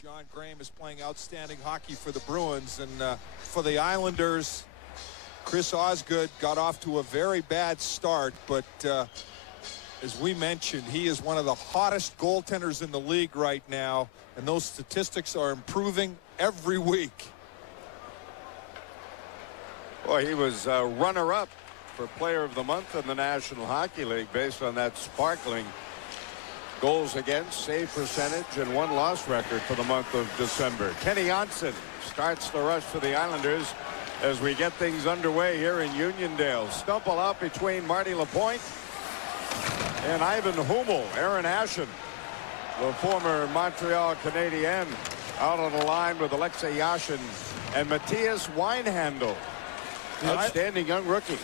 John Graham is playing outstanding hockey for the Bruins, and for the Islanders, Chris Osgood got off to a very bad start, but as we mentioned, he is one of the hottest goaltenders in the league right now, and those statistics are improving every week. Well, he was runner-up for Player of the Month in the National Hockey League based on that sparkling goals against, save percentage, and one-loss record for the month of December. Kenny Janssen starts the rush for the Islanders as we get things underway here in Uniondale. Stumble out between Marty Lapointe and Ivan Hummel. Aaron Ashen, the former Montreal Canadien, out on the line with Alexei Yashin and Matthias Weinhandel. Outstanding young rookie.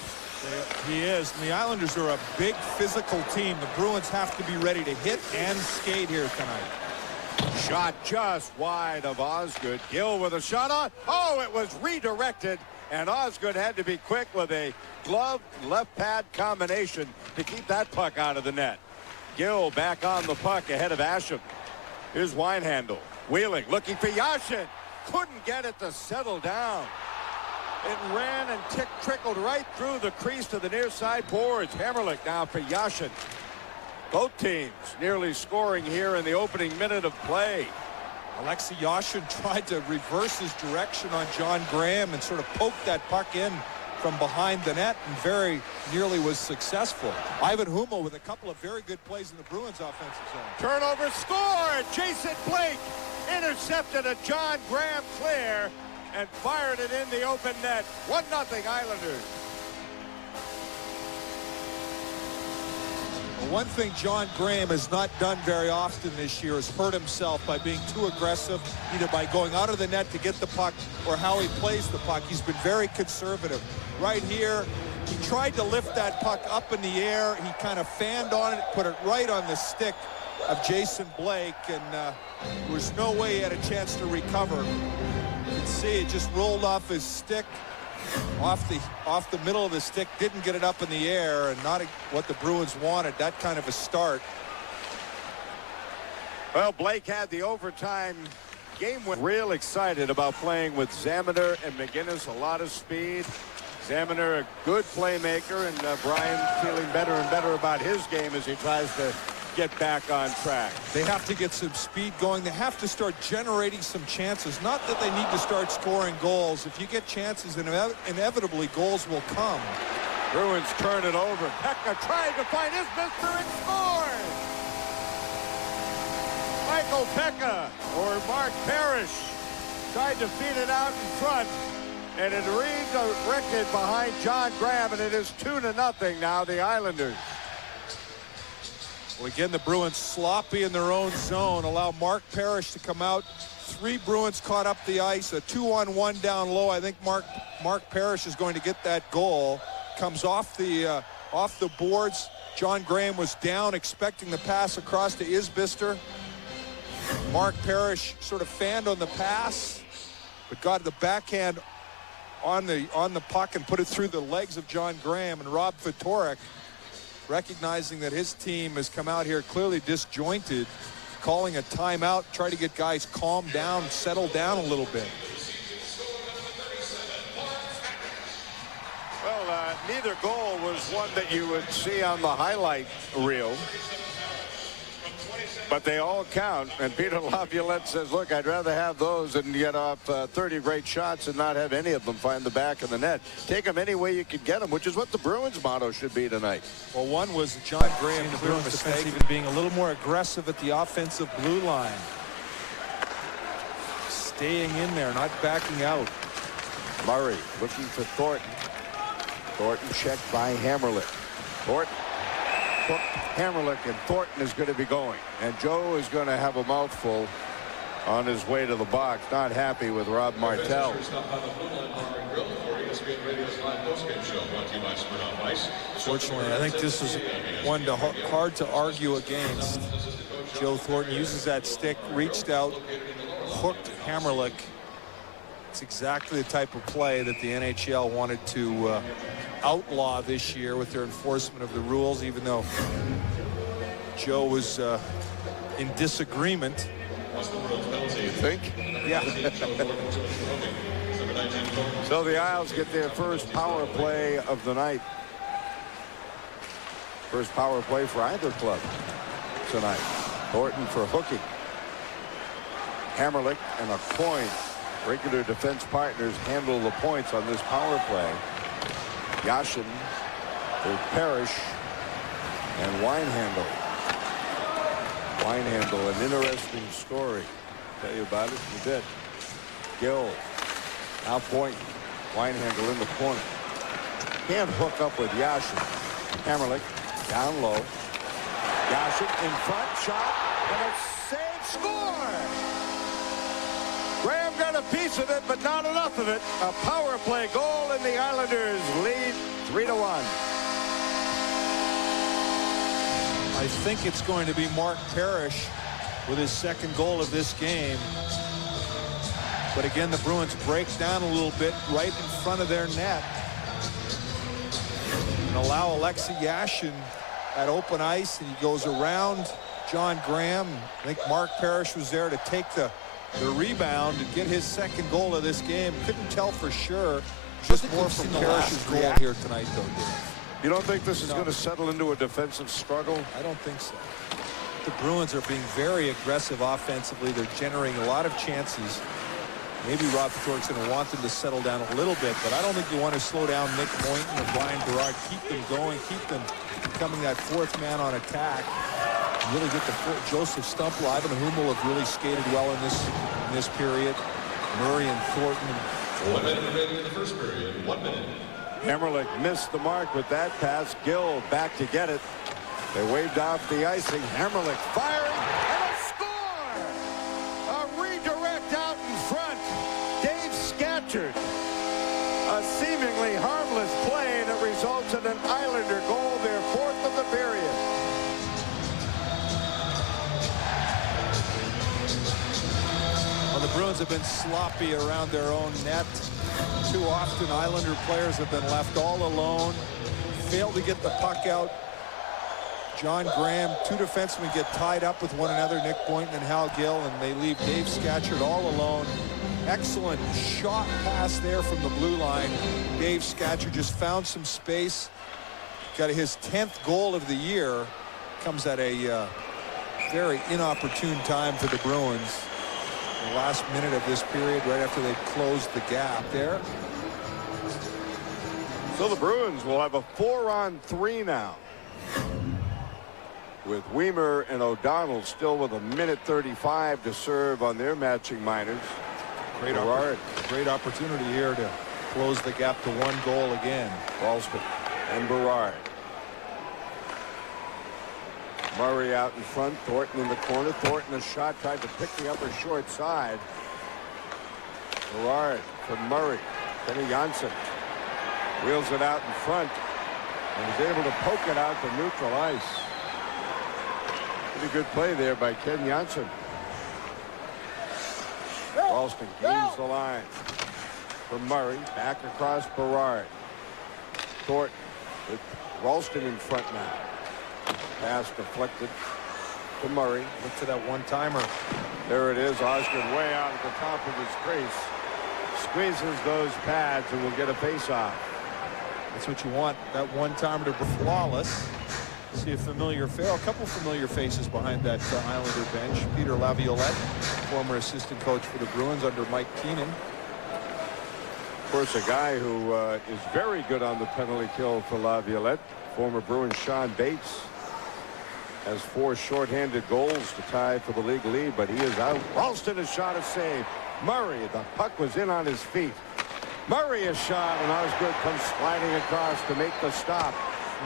He is. And the Islanders are a big physical team. The Bruins have to be ready to hit and skate here tonight. Shot just wide of Osgood. Gill with a shot on. Oh, it was redirected, and Osgood had to be quick with a glove left pad combination to keep that puck out of the net. Gill back on the puck ahead of Asham. Here's Weinhandel wheeling, looking for Yashin. Couldn't get it to settle down. It ran and trickled right through the crease to the near side boards. Hammerlick now for Yashin. Both teams nearly scoring here in the opening minute of play. Alexei Yashin tried to reverse his direction on John Graham and sort of poke that puck in from behind the net, and very nearly was successful. Ivan Hummel with a couple of very good plays in the Bruins offensive zone. Turnover scored. Jason Blake intercepted a John Graham clear and fired it in the open net. 1-0 Islanders. Well, one thing John Graham has not done very often this year is hurt himself by being too aggressive, either by going out of the net to get the puck or how he plays the puck. He's been very conservative. Right here, he tried to lift that puck up in the air. He kind of fanned on it, put it right on the stick of Jason Blake, and there was no way he had a chance to recover. You can see it just rolled off his stick, off the middle of the stick, didn't get it up in the air, and not what the Bruins wanted, that kind of a start. Well, Blake had the overtime game win. Real excited about playing with Zaminer and McGinnis. A lot of speed. Zaminer a good playmaker, and Bryan feeling better and better about his game as he tries to get back on track. They have to get some speed going. They have to start generating some chances. Not that they need to start scoring goals. If you get chances, inevitably goals will come. Bruins turn it over. Pekka trying to find his Mr. and scores. Michael Pekka, or Mark Parrish, tried to feed it out in front, and it redirected behind John Graham, and it is 2-0 now, the Islanders. Well, again, the Bruins sloppy in their own zone, allow Mark Parrish to come out. 3 Bruins caught up the ice, a 2-on-1 down low. I think Mark Parrish is going to get that goal. Comes off the boards. John Graham was down, expecting the pass across to Isbister. Mark Parrish sort of fanned on the pass, but got the backhand on the puck and put it through the legs of John Graham. And Rob Fedoruk, recognizing that his team has come out here clearly disjointed, calling a timeout, try to get guys calmed down, settle down a little bit. Well, neither goal was one that you would see on the highlight reel, but they all count. And Peter Laviolette says, look, I'd rather have those than get off 30 great shots and not have any of them find the back of the net. Take them any way you could get them, which is what the Bruins motto should be tonight. Well, one was John Graham, the Bruins defense even being a little more aggressive at the offensive blue line. Staying in there, not backing out. Murray looking for Thornton. Thornton checked by Hammerlick. Thornton hooked Hammerlick, and Thornton is going to be going. And Joe is going to have a mouthful on his way to the box. Not happy with Rob Martel. Fortunately, I think this is one hard to argue against. Joe Thornton uses that stick, reached out, hooked Hammerlick. It's exactly the type of play that the NHL wanted to outlaw this year with their enforcement of the rules, even though Joe was in disagreement. You think? Yeah. So the Isles get their first power play of the night. First power play for either club tonight. Thornton for hooking. Hammerlick and a Coin, regular defense partners, handle the points on this power play. Yashin with Parrish and Winehandle. Winehandle, an interesting story. I'll tell you about it in a bit. Gill now point. Winehandle in the corner. Can't hook up with Yashin. Hammerlick down low. Yashin in front, shot, and a save, score! Graham got a piece of it, but not enough of it. A power play goal, and the Islanders lead 3-1. I think it's going to be Mark Parrish with his second goal of this game. But again, the Bruins break down a little bit right in front of their net and allow Alexei Yashin at open ice, and he goes around John Graham. I think Mark Parrish was there to take the rebound and get his second goal of this game. Couldn't tell for sure. Just more from Parrish's goal here tonight, though, Dave. You don't think this is going to settle into a defensive struggle? I don't think so. The Bruins are being very aggressive offensively. They're generating a lot of chances. Maybe Rob Patork's going to want them to settle down a little bit, but I don't think you want to slow down Nick Boynton or Brian Berard. Keep them going. Keep them becoming that fourth man on attack. Really get the Joseph Stump, Ivan Hummel have really skated well in this period. Murray and Thornton. 1 minute remaining in the first period. 1 minute. Hammerlick missed the mark with that pass. Gill back to get it. They waved off the icing. Hammerlick firing and a score! A redirect out in front. Dave Scatchard. A seemingly harmless play that results in an Islander goal, their fourth of the period. Well, the Bruins have been sloppy around their own net. Too often Islander players have been left all alone. Failed to get the puck out. John Graham, two defensemen get tied up with one another, Nick Boynton and Hal Gill, and they leave Dave Scatchard all alone. Excellent shot pass there from the blue line. Dave Scatchard just found some space. Got his 10th goal of the year. Comes at a very inopportune time for the Bruins. The last minute of this period, right after they closed the gap there. So the Bruins will have a 4-on-3 now, with Weimer and O'Donnell still with 1:35 to serve on their matching minors. Great opportunity here to close the gap to 1 goal again. Ralston and Berard. Murray out in front. Thornton in the corner. Thornton a shot, tried to pick the upper short side. Berard for Murray. Kenny Janssen wheels it out in front and is able to poke it out to neutral ice. Pretty good play there by Ken Janssen. Ralston gains the line for Murray. Back across Berard. Thornton with Ralston in front now. Pass deflected to Murray. Look for that one-timer. There it is. Osgood way out at the top of his crease. Squeezes those pads and will get a face-off. That's what you want. That one-timer to be flawless. See a familiar face, a couple familiar faces behind that Islander bench. Peter Laviolette, former assistant coach for the Bruins under Mike Keenan. Of course, a guy who is very good on the penalty kill for Laviolette. Former Bruin Sean Bates has 4 shorthanded goals to tie for the league lead, but he is out. Ralston has shot a save. Murray, the puck was in on his feet. Murray is shot, and Osgood comes sliding across to make the stop.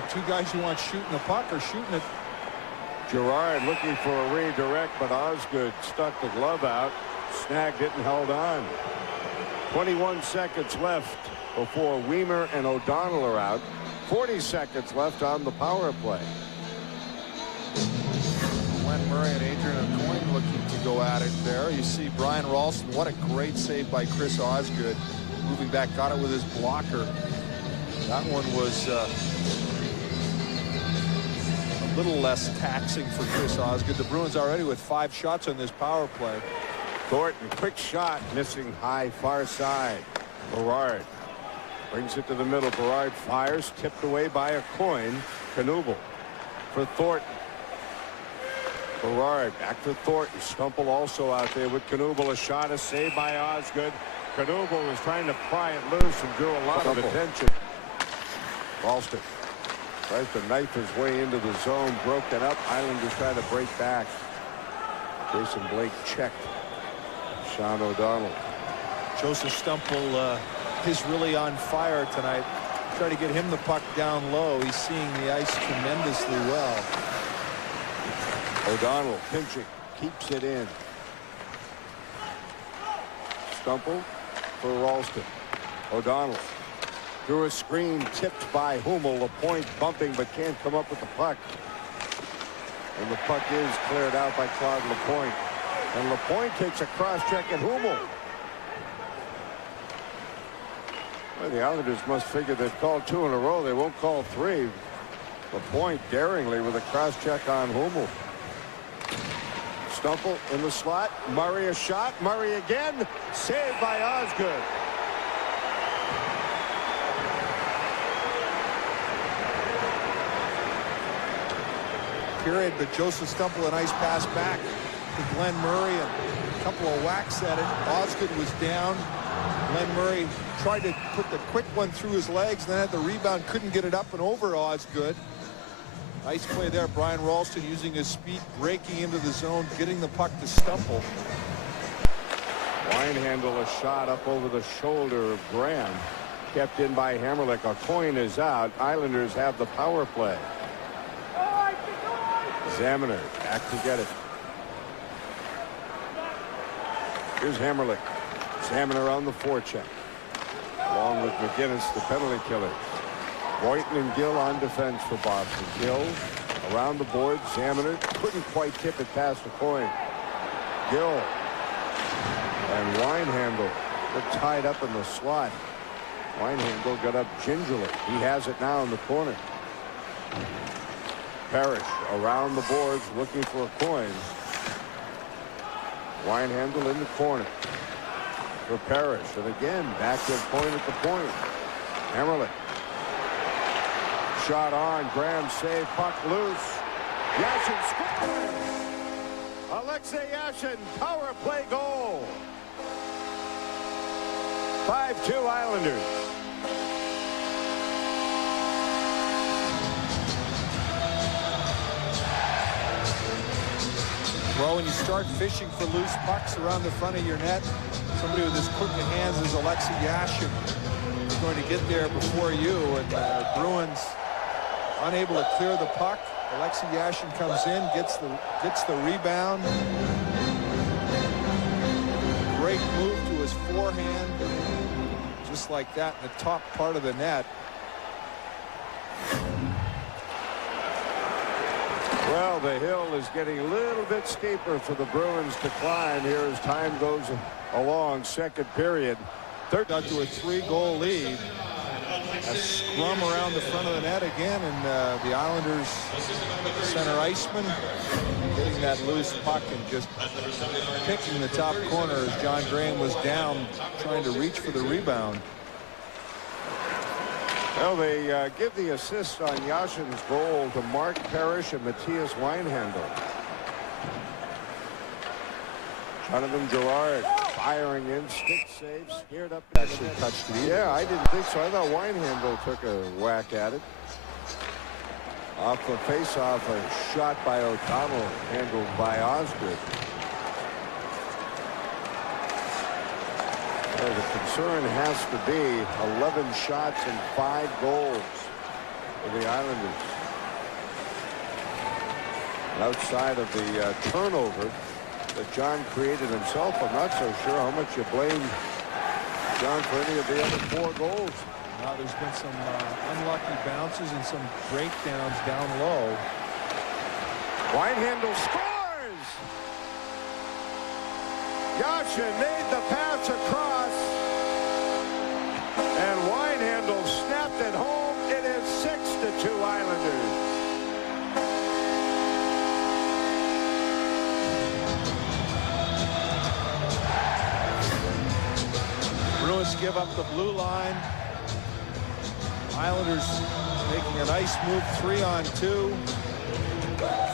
The two guys you want shooting the puck are shooting it. Gerard looking for a redirect, but Osgood stuck the glove out, snagged it, and held on. 21 seconds left before Weimer and O'Donnell are out. 40 seconds left on the power play. Glenn Murray and Adrian Coyne looking to go at it there. You see Brian Ralston. What a great save by Chris Osgood. Moving back, got it with his blocker. That one was a little less taxing for Chris Osgood. The Bruins already with 5 shots on this power play. Thornton, quick shot, missing high far side. Berard brings it to the middle. Berard fires, tipped away by a coin. Knuble for Thornton. Berard back to Thornton. Stumple also out there with Knuble. A shot, a save by Osgood. Knuble was trying to pry it loose and drew a lot of attention. Ralston tries to knife his way into the zone. Broken up. Islanders trying to break back. Jason Blake checked. Sean O'Donnell. Joseph Stumple is really on fire tonight. Try to get him the puck down low. He's seeing the ice tremendously well. O'Donnell pinching, keeps it in. Stumple for Ralston. O'Donnell through a screen, tipped by Hummel. A point bumping, but can't come up with the puck. And the puck is cleared out by Claude Lapointe. And Lapointe takes a cross check at Hummel. Well, the Islanders must figure they've called 2 in a row. They won't call 3. Lapointe daringly with a cross check on Hummel. Stumple in the slot. Murray a shot. Murray again. Saved by Osgood. Period, but Joseph Stumple a nice pass back to Glenn Murray and a couple of whacks at it. Osgood was down. Glenn Murray tried to put the quick one through his legs, then had the rebound, couldn't get it up and over Osgood. Nice play there. Brian Ralston using his speed, breaking into the zone, getting the puck to Stumple. Winehandle a shot up over the shoulder of Graham. Kept in by Hammerlick. A coin is out. Islanders have the power play. Zaminer back to get it. Here's Hammerlick. Zaminer on the forecheck. Along with McGinnis, the penalty killer. Boynton and Gill on defense for Boston. Gill around the board. Zaminer couldn't quite tip it past the coin. Gill and Winehandle were tied up in the slot. Winehandle got up gingerly. He has it now in the corner. Parrish around the boards looking for a coin. Winehandle in the corner for Parrish, and again back to point at the point. Hammerlick shot on. Graham save, puck loose. Yashin scores. Alexei Yashin, power play goal. 5-2 Islanders. Well, when you start fishing for loose pucks around the front of your net, somebody with as quick a hands as Alexei Yashin is going to get there before you. And Bruins unable to clear the puck. Alexei Yashin comes in, gets the rebound. Great move to his forehand, just like that in the top part of the net. Well, the hill is getting a little bit steeper for the Bruins to climb here as time goes along. Second period. Third got to a 3-goal lead. A scrum around the front of the net again, and the Islanders center iceman getting that loose puck and just picking the top corner as John Graham was down trying to reach for the rebound. Well, they give the assist on Yashin's goal to Mark Parrish and Matthias Winehandle. Jonathan Girard firing in, stick save, scared up. Actually touched it. Yeah, I didn't think so. I thought Winehandle took a whack at it. Off the face-off, a shot by O'Donnell, handled by Osgood. Well, the concern has to be 11 shots and 5 goals for the Islanders. And outside of the turnover that John created himself, I'm not so sure how much you blame John for any of the other 4 goals. Now there's been some unlucky bounces and some breakdowns down low. Winehandle scores! Yashin made the pass across, and Winehandle snapped it home. It is 6-2 Islanders. Bruins give up the blue line. Islanders making a nice move, 3-on-2.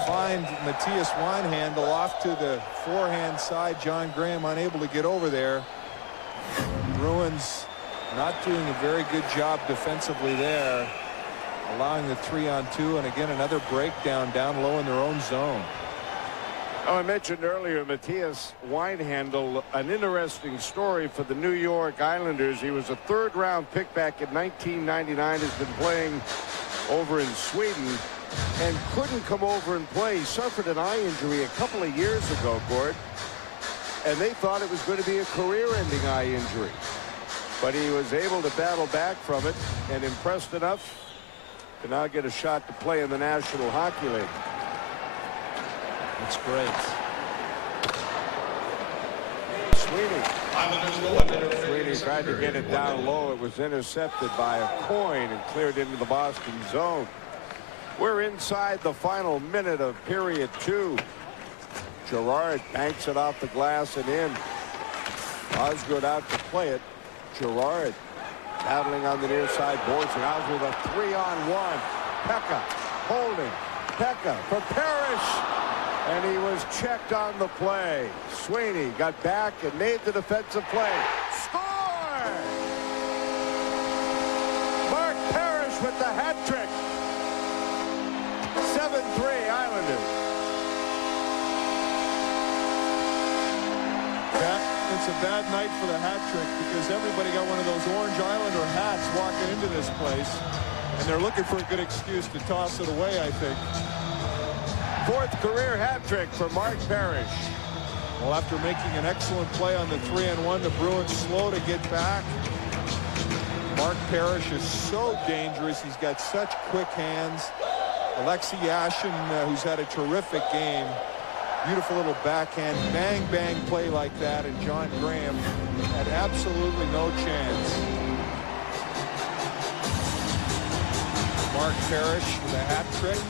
Find Matthias Weinhandel off to the forehand side. John Graham unable to get over there. Bruins not doing a very good job defensively there, allowing the 3-on-2, and again another breakdown down low in their own zone. Oh, I mentioned earlier Matthias Weinhandel, an interesting story for the New York Islanders. He was a third-round pick back in 1999, has been playing over in Sweden and couldn't come over and play. He suffered an eye injury a couple of years ago, Gord, and they thought it was going to be a career-ending eye injury. But he was able to battle back from it and impressed enough to now get a shot to play in the National Hockey League. That's great. Sweeney tried to get it down low. It was intercepted by a coin and cleared into the Boston zone. We're inside the final minute of period 2. Girard banks it off the glass and in. Osgood out to play it. Girard battling on the near side. Boards it out with a 3-on-1. Pekka holding. Pekka for Parrish. And he was checked on the play. Sweeney got back and made the defensive play. Score! Mark Parrish with the hat trick. 7-3 Islanders. It's a bad night for the hat trick because everybody got one of those orange Islander hats walking into this place, and they're looking for a good excuse to toss it away, I think. 4th career hat trick for Mark Parrish. Well, after making an excellent play on the 3-on-1, the Bruins slow to get back. Mark Parrish is so dangerous. He's got such quick hands. Alexei Yashin, who's had a terrific game. Beautiful little backhand, bang, bang play like that, and John Graham had absolutely no chance. Mark Parrish with a hat trick.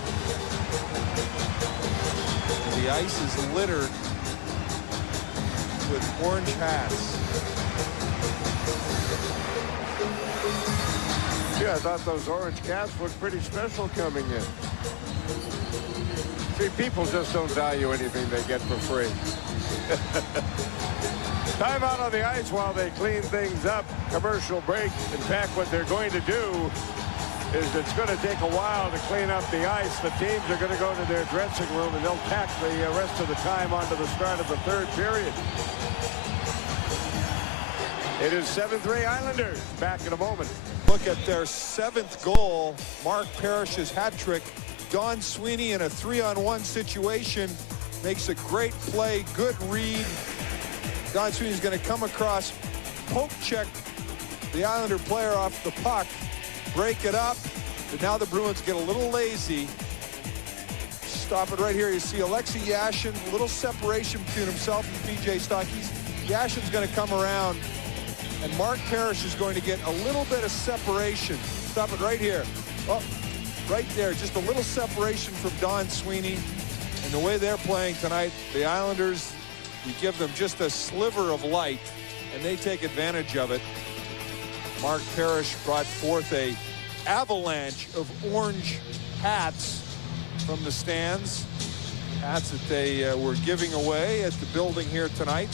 The ice is littered with orange hats. Yeah, I thought those orange caps looked pretty special coming in. See, people just don't value anything they get for free. Time out on the ice while they clean things up. Commercial break. In fact, what they're going to do is it's going to take a while to clean up the ice. The teams are going to go to their dressing room and they'll tack the rest of the time onto the start of the 3rd period. It is 7-3 Islanders. Back in a moment. Look at their 7th goal. Mark Parrish's hat trick. Don Sweeney in a 3-on-1 situation makes a great play. Good read. Don Sweeney's going to come across, poke check the Islander player off the puck, break it up, but now the Bruins get a little lazy. Stop it right here. You see Alexei Yashin, a little separation between himself and PJ Stock. Yashin's going to come around, and Mark Parrish is going to get a little bit of separation. Stop it right here. Oh, right there, just a little separation from Don Sweeney. And the way they're playing tonight, the Islanders, you give them just a sliver of light, and they take advantage of it. Mark Parrish brought forth a avalanche of orange hats from the stands. Hats that they were giving away at the building here tonight.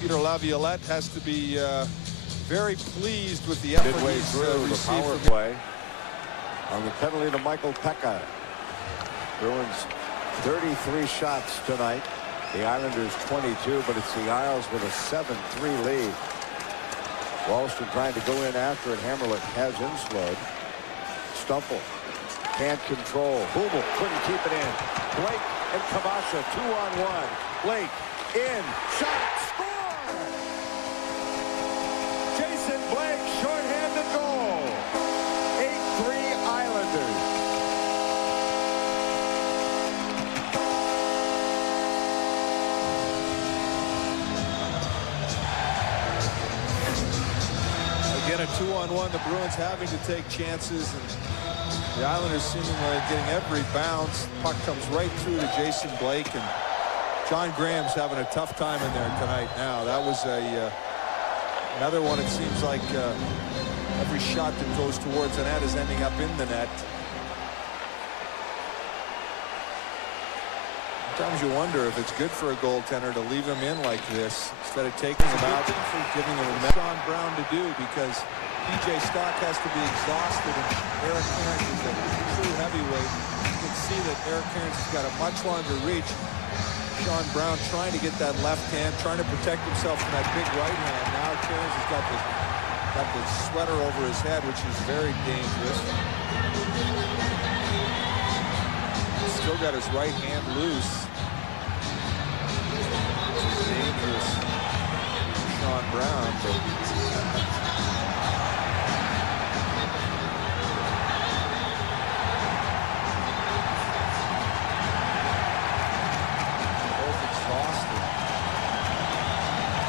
Peter Laviolette has to be very pleased with the effort midway he's through the power play on the penalty to Michael Pekka. Bruins 33 shots tonight. The Islanders 22, but it's the Isles with a 7-3 lead. Ralston trying to go in after it. Hammerlick has Inslode. Stumple can't control. Hummel couldn't keep it in. Blake and Kabasha 2-on-1. Blake in, shot, score! Jason Blake, shorthanded goal. 8-3 Islanders. Again, a 2-on-1. The Bruins having to take chances, and the Islanders seemingly getting every bounce. Puck comes right through to Jason Blake, and John Graham's having a tough time in there tonight now. That was a Another one, it seems like every shot that goes towards the net is ending up in the net. Sometimes you wonder if it's good for a goaltender to leave him in like this instead of taking him out for giving him a Sean Brown to do, because PJ Stock has to be exhausted and Eric Cairns is a true heavyweight. You can see that Eric Cairns has got a much longer reach. Sean Brown trying to get that left hand, trying to protect himself from that big right hand. Now Cairns has got the sweater over his head, which is very dangerous. Still got his right hand loose. Which is dangerous for Sean Brown. But both exhausted.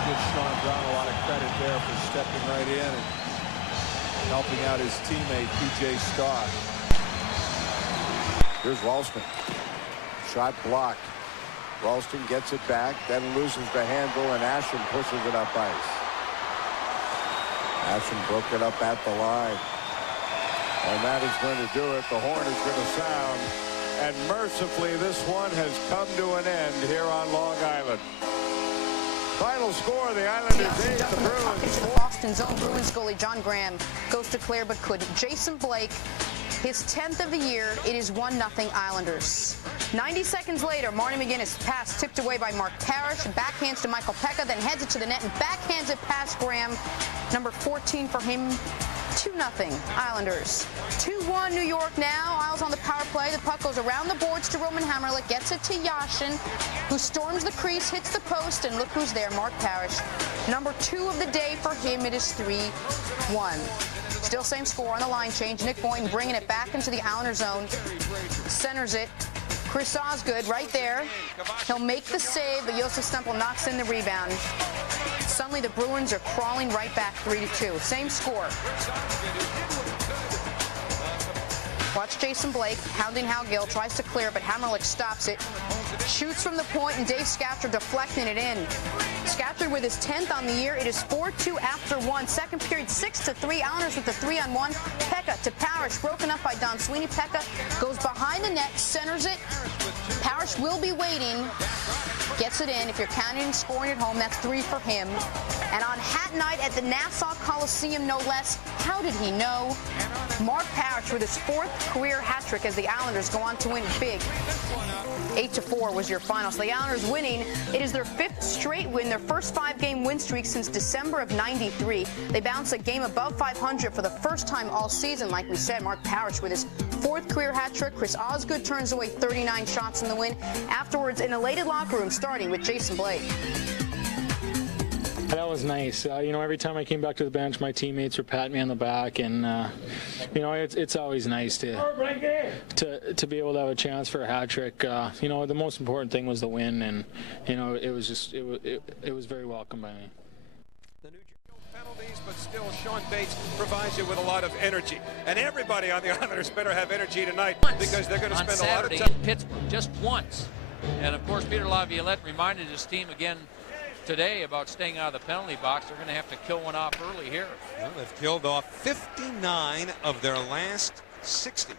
Give Sean Brown a lot of credit there for stepping right in and helping out his teammate PJ Stock. Here's Ralston. Shot blocked. Ralston gets it back, then loses the handle, and Asham pushes it up ice. Asham broke it up at the line. And that is going to do it. The horn is going to sound. And mercifully, this one has come to an end here on Long Island. Final score, the Islanders 8, the Bruins 4. Boston zone. Bruins goalie John Graham goes to clear but couldn't. Jason Blake, his 10th of the year. It is 1-0 Islanders. 90 seconds later, Marty McGinnis pass tipped away by Mark Parrish. Backhands to Michael Pekka, then heads it to the net and backhands it past Graham. Number 14 for him. 2-0 Islanders. 2-1 New York now. Isles on the power play. The puck goes around the boards to Roman Hamrlik. Gets it to Yashin, who storms the crease, hits the post, and look who's there, Mark Parrish. Number 2 of the day for him. It is 3-1. Still same score on the line change. Nick Boynton bringing it back into the Islander zone. Centers it. Chris Osgood right there. He'll make the save, but Josef Stempel knocks in the rebound. Suddenly the Bruins are crawling right back 3-2. Same score. Watch Jason Blake hounding Hal Gill, tries to clear, but Hamrlik stops it. Shoots from the point, and Dave Scatchard deflecting it in. Scatchard with his 10th on the year. It is 4-2 after one. Second period, 6-3. Islanders with the 3-on-1. Pekka to Parrish, broken up by Don Sweeney. Pekka goes behind the net, centers it. Parrish will be waiting. Gets it in. If you're counting scoring at home, that's 3 for him. And on hat night at the Nassau Coliseum, no less, how did he know? Mark Parrish with his 4th career hat trick as the Islanders go on to win big. 8-4 was your final. So the Islanders winning. It is their 5th straight win, their first 5-game win streak since December of '93. They bounced a game above 500 for the first time all season. Like we said, Mark Parrish with his 4th career hat trick. Chris Osgood turns away 39 shots in the win. Afterwards, an elated locker room, starting with Jason Blake. That was nice. You know, every time I came back to the bench, my teammates were patting me on the back, and you know, it's always nice to be able to have a chance for a hat trick. You know, the most important thing was the win, and you know, it was very welcome by me. The New Jersey penalties, but still Sean Bates provides you with a lot of energy, and everybody on the Islanders better have energy tonight because they're going to spend a lot of time in Pittsburgh, just once. And of course, Peter Laviolette reminded his team again today about staying out of the penalty box. They're going to have to kill one off early here. Well, they've killed off 59 of their last 60.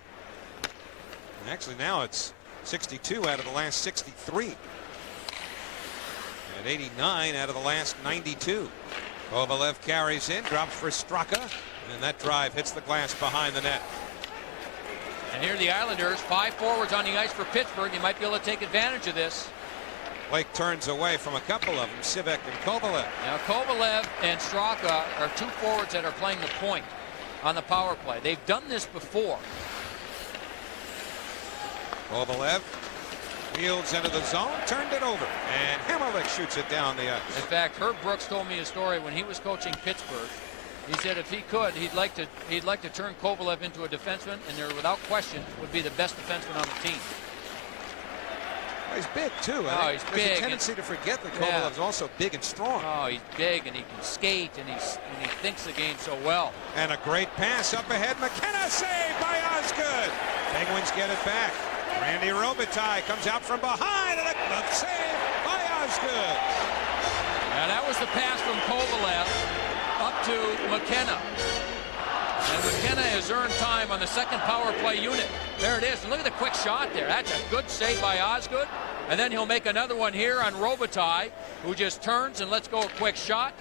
And actually now it's 62 out of the last 63. And 89 out of the last 92. Kovalev carries in, drops for Straka, and that drive hits the glass behind the net. And here the Islanders, 5 forwards on the ice for Pittsburgh. They might be able to take advantage of this. Blake turns away from a couple of them, Sivek and Kovalev. Now Kovalev and Straka are 2 forwards that are playing the point on the power play. They've done this before. Kovalev fields into the zone, turned it over, and Hamrlik shoots it down the ice. In fact, Herb Brooks told me a story when he was coaching Pittsburgh. He said if he could, he'd like to turn Kovalev into a defenseman, and there, without question, would be the best defenseman on the team. He's big too. He's big. There's a tendency to forget that Kovalev's also big and strong. Oh, he's big and he can skate and he thinks the game so well. And a great pass up ahead. McKenna saved by Osgood. Penguins get it back. Randy Robitaille comes out from behind and a glove save by Osgood. Now that was the pass from Kovalev to McKenna. And McKenna has earned time on the second power play unit. There it is. And look at the quick shot there. That's a good save by Osgood. And then he'll make another one here on Robitaille, who just turns and lets go a quick shot.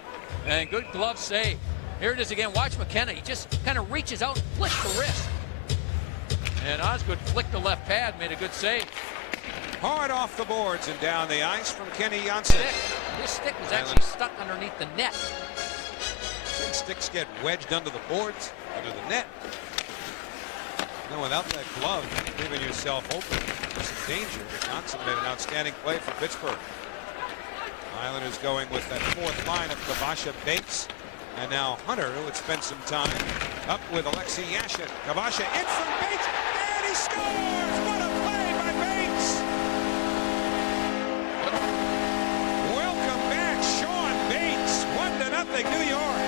And good glove save. Here it is again. Watch McKenna. He just kind of reaches out and flicks the wrist. And Osgood flicked the left pad, made a good save. Hard off the boards and down the ice from Kenny Janssen. His stick was actually stuck underneath the net. Sticks get wedged under the boards, under the net. No, without that glove, leaving yourself open. There's some danger. Johnson made an outstanding play for Pittsburgh. Islanders going with that fourth line of Kavasha, Bates, and now Hunter, who had spent some time up with Alexei Yashin. Kavasha in from Bates, and he scores! What a play by Bates! Welcome back, Sean Bates. 1-0 New York.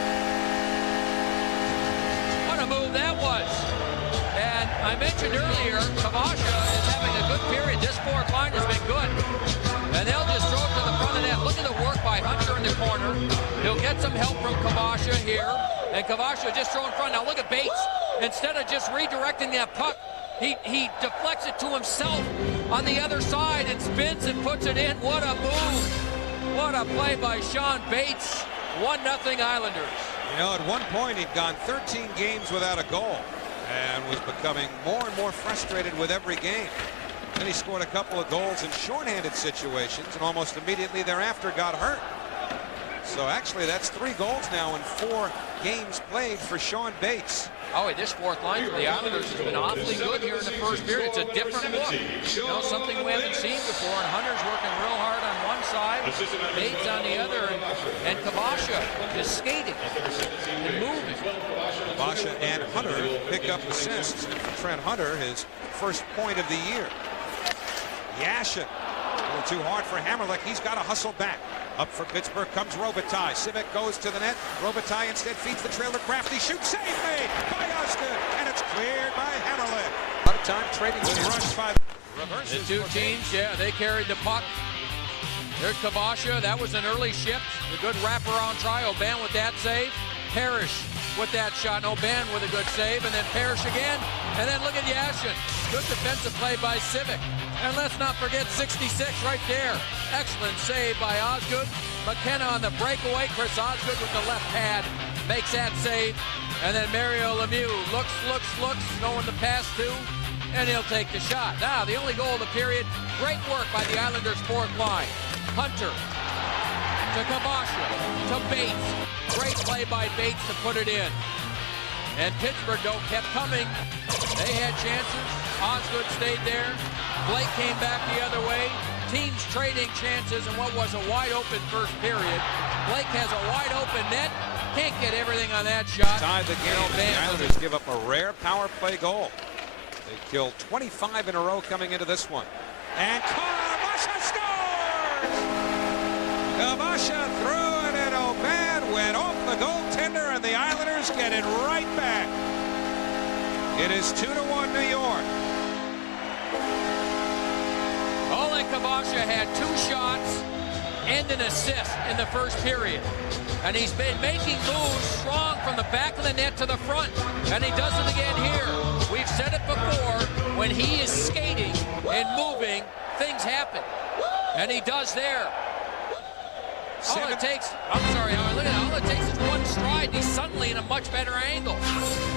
What a move that was. And I mentioned earlier, Kavasha is having a good period. This fourth line has been good. And they'll just throw it to the front of that. Look at the work by Hunter in the corner. He'll get some help from Kavasha here. And Kavasha just throw in front. Now look at Bates. Instead of just redirecting that puck, he deflects it to himself on the other side and spins and puts it in. What a move. What a play by Sean Bates. 1-0 Islanders. You know, at one point he'd gone 13 games without a goal and was becoming more and more frustrated with every game. Then he scored a couple of goals in shorthanded situations and almost immediately thereafter got hurt. So actually that's 3 goals now in 4 games played for Sean Bates. Oh, this fourth line for the Islanders has been awfully good here in the first period. It's a different look. You know, something we haven't seen before. And Hunter's working real hard on one side, Bates on the other, and Kavasha is skating and moving. Kavasha and Hunter pick up assists. And for Trent Hunter, his first point of the year. Yashin, a little too hard for Hammerlick. He's got to hustle back. Up for Pittsburgh comes Robitaille. Civic goes to the net. Robitaille instead feeds the trailer. Crafty shoots. Save made by Osgood. And it's cleared by Hammerlick. A lot of time trading with rush by reverses. The two teams, yeah, they carried the puck. There's Kavasha. That was an early shift. A good wraparound try. Aubin with that save. Parrish with that shot. Aubin with a good save. And then Parrish again. And then look at Yashin. Good defensive play by Civic. And let's not forget 66 right there. Excellent save by Osgood. McKenna on the breakaway. Chris Osgood with the left pad makes that save. And then Mario Lemieux looks, knowing the pass to, and he'll take the shot. Now, the only goal of the period, great work by the Islanders' fourth line. Hunter to Kavasha to Bates. Great play by Bates to put it in. And Pittsburgh, though, kept coming. They had chances. Osgood stayed there. Blake came back the other way. Teams trading chances in what was a wide-open first period. Blake has a wide-open net. Can't get everything on that shot. Tied the game. The Islanders give up a rare power play goal. They killed 25 in a row coming into this one. And Kavasha scores! Kavasha threw it in. Aubin went off the goaltender, and the Islanders get it right back. It is 2-1 New York. Ole Kavasha had 2 shots and an assist in the first period. And he's been making moves strong from the back of the net to the front. And he does it again here. We've said it before, when he is skating and moving, things happen. And he does there. All it takes, I'm sorry, look at it. All it takes is one stride. And he's suddenly in a much better angle.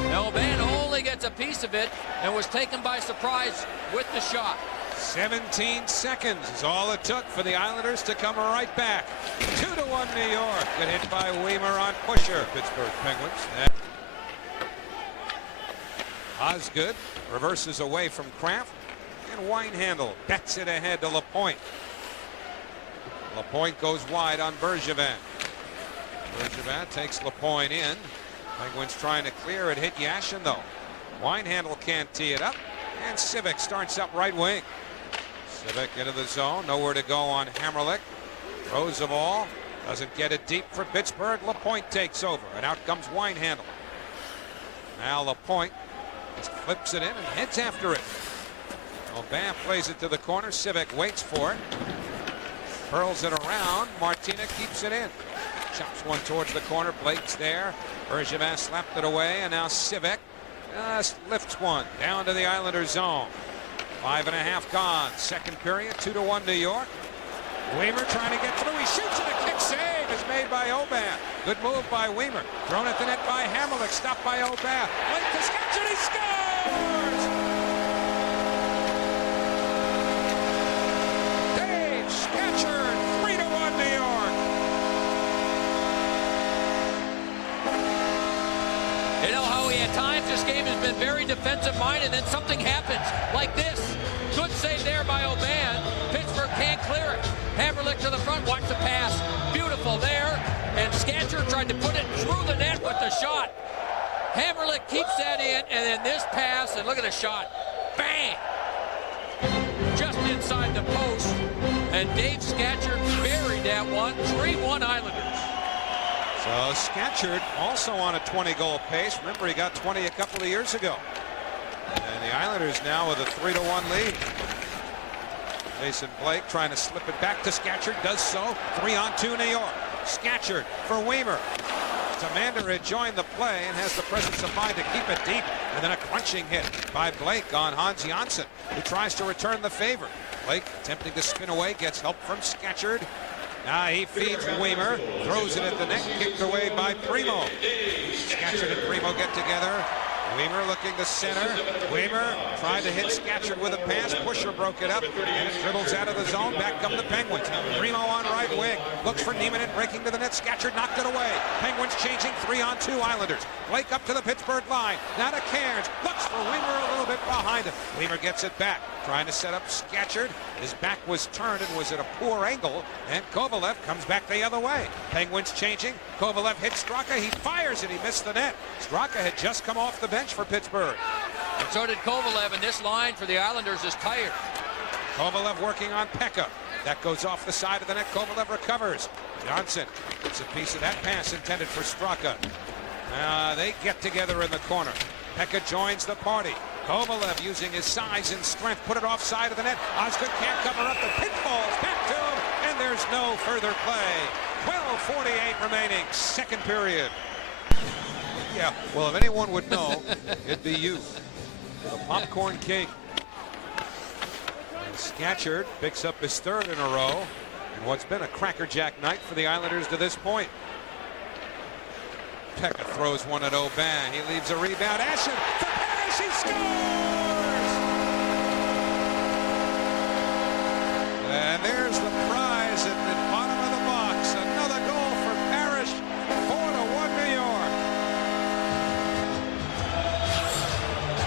Now, Van only gets a piece of it and was taken by surprise with the shot. 17 seconds is all it took for the Islanders to come right back. 2-1 New York. Good hit by Weimer on Pusher. Pittsburgh Penguins. Osgood reverses away from Kraft. And Winehandle bats it ahead to Lapointe. Lapointe goes wide on Bergevin. Bergevin takes Lapointe in. Penguins trying to clear it. Hit Yashin though. Winehandle can't tee it up. And Civic starts up right wing. Civic into the zone. Nowhere to go on Hammerlick. Throws the ball. Doesn't get it deep for Pittsburgh. Lapointe takes over. And out comes Winehandle. Now Lapointe just flips it in and heads after it. Aubin plays it to the corner. Civic waits for it. Hurls it around. Martina keeps it in. chops one towards the corner. Blake's there. Bergevin slapped it away, and now Civic lifts one down to the Islanders zone. 5.5 gone. Second period, 2-1 New York. Weimer trying to get through. He shoots it. A kick save is made by Aubin. Good move by Weimer. Thrown at the net by Hamrlik. Stopped by Aubin. Blake to Scatchard. He scores! Dave Scatchard, 3-1 New York. You know how at times this game has been very defensive-minded, and then something happens like this. Good save there by Aubin. Pittsburgh can't clear it. Hamrlik to the front. Watch the pass. Beautiful there. And Scatchard tried to put it through the net with the shot. Hamrlik keeps that in, and then this pass, and look at the shot. Bang! Just inside the post. And Dave Scatchard buried that one. 3-1 Islanders. So Scatchard also on a 20-goal pace. Remember, he got 20 a couple of years ago. And the Islanders now with a 3-1 lead. Jason Blake trying to slip it back to Scatchard. Does so. 3-on-2 New York. Scatchard for Weimer. Tamander had joined the play and has the presence of mind to keep it deep. And then a crunching hit by Blake on Hans Janssen, who tries to return the favor. Blake attempting to spin away. Gets help from Scatchard. Now he feeds Weimer. Throws it at the net. Kicked away by Primo. Scatchard and Primo get together. Weimer looking to center. Weimer tried to hit Scatchard with a pass. Pusher broke it up, and it dribbles out of the zone. Back come the Penguins. Primo on right wing. Looks for Nieminen, breaking to the net. Scatchard knocked it away. Penguins changing. 3-on-2 Islanders. Blake up to the Pittsburgh line. Now to Cairns. Looks for Weimer a little bit behind him. Weimer gets it back. Trying to set up Scatchard. His back was turned and was at a poor angle. And Kovalev comes back the other way. Penguins changing. Kovalev hits Straka. He fires it. He missed the net. Straka had just come off the bench for Pittsburgh. And so did Kovalev, and this line for the Islanders is tired. Kovalev working on Pekka. That goes off the side of the net. Kovalev recovers. Johnson gets a piece of that pass intended for Straka. They get together in the corner. Pekka joins the party. Kovalev using his size and strength. Put it offside of the net. Osgood can't cover up. The pitfalls back to him. And there's no further play. 12:48 remaining. Second period. Yeah, well, if anyone would know, it'd be you. The Popcorn King. And Scatchard picks up his third in a row. And what's been a crackerjack night for the Islanders to this point. Pekka throws one at Aubin. He leaves a rebound. Ashen for Parrish. He scores! And there's the prize at the bottom of the box. Another goal for Parrish. 4-1 New York.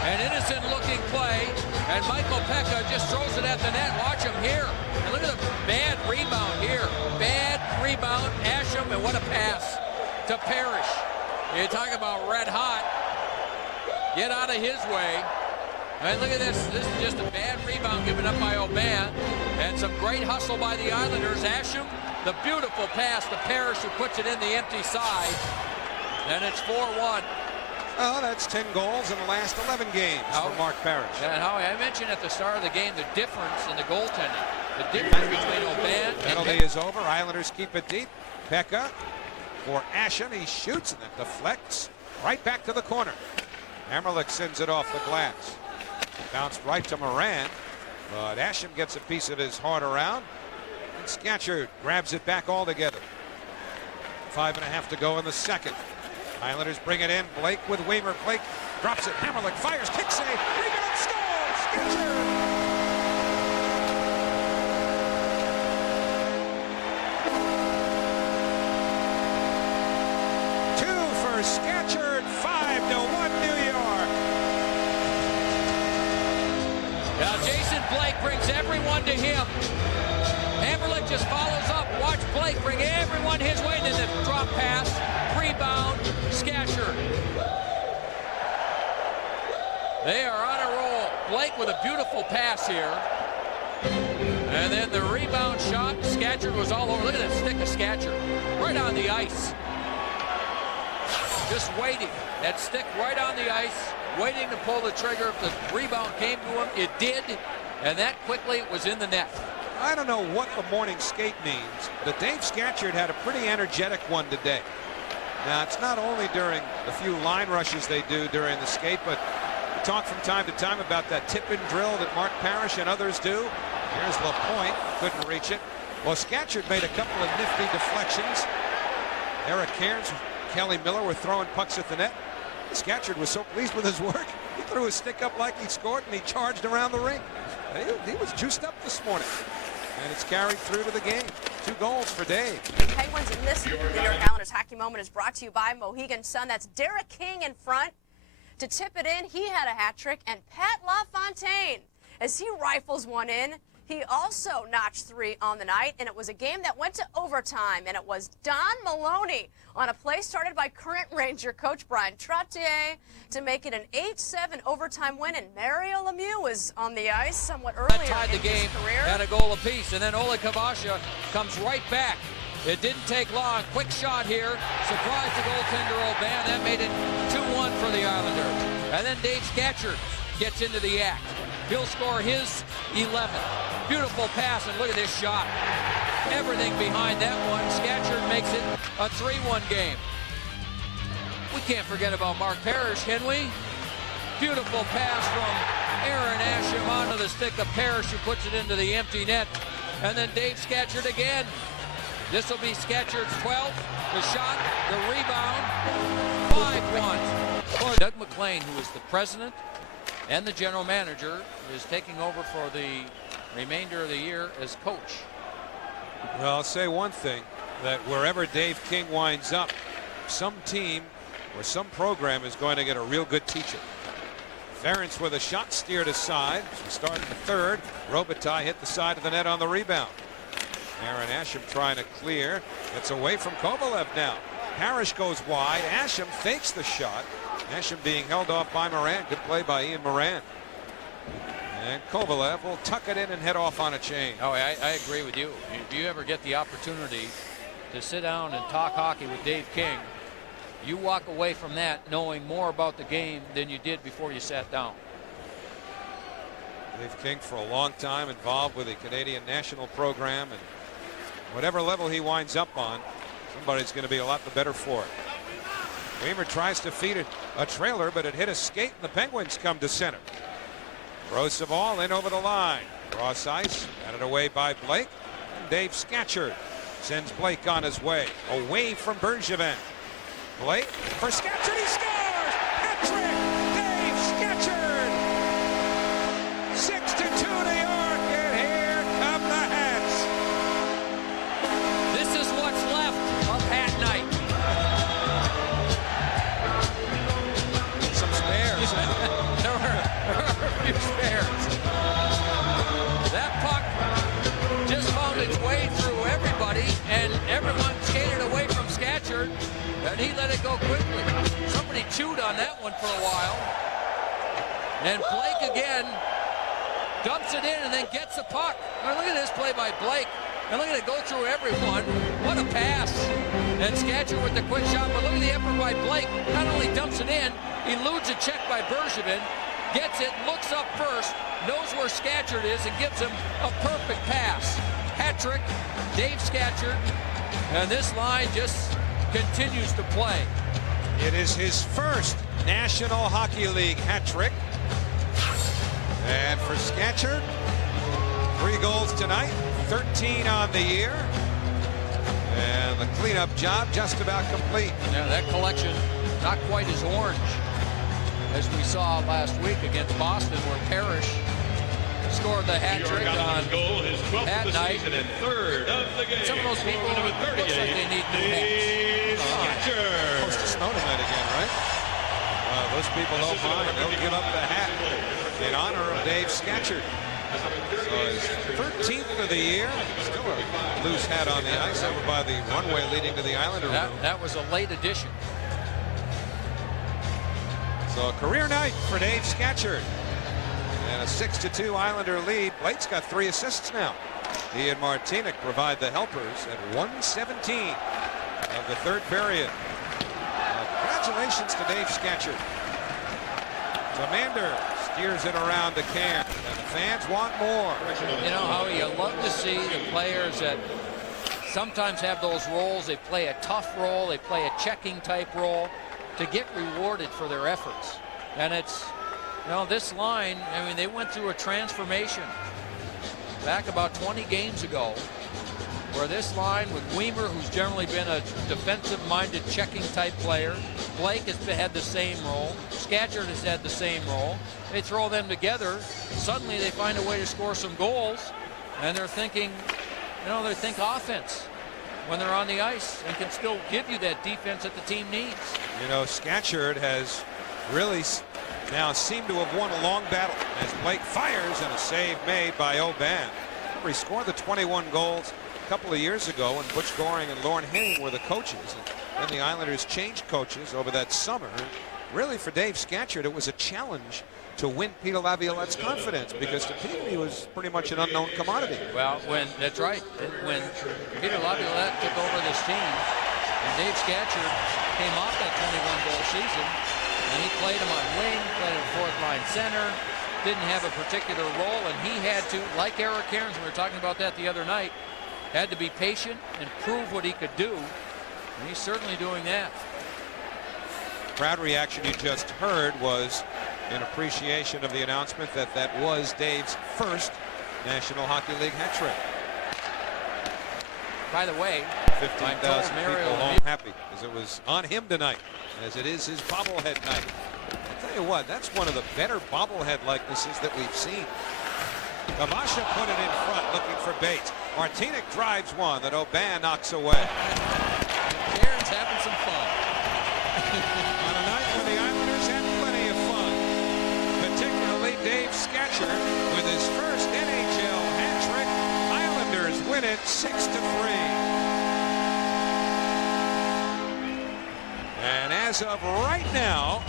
An innocent looking play, and Michael Pekka just throws it at the net. Watch him here. And look at the bad rebound here. Bad rebound. Asham, and what a pass to Parrish. You're talking about red hot. Get out of his way. And look at this. This is just a bad rebound given up by Aubin. And some great hustle by the Islanders. Asham, the beautiful pass to Parrish, who puts it in the empty side. And it's 4-1. Oh, that's 10 goals in the last 11 games for Mark Parrish. And Howie, I mentioned at the start of the game the difference in the goaltending. The difference between Aubin and Penalty is over. Islanders keep it deep. Pekka for Ashen. He shoots and it deflects right back to the corner. Hamrlik sends it off the glass. Bounced right to Moran. But Ashen gets a piece of his heart around. And Scatchard grabs it back altogether. 5.5 to go in the second. Islanders bring it in. Blake with Weimer. Blake drops it. Hamrlik fires. Kick save. Rebound. Scores. Scatchard. Scatchard. 5-1 New York. Now Jason Blake brings everyone to him. Hamrlik just follows up. Watch Blake bring everyone his way. And then the drop pass, rebound, Scatchard. They are on a roll. Blake with a beautiful pass here. And then the rebound shot. Scatchard was all over. Look at that stick of Scatchard. Right on the ice. Just waiting. That stick right on the ice, waiting to pull the trigger. If the rebound came to him, it did, and that quickly was in the net. I don't know what the morning skate means, but Dave Scatchard had a pretty energetic one today. Now, it's not only during the few line rushes they do during the skate, but we talk from time to time about that tip-in drill that Mark Parrish and others do. Here's LaPointe, couldn't reach it. Well, Scatchard made a couple of nifty deflections. Eric Cairns, Kelly Miller were throwing pucks at the net. Scatchard was so pleased with his work, he threw his stick up like he scored, and he charged around the ring. He was juiced up this morning, and it's carried through to the game. 2 goals for Dave. Penguins in this New York Islanders hockey moment is brought to you by Mohegan Sun. That's Derek King in front. To tip it in, he had a hat trick, and Pat LaFontaine, as he rifles one in, he also notched 3 on the night, and it was a game that went to overtime, and it was Don Maloney on a play started by current Ranger coach Bryan Trottier to make it an 8-7 overtime win, and Mario Lemieux was on the ice somewhat earlier tied the in game his career. at a goal apiece, and then Ole Kavasha comes right back. It didn't take long. Quick shot here. Surprised the goaltender O'Ban. That made it 2-1 for the Islanders. And then Dave Scatchard gets into the act. He'll score his 11th. Beautiful pass, and look at this shot. Everything behind that one. Scatchard makes it a 3-1 game. We can't forget about Mark Parrish, can we? Beautiful pass from Aaron Asham onto the stick of Parrish, who puts it into the empty net. And then Dave Scatchard again. This will be Scatchard's 12th. The shot, the rebound, 5-1. Doug McLean, who is the president and the general manager, is taking over for the remainder of the year as coach. Well, I'll say one thing, that wherever Dave King winds up, some team or some program is going to get a real good teacher. Ferentz with a shot steered aside. She started the third. Robitaille hit the side of the net on the rebound. Aaron Asham trying to clear. It's away from Kovalev now. Parrish goes wide. Asham fakes the shot. Asham being held off by Moran. Good play by Ian Moran. And Kovalev will tuck it in and head off on a chain. Oh, I agree with you. If you ever get the opportunity to sit down and talk hockey with Dave King, you walk away from that knowing more about the game than you did before you sat down. Dave King for a long time involved with the Canadian national program, and whatever level he winds up on, somebody's going to be a lot the better for it. Weimer tries to feed it a trailer, but it hit a skate, and the Penguins come to center. Throws the ball in over the line. Cross ice, batted away by Blake. And Dave Scatchard sends Blake on his way, away from Bergevin. Blake for Scatchard, he scores! Hat trick! Dave Scatchard! 6-2 New York, and here come the Hats. This is what's left of Hat Night. Some spares. There were a few spares. That puck just found its way through everybody, and everyone skated away from Scatchard, and he let it go quickly. Somebody chewed on that one for a while. And Blake again dumps it in and then gets the puck. Now look at this play by Blake. And look at it go through everyone. What a pass. And Scatchard with the quick shot, but look at the effort by Blake. Not only dumps it in, eludes a check by Bergevin, gets it, looks up first, knows where Scatchard is, and gives him a perfect pass. Hat trick, Dave Scatchard, and this line just continues to play. It is his first National Hockey League hat trick. And for Scatchard, 3 goals tonight, 13 on the year. And the cleanup job just about complete. Yeah, that collection not quite as orange as we saw last week against Boston, where Parrish scored the hat trick on that night. And third of the game. Some of those people, it looks like they need new hats. Supposed to snow tonight again, right? Those people don't mind. They'll give up the hat in honor of Dave Scatchard. So his 13th of the year. Still a loose hat on the ice over by the runway leading to the Islander room. That was a late addition. So a career night for Dave Scatchard. And a 6-2 Islander lead. Blake's got 3 assists now. He and Martinic provide the helpers at 1:17 of the third period. Congratulations to Dave Scatchard. Commander Steers it around to Cairns. And the fans want more. You know, Howie, you love to see the players that sometimes have those roles. They play a tough role. They play a checking type role to get rewarded for their efforts. And it's, you know, this line, I mean, they went through a transformation back about 20 games ago, where this line with Weimer, who's generally been a defensive-minded checking type player, Blake has had the same role, Scatchard has had the same role. They throw them together, suddenly they find a way to score some goals, and they're thinking, you know, they think offense when they're on the ice and can still give you that defense that the team needs. You know, Scatchard has really now seemed to have won a long battle as Blake fires and a save made by Aubin. He scored the 21 goals a couple of years ago when Butch Goring and Lorne Henning were the coaches. And then the Islanders changed coaches over that summer. Really, for Dave Scatchard, it was a challenge to win Peter Laviolette's confidence, because to Peter he was pretty much an unknown commodity. Well, that's right. When Peter Laviolette took over this team, and Dave Scatchard came off that 21-goal season, and he played him on wing, played him fourth-line center, didn't have a particular role, and he had to, like Eric Cairns, we were talking about that the other night, had to be patient and prove what he could do, and he's certainly doing that. Crowd reaction you just heard was in appreciation of the announcement that that was Dave's first National Hockey League hat trick. By the way, 15,000 people home happy because it was on him tonight, as it is his bobblehead night. I'll tell you what, that's one of the better bobblehead likenesses that we've seen. Kavasha put it in front, looking for Bates. Martinic drives one that Aubin knocks away. Cairns having some fun. On a night when the Islanders had plenty of fun, particularly Dave Scatchard with his first NHL hat trick. Islanders win it 6-3. And as of right now,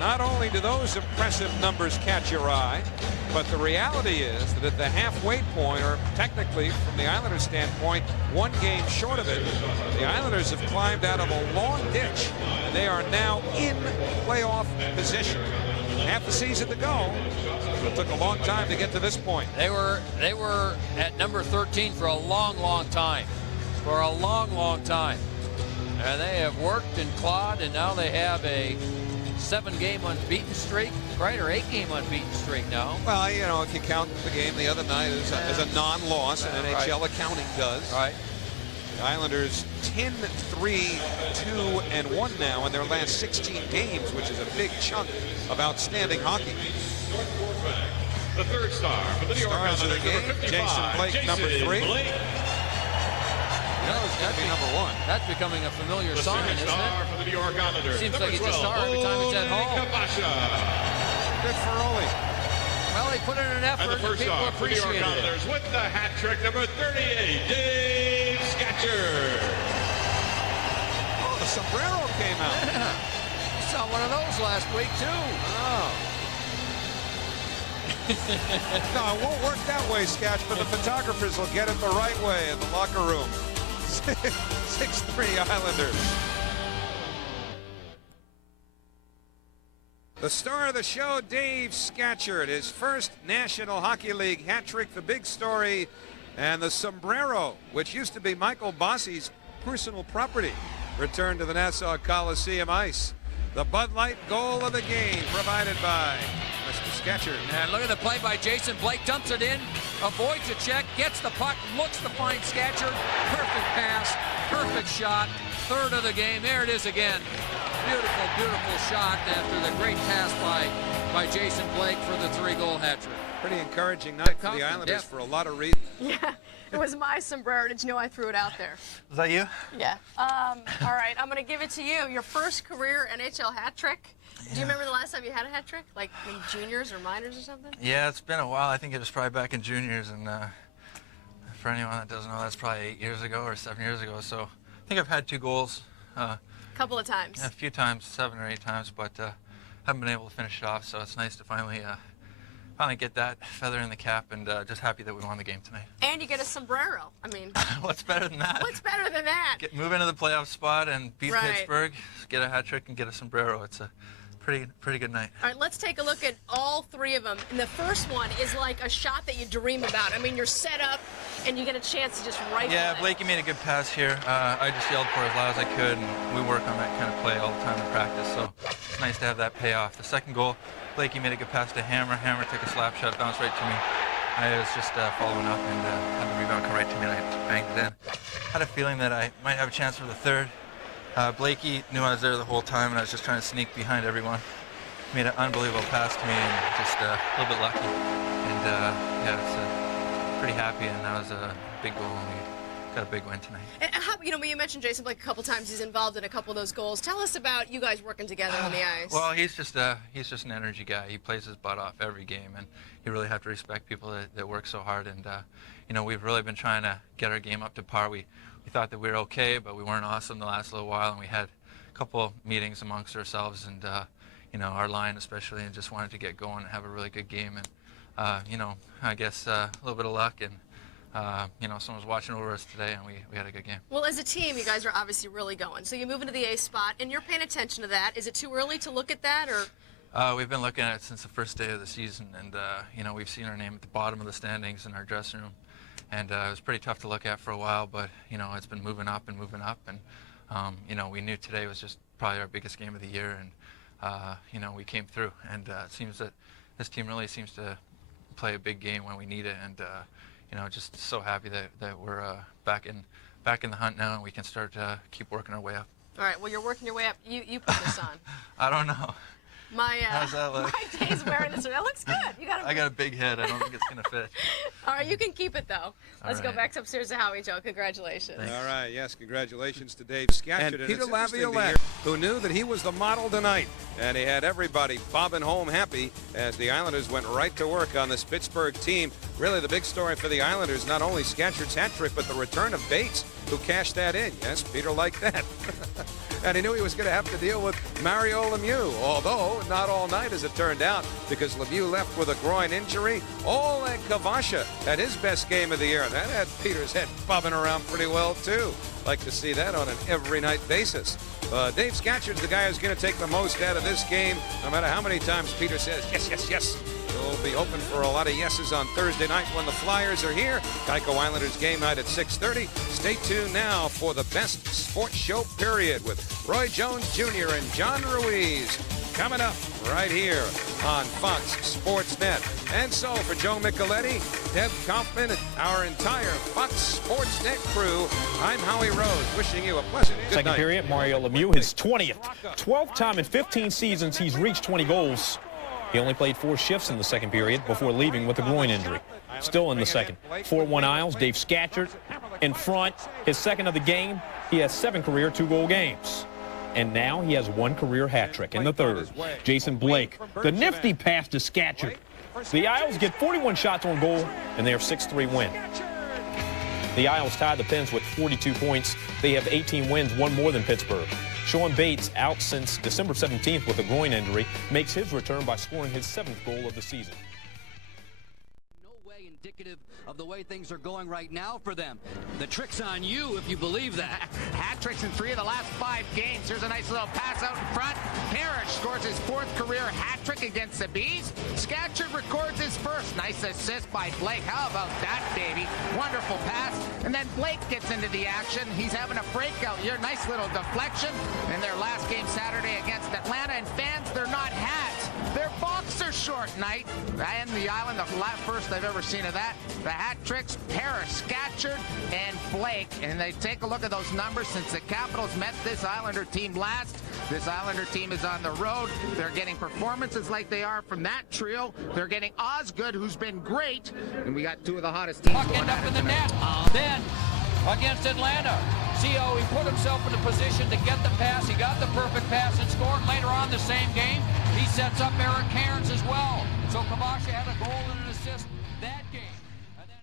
not only do those impressive numbers catch your eye, but the reality is that at the halfway point, or technically from the Islanders' standpoint, one game short of it, the Islanders have climbed out of a long ditch, and they are now in playoff position. Half the season to go. It took a long time to get to this point. They were at number 13 for a long time. For a long time. And they have worked and clawed, and now they have a 7-game unbeaten streak, right? Or 8-game unbeaten streak now. Well, you know, if you count the game the other night as a non-loss, and NHL accounting does. Right. The Islanders 10-3-2-1 now in their last 16 games, which is a big chunk of outstanding hockey. The third star for the New York Stars of the Islanders, game, number 55, Jason Blake, number 3. Blake. That's got to be number 1. That's becoming a familiar The sign, second isn't star it? for the New York Islanders, Seems number like it's 12, a star every time it's at home. Kavasha. Good for Ole. Well, they put in an And effort, the and first people star for the New York appreciated it. Islanders with the hat trick, number 38, Dave Scatchard. Oh, the sombrero came out. Yeah. You saw one of those last week, too. Oh. No, it won't work that way, Scatch, but the photographers will get it the right way in the locker room. 6-3 Islanders. The star of the show, Dave Scatchard, his first National Hockey League hat trick, the big story, and the sombrero, which used to be Michael Bossi's personal property, returned to the Nassau Coliseum ice. The Bud Light goal of the game provided by Mr. Scatchard. And look at the play by Jason Blake. Dumps it in, avoids a check, gets the puck, looks to find Scatchard. Perfect pass, perfect shot. Third of the game. There it is again. Beautiful, beautiful shot after the great pass by Jason Blake for the 3-goal hat trick. Pretty encouraging night for the Islanders for a lot of reasons. Yeah, it was my sombrero. Did you know I threw it out there? Was that you? Yeah. All right, I'm going to give it to you. Your first career NHL hat trick. Do you remember the last time you had a hat trick? Like in juniors or minors or something? Yeah, it's been a while. I think it was probably back in juniors. And for anyone that doesn't know, that's probably 8 years ago or 7 years ago. So I think I've had 2 goals. Couple of times. Yeah, a few times, 7 or 8 times, but haven't been able to finish it off. So it's nice to finally get that feather in the cap, and just happy that we won the game tonight. And you get a sombrero. I mean, what's better than that? what's better than that? Move into the playoff spot and beat Right. Pittsburgh, get a hat trick and get a sombrero. It's a pretty good night. All right, let's take a look at all three of them. And the first one is like a shot that you dream about. I mean, you're set up, and you get a chance to just rifle Yeah, it. Blakey made a good pass here. I just yelled for as loud as I could, and we work on that kind of play all the time in practice, so it's nice to have that pay off. The second goal, Blakey made a good pass to Hammer. Hammer took a slap shot, bounced right to me. I was just following up, and had the rebound come right to me, and I banged it in. Had a feeling that I might have a chance for the third. Blakey knew I was there the whole time, and I was just trying to sneak behind everyone. Made an unbelievable pass to me, and just a little bit lucky. And yeah, it's pretty happy, and that was a big goal, and we got a big win tonight. And how, you mentioned Jason Blake a couple times. He's involved in a couple of those goals. Tell us about you guys working together on the ice. Well, he's just an energy guy. He plays his butt off every game, and you really have to respect people that work so hard. And we've really been trying to get our game up to par. We thought that we were okay, but we weren't awesome the last little while, and we had a couple meetings amongst ourselves, and our line especially, and just wanted to get going and have a really good game. And I guess a little bit of luck, and someone was watching over us today, and we had a good game. Well, as a team, you guys are obviously really going. So you move into the A spot, and you're paying attention to that. Is it too early to look at that, or? We've been looking at it since the first day of the season, and we've seen our name at the bottom of the standings in our dressing room, and it was pretty tough to look at for a while, but it's been moving up, and we knew today was just probably our biggest game of the year, and we came through, and it seems that this team really seems to play a big game when we need it, and just so happy that we're back in the hunt now, and we can start to keep working our way up. All right, well, you're working your way up. You put this on. I don't know. How's that look? My day's wearing this. That looks good. I got a big head. I don't think it's going to fit. All right, you can keep it, though. Let's go right. back upstairs to Howie, Joe. Congratulations. Thanks. All right, yes, congratulations to Dave Scatchard. And Peter Laviolette, Laviolette, who knew that he was the model tonight. And he had everybody bobbing home happy as the Islanders went right to work on this Pittsburgh team. Really the big story for the Islanders, not only Scatchard's hat trick, but the return of Bates, who cashed that in. Yes, Peter liked that. And he knew he was going to have to deal with Mario Lemieux, although not all night as it turned out, because Lemieux left with a groin injury. Oleg Kavasha had his best game of the year. That had Peter's head bobbing around pretty well, too. Like to see that on an every night basis. Dave Scatchard's the guy who's going to take the most out of this game, no matter how many times Peter says, yes, yes, yes. He'll be open for a lot of yeses on Thursday night when the Flyers are here. Geico Islanders game night at 6:30. Stay tuned now for the best sports show period with Roy Jones Jr. and John Ruiz coming up right here on Fox Sports Net. And so for Joe Micheletti, Deb Kaufman, and our entire Fox Sports Net crew, I'm Howie Rose, wishing you a pleasant good Second night. period, Mario Lemieux, his 12th time in 15 seasons he's reached 20 goals. He only played 4 shifts in the second period before leaving with a groin injury. Still in the second. 4-1 Isles, Dave Scatchard in front. His second of the game. He has 7 career 2-goal games. And now he has 1 career hat trick in the third. Jason Blake, the nifty pass to Scatchard. The Isles get 41 shots on goal, and they have 6-3 win. The Isles tied the Pens with 42 points. They have 18 wins, 1 more than Pittsburgh. Sean Bates, out since December 17th with a groin injury, makes his return by scoring his 7th goal of the season. No way indicative of the way things are going right now for them. The trick's on you if you believe that. Hat tricks in 3 of the last 5 games. Here's a nice little pass out in front. Parrish scores his 4th career hat trick against the Bees. Scatchard records his first. Nice assist by Blake. How about that, baby? Wonderful pass. And then Blake gets into the action. He's having a breakout here. Nice little deflection in their last game Saturday against Atlanta. And fans, they're not hats. They're boxer short night. And the Island, the first I've ever seen of that. The hat tricks, Parrish, Scatchard, and Blake. And they take a look at those numbers since the Capitals met this Islander team last. This Islander team is on the road. They're getting performances like they are from that trio. They're getting Osgood, who's been great. And we got 2 of the hottest teams Puck going end up at in it the tonight. net. Then, against Atlanta. See how he put himself in a position to get the pass. He got the perfect pass and scored. Later on the same game, he sets up Eric Cairns as well. So Kavasha had a goal and an assist that game. And then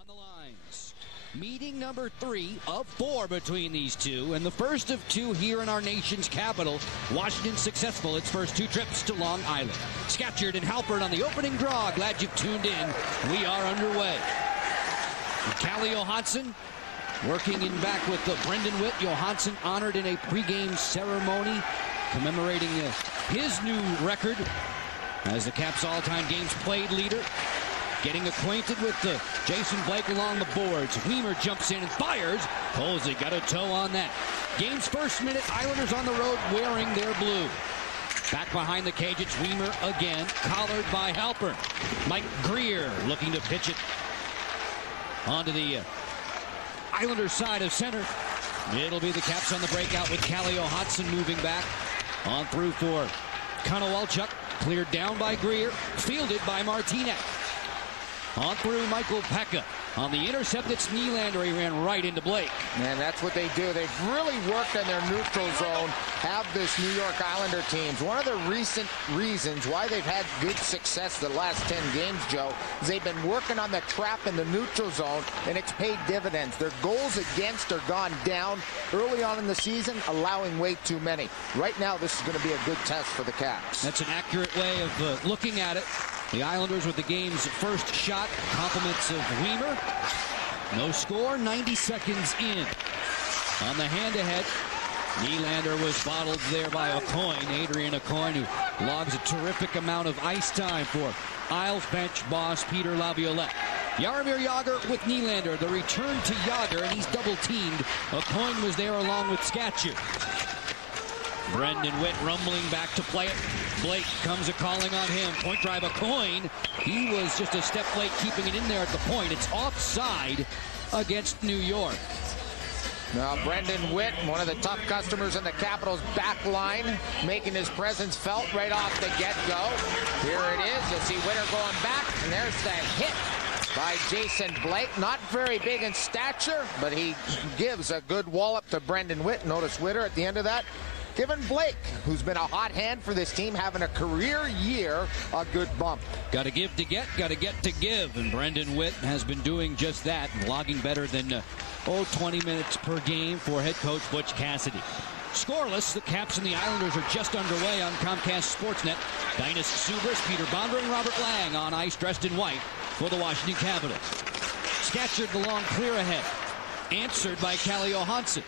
On the lines, meeting number 3 of 4 between these two, and the first of 2 here in our nation's capital. Washington successful its first 2 trips to Long Island. Scatchard and Halpern on the opening draw. Glad you've tuned in. We are underway. Callie Johansson working in back with Brendan Witt. Johansson honored in a pregame ceremony commemorating his new record as the Caps' all-time games played leader. Getting acquainted with Jason Blake along the boards. Weimer jumps in and fires. Colsey got a toe on that. Game's first minute, Islanders on the road wearing their blue. Back behind the cage, it's Weimer again, collared by Halpern. Mike Greer looking to pitch it onto the Islanders side of center. It'll be the Caps on the breakout with Kallio Hodson moving back. On through for Konowalchuk. Cleared down by Greer. Fielded by Martinek. On through Michael Pekka. On the intercept, it's Nylander. He ran right into Blake. And that's what they do. They've really worked on their neutral zone, have this New York Islander teams. One of the recent reasons why they've had good success the last 10 games, Joe, is they've been working on the trap in the neutral zone, and it's paid dividends. Their goals against are gone down early on in the season, allowing way too many. Right now, this is going to be a good test for the Caps. That's an accurate way of looking at it. The Islanders with the game's first shot. Compliments of Weimer. No score, 90 seconds in. On the hand-ahead, Nylander was bottled there by Aucoin. Adrian Aucoin, who logs a terrific amount of ice time for Isles bench boss Peter Laviolette. Jaromir Jagr with Nylander. The return to Jagr, and he's double-teamed. Aucoin was there along with Scatchard. Brendan Witt rumbling back to play it. Blake comes a-calling on him. Point drive, Aucoin. He was just a step late keeping it in there at the point. It's offside against New York. Now, Brendan Witt, one of the tough customers in the Capitals' back line, making his presence felt right off the get-go. Here it is. You'll see Witter going back, and there's the hit by Jason Blake. Not very big in stature, but he gives a good wallop to Brendan Witt. Notice Witter at the end of that, giving Blake, who's been a hot hand for this team, having a career year, a good bump. Got to give to get to give, and Brendan Witt has been doing just that, logging better than 20 minutes per game for head coach Butch Cassidy. Scoreless, the Caps and the Islanders are just underway on Comcast Sportsnet. Dinas Subras, Peter Bondra, and Robert Lang on ice, dressed in white for the Washington Capitals. Scatchard the long clear ahead, answered by Kallio Hodson.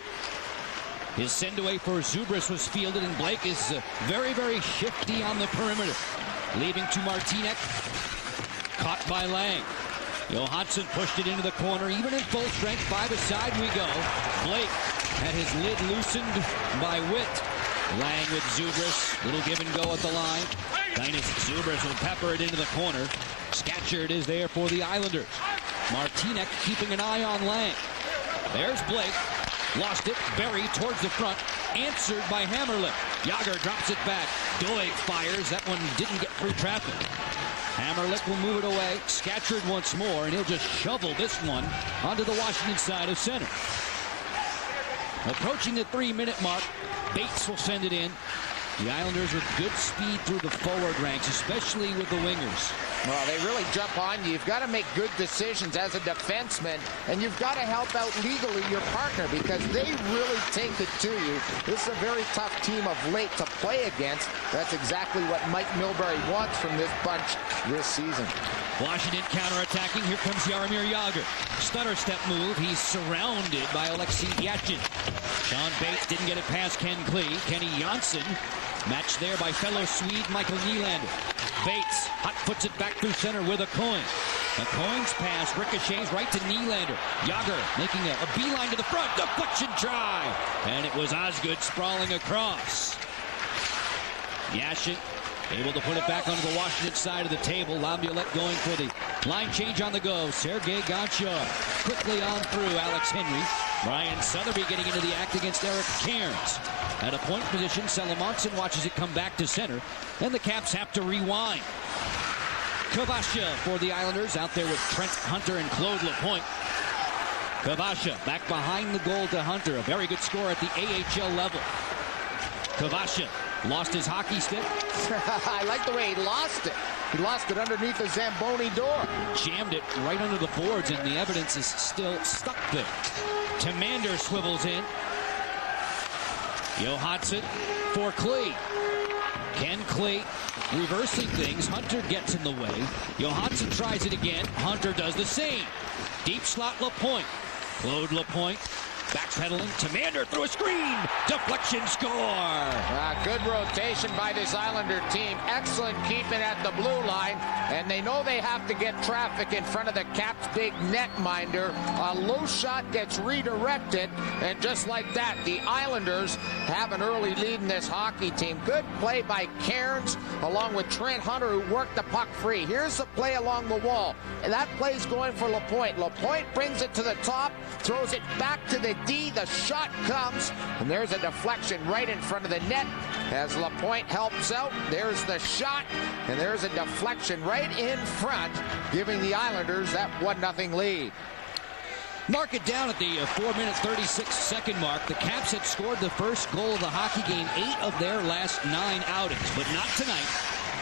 His send-away for Zubris was fielded, and Blake is very, very shifty on the perimeter. Leaving to Martinek. Caught by Lang. Johansson pushed it into the corner, even in full strength. By the side we go. Blake had his lid loosened by Witt. Lang with Zubris. Little give and go at the line. Dinas Zubris will pepper it into the corner. Scatchard is there for the Islanders. Martinek keeping an eye on Lang. There's Blake. Lost it, buried towards the front, answered by Hammerlick. Jagr drops it back. Doig fires. That one didn't get through traffic. Hammerlick will move it away. Scatchard once more, and he'll just shovel this one onto the Washington side of center. Approaching the 3-minute mark, Bates will send it in. The Islanders with good speed through the forward ranks, especially with the wingers. Well, they really jump on you. You've got to make good decisions as a defenseman, and you've got to help out legally your partner because they really take it to you. This is a very tough team of late to play against. That's exactly what Mike Milbury wants from this bunch this season. Washington counterattacking. Here comes Jaromir Jagr. Stutter step move. He's surrounded by Alexei Yashin. Sean Bates didn't get it past Ken Klee. Kenny Janssen matched there by fellow Swede Michael Nylander. Bates hot puts it back through center with Aucoin. Aucoin's pass ricochets right to Nylander. Jagr making a beeline to the front. Deflection try. And it was Osgood sprawling across. Yashin able to put it back onto the Washington side of the table. Laviolette going for the line change on the go. Sergei Gonchar quickly on through Alex Henry. Brian Sotheby getting into the act against Eric Cairns. At a point position, Salamonson watches it come back to center. And the Caps have to rewind. Kavasha for the Islanders out there with Trent Hunter and Claude Lapointe. Kavasha back behind the goal to Hunter. A very good score at the AHL level. Kavasha lost his hockey stick. I like the way he lost it. He lost it underneath the Zamboni door. Jammed it right under the boards, and the evidence is still stuck there. Tamander swivels in. Johansson for Klee. Ken Klee reversing things. Hunter gets in the way. Johansson tries it again. Hunter does the same. Deep slot Lapointe. Claude Lapointe Backpedaling, Tamander through a screen. Deflection score. Good rotation by this Islander team. Excellent keeping at the blue line. And they know they have to get traffic in front of the Caps' big netminder. A low shot gets redirected. And just like that, the Islanders have an early lead in this hockey team. Good play by Cairns along with Trent Hunter, who worked the puck free. Here's the play along the wall. And that play's going for Lapointe. Lapointe brings it to the top, throws it back to the D. The shot comes, and there's a deflection right in front of the net as Lapointe helps out. There's the shot, and there's a deflection right in front, giving the Islanders that 1-0 lead. Mark it down at the 4-minute 36-second mark. The Caps had scored the first goal of the hockey game 8 of their last 9 outings, but not tonight.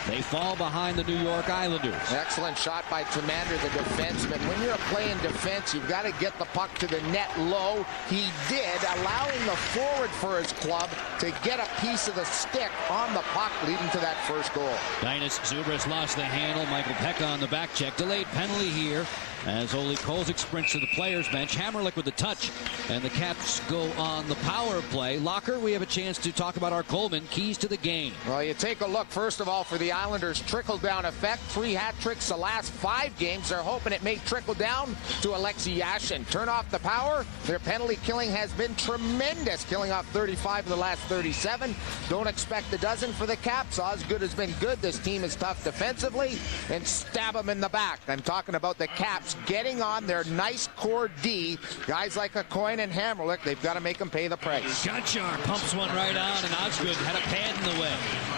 They fall behind the New York Islanders. Excellent shot by Tremander, the defenseman. When you're playing defense, you've got to get the puck to the net low. He did, allowing the forward for his club to get a piece of the stick on the puck, leading to that first goal. Dinas Zubris lost the handle. Michael Pekka on the back check. Delayed penalty here as Ole Kolzig sprints to the players' bench. Hammerlick with the touch, and the Caps go on the power play. Locker, we have a chance to talk about our Coleman keys to the game. Well, you take a look, first of all, for the Islanders' trickle-down effect. 3 hat tricks the last 5 games. They're hoping it may trickle down to Alexei Yashin. Turn off the power. Their penalty killing has been tremendous, killing off 35 of the last 37. Don't expect a dozen for the Caps. Osgood has been good. This team is tough defensively, and stab them in the back. I'm talking about the Caps getting on their nice core D. Guys like Acoin and Hammerlick, they've got to make them pay the price. Scatchard pumps one right on, and Osgood had a pad in the way.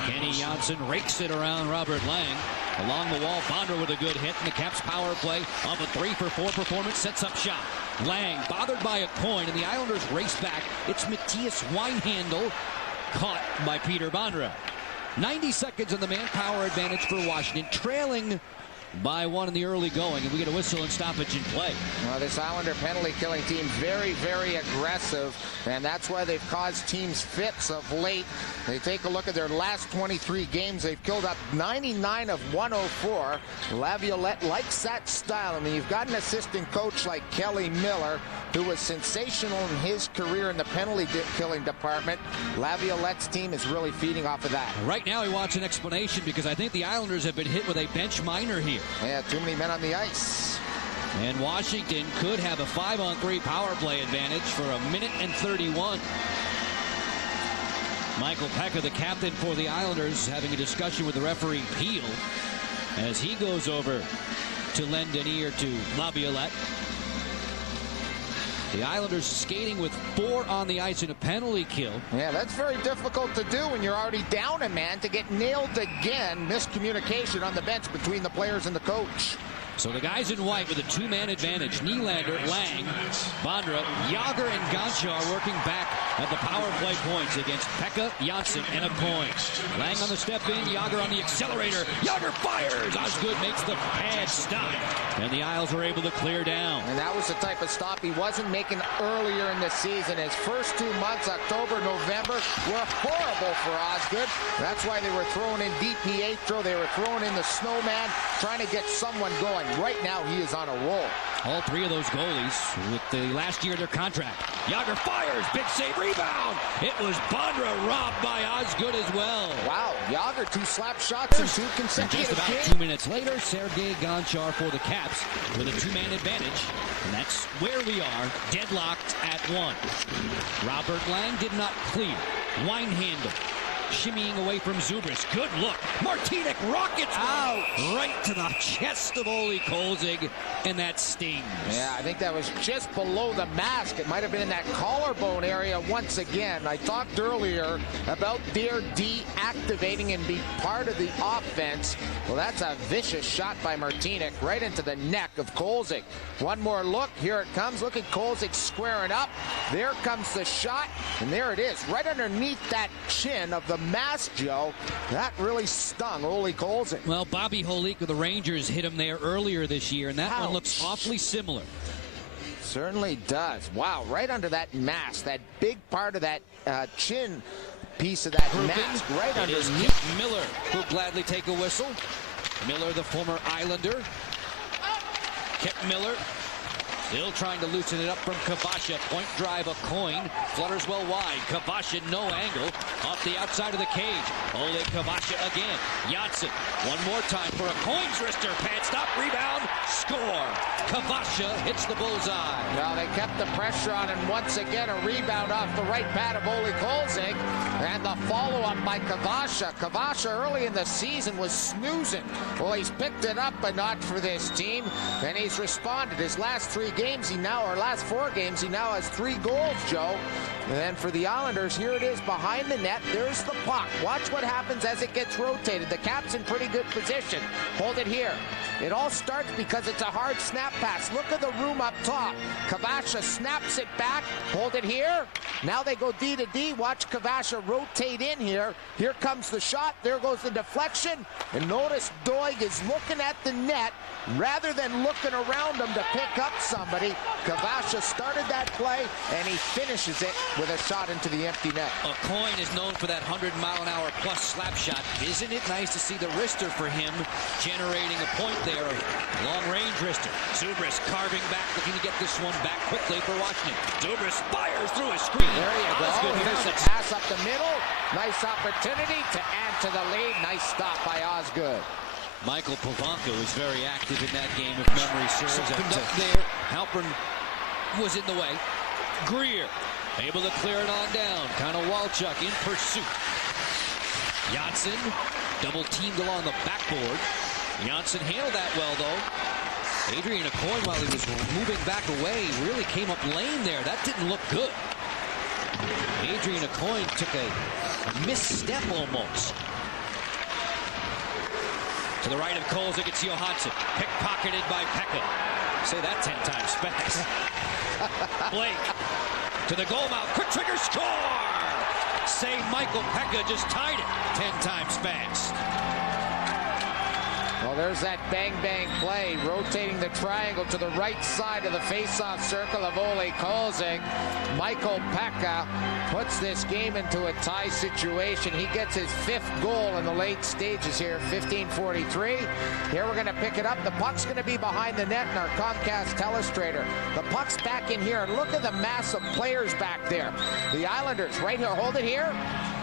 Kenny Janssen rakes it around Robert Lang. Along the wall, Bondra with a good hit, and the Caps power play of a 3-for-4 performance sets up shot. Lang bothered by Acoin, and the Islanders race back. It's Matthias Weinhandel, caught by Peter Bondra. 90 seconds on the manpower advantage for Washington, trailing by 1 in the early going, and we get a whistle and stoppage in play. Well, this Islander penalty killing team very, very aggressive, and that's why they've caused teams fits of late. They take a look at their last 23 games. They've killed up 99 of 104. Laviolette likes that style. I mean, you've got an assistant coach like Kelly Miller, who was sensational in his career in the penalty killing department. Laviolette's team is really feeding off of that. Right now he wants an explanation because I think the Islanders have been hit with a bench minor here. Yeah, too many men on the ice. And Washington could have a 5-on-3 power play advantage for 1:31. Michael Pekka, the captain for the Islanders, having a discussion with the referee Peel as he goes over to lend an ear to Laviolette. The Islanders skating with 4 on the ice in a penalty kill. Yeah, that's very difficult to do when you're already down a man. To get nailed again, miscommunication on the bench between the players and the coach. So the guys in white with a 2-man advantage. Nylander, Lang, Bondra, Yager, and Gonchar working back at the power play points against Pekka, Janssen, and Acoin. Lang on the step in, Yager on the accelerator. Yager fires! Osgood makes the pad stop. And the Isles were able to clear down. And that was the type of stop he wasn't making earlier in the season. His first 2 months, October, November, were horrible for Osgood. That's why they were throwing in DiPietro. They were throwing in the Snowman, trying to get someone going. Right now, he is on a roll. All 3 of those goalies with the last year of their contract. Yager fires, big save, rebound. It was Bondra robbed by Osgood as well. Wow, Yager 2 slap shots in 2 consecutive Just about games. 2 minutes later, Sergei Gonchar for the Caps with a 2-man advantage. And that's where we are, deadlocked at 1. Robert Lang did not clear. Weinhandel shimmying away from Zubris. Good look. Martinic rockets out right to the chest of Ole Kolzig, and that stings. Yeah, I think that was just below the mask. It might have been in that collarbone area once again. I talked earlier about their D activating and be part of the offense. Well, that's a vicious shot by Martinic right into the neck of Kolzig. One more look. Here it comes. Look at Kolzig squaring up. There comes the shot, and there it is, right underneath that chin of the mask, Joe. That really stung Ole Kolzig. Well, Bobby Holik of the Rangers hit him there earlier this year, and that one looks awfully similar. Certainly does. Wow, right under that mask, that big part of that chin piece of that mask, right underneath. Miller will gladly take a whistle. Miller, the former Islander. Kip Miller Still trying to loosen it up from Kavasha. Point drive, a coin. Flutters well wide. Kavasha, no angle. Off the outside of the cage. Ole Kavasha again. Janssen, one more time for a coins wrister. Pad stop, rebound, score. Kavasha hits the bullseye. Well, they kept the pressure on, and once again, a rebound off the right pad of Ole Kolzig. And the follow-up by Kavasha. Kavasha early in the season was snoozing. Well, he's picked it up a notch for this team, and he's responded. His last 3 games, last 4 games, he now has 3 goals, Joe. And then for the Islanders, here it is behind the net. There's the puck. Watch what happens as it gets rotated. The Caps in pretty good position. Hold it here. It all starts because it's a hard snap pass. Look at the room up top. Kavasha snaps it back. Hold it here. Now they go D to D. Watch Kavasha rotate in here. Here comes the shot. There goes the deflection. And notice Doig is looking at the net rather than looking around him to pick up somebody. Kavasha started that play, and he finishes it with a shot into the empty net. A coin is known for that 100-mile-an-hour plus slap shot. Isn't it nice to see the wrister for him generating a point there? Long-range wrister. Zubris carving back, looking to get this one back quickly for Washington. Zubris fires through a screen. There you go. Here's the pass up the middle. Nice opportunity to add to the lead. Nice stop by Osgood. Michael Pavanka was very active in that game, if memory serves. Opened up there. Halpern was in the way. Greer able to clear it on down. Walchuk in pursuit. Janssen double teamed along the backboard. Janssen handled that well, though. Adrian Aucoin, while he was moving back away, really came up lane there. That didn't look good. Adrian Aucoin took a misstep almost. To the right of Kolzig, it's Johansson. Pickpocketed by Pekka. Say that 10 times fast. Blake to the goal mouth. Quick trigger score! Say Michael Pekka just tied it 10 times fast. Well, there's that bang-bang play, rotating the triangle to the right side of the face-off circle of Ole Kolzig. Michael Pekka puts this game into a tie situation. He gets his 5th goal in the late stages here, 15:43. Here we're going to pick it up. The puck's going to be behind the net in our Comcast telestrator. The puck's back in here, and look at the mass of players back there. The Islanders right here. Hold it here.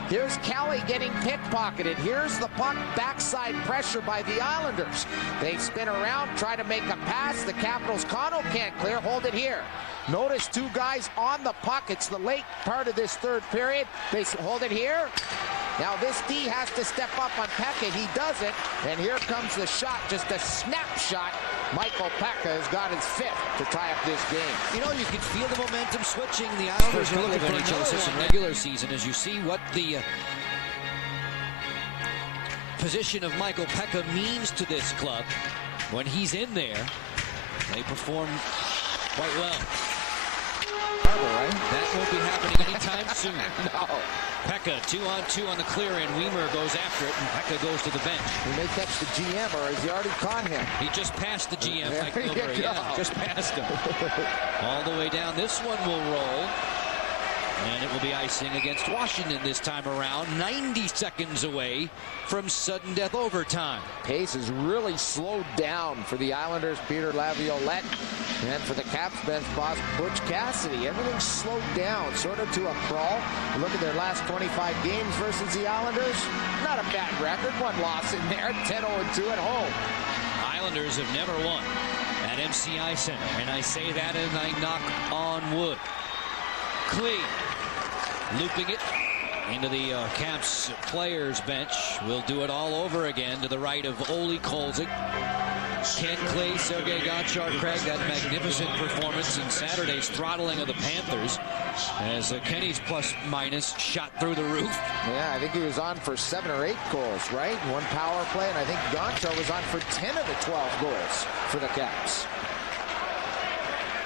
Here's Kelly getting pickpocketed. Here's the puck, backside pressure by the Islanders. They spin around, try to make a pass. The Capitals, Connell can't clear. Hold it here. Notice 2 guys on the puck. It's the late part of this 3rd period. They hold it here. Now this D has to step up on Pekka. He doesn't. And here comes the shot, just a snapshot. Michael Pekka has got his 5th to tie up this game. You know, you can feel the momentum switching. The Islanders are looking for another one regular season as you see what the position of Michael Pekka means to this club. When he's in there, they perform quite well. Right? That won't be happening anytime soon. No. Pekka 2-on-2 on the clear end. Weimer goes after it, and Pekka goes to the bench. He may catch the GM, or has he already caught him? He just passed the GM. There Mike you Milbury. go. Yeah, just passed him. All the way down. This one will roll. And it will be icing against Washington this time around. 90 seconds away from sudden death overtime. Pace is really slowed down for the Islanders, Peter Laviolette, and for the Caps bench boss, Butch Cassidy. Everything's slowed down, sort of to a crawl. Look at their last 25 games versus the Islanders. Not a bad record. 1 loss in there, 10-0-2 at home. Islanders have never won at MCI Center, and I say that and I knock on wood. Klee looping it into the Caps players bench. We'll do it all over again to the right of Ole Kolzig. Ken Clay, Sergei Gonchar, Craig, that magnificent performance in Saturday's throttling of the Panthers as Kenny's plus-minus shot through the roof. Yeah, I think he was on for 7 or 8 goals, right? 1 power play, and I think Gonchar was on for 10 of the 12 goals for the Caps.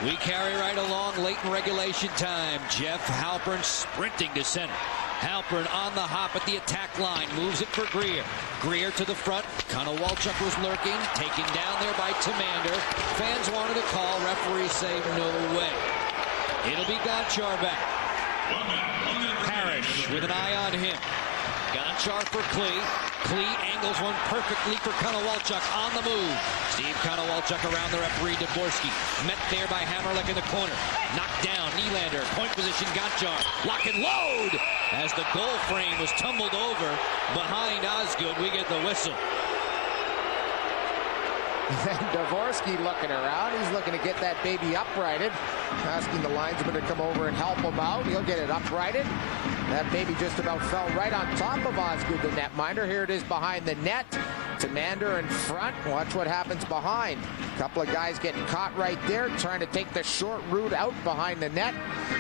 We carry right along late in regulation time. Jeff Halpern sprinting to center. Halpern on the hop at the attack line. Moves it for Greer. Greer to the front. Connell Walchuk was lurking. Taken down there by Tamander. Fans wanted a call. Referees say no way. It'll be Gonchar back. Parrish with an eye on him. Gonchar for Klee. Klee angles one perfectly for Konowalchuk on the move. Steve Konowalchuk around the referee Dvorsky. Met there by Hammerlick in the corner. Knocked down. Nylander. Point position. Scatchard. Lock and load. As the goal frame was tumbled over behind Osgood, we get the whistle. Dvorsky looking around. He's looking to get that baby uprighted. Asking the linesman to come over and help him out. He'll get it uprighted. That baby just about fell right on top of Osgood, the netminder. Here it is behind the net. Timander in front. Watch what happens behind. A couple of guys getting caught right there, trying to take the short route out behind the net.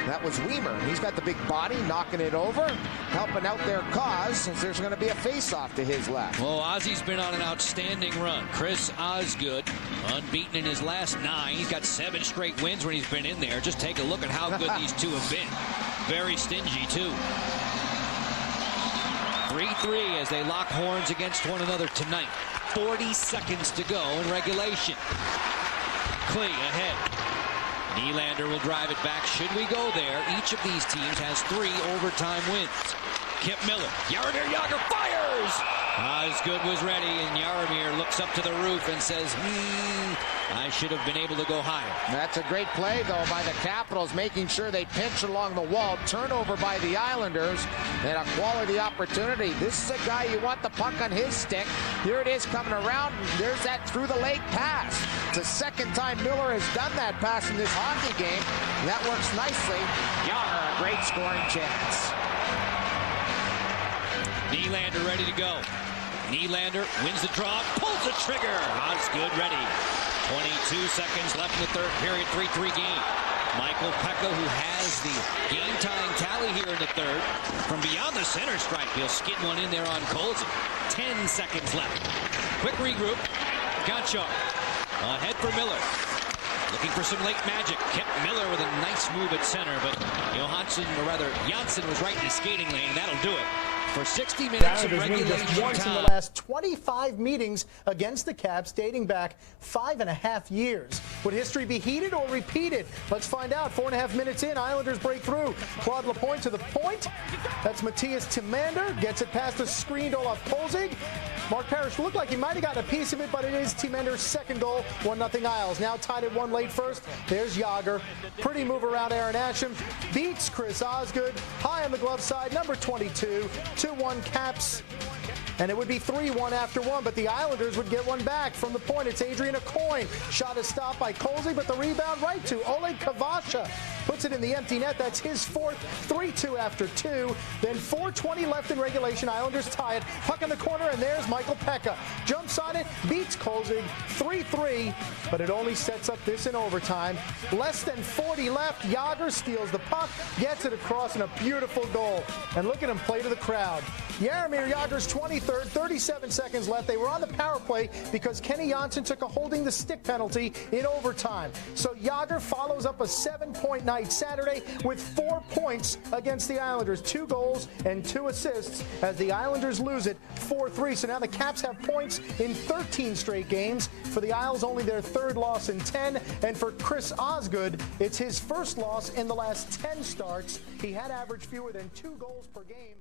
That was Weimer. He's got the big body, knocking it over, helping out their cause, since there's going to be a face-off to his left. Well, Ozzy's been on an outstanding run. Chris Osgood, unbeaten in his last 9. He's got 7 straight wins when he's been in there. Just take a look at how good these two have been. Very stingy, too. 3-3 as they lock horns against one another tonight. 40 seconds to go in regulation. Klee ahead. Nylander will drive it back. Should we go there? Each of these teams has 3 overtime wins. Kip Miller. Jaromir Jagr fires! Osgood was ready, and Jaromir looks up to the roof and says, I should have been able to go higher. That's a great play, though, by the Capitals, making sure they pinch along the wall. Turnover by the Islanders, and a quality opportunity. This is a guy you want the puck on his stick. Here it is coming around, and there's that through the leg pass. It's the second time Miller has done that pass in this hockey game. That works nicely. Jagr, a great scoring chance. Nylander ready to go. Nylander wins the draw, pulls the trigger. Osgood ready. 22 seconds left in the third period, 3-3 game. Michael Pekka, who has the game-tying tally here in the third. From beyond the center stripe, he'll skid one in there on Colson. 10 seconds left. Quick regroup. Scatchard ahead for Miller. Looking for some late magic. Kip Miller with a nice move at center, but Janssen was right in the skating lane, and that'll do it. For 60 minutes of regulation just once time. in the last 25 meetings against the Caps, dating back 5.5 years. Would history be heated or repeated? Let's find out. 4.5 minutes in, Islanders break through. Claude Lapointe to the point. That's Matthias Timander. Gets it past the screened Olaf Kolzig. Mark Parrish looked like he might have gotten a piece of it, but it is Timander's second goal. 1-0 Isles. Now tied at 1 late first. There's Jagr. Pretty move around Aaron Asham. Beats Chris Osgood. High on the glove side, number 22. 2-1 Caps. And it would be 3-1 after 1, but the Islanders would get one back from the point. It's Adrian Aucoin. Shot is stopped by Kolzig, but the rebound right to Oleg Kvasha. Puts it in the empty net. That's his 4th. 3-2 after 2. Then 4:20 left in regulation. Islanders tie it. Puck in the corner, and there's Michael Pekka. Jumps on it, beats Kolzig. 3-3, but it only sets up this in overtime. Less than 40 left. Jagr steals the puck, gets it across, and a beautiful goal. And look at him play to the crowd. Jaromir Jagr's 23rd, 37 seconds left. They were on the power play because Kenny Janssen took a holding the stick penalty in overtime. So Jagr follows up a 7-point night Saturday with 4 points against the Islanders. 2 goals and 2 assists as the Islanders lose it 4-3. So now the Caps have points in 13 straight games. For the Isles, only their 3rd loss in 10. And for Chris Osgood, it's his 1st loss in the last 10 starts. He had averaged fewer than 2 goals per game.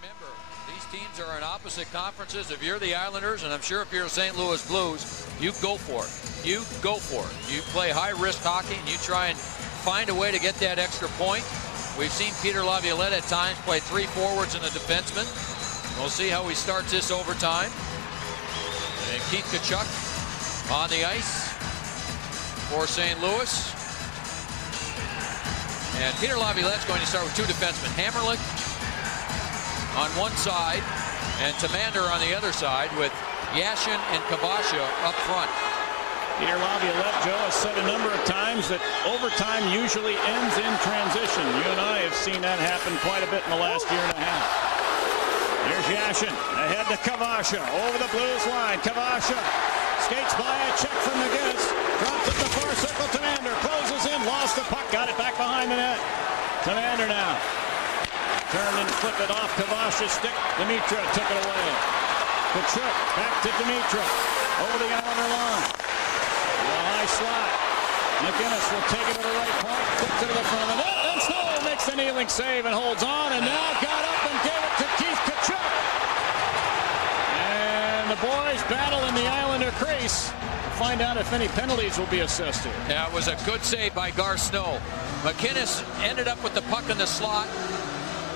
Remember, these teams are in opposite conferences. If you're the Islanders, and I'm sure if you're the St. Louis Blues, you go for it. You go for it. You play high-risk hockey, and you try and find a way to get that extra point. We've seen Peter Laviolette at times play 3 forwards and a defenseman. We'll see how he starts this overtime. And Keith Tkachuk on the ice for St. Louis. And Peter Laviolette's going to start with 2 defensemen. Hammerlick on one side, and Timander on the other side, with Yashin and Kvasha up front. Peter Laviolette, Joe, has said a number of times that overtime usually ends in transition. You and I have seen that happen quite a bit in the last year and a half. Here's Yashin, ahead to Kvasha, over the Blues line. Kvasha skates by, a check from McGinnis, drops it to the far circle. Timander closes in, lost the puck, got it back behind the net. Timander now. Turned and flipped it off Kvasha's stick. Dimitra took it away. Tkachuk back to Dimitra. Over the Islander line. The high slot. McGinnis will take it to the right point. Flips it to the front of the net. And Snow makes the kneeling save and holds on. And now got up and gave it to Keith Tkachuk. find out if any penalties will be assessed here. Yeah, it was a good save by Gar Snow. McInnes ended up with the puck in the slot,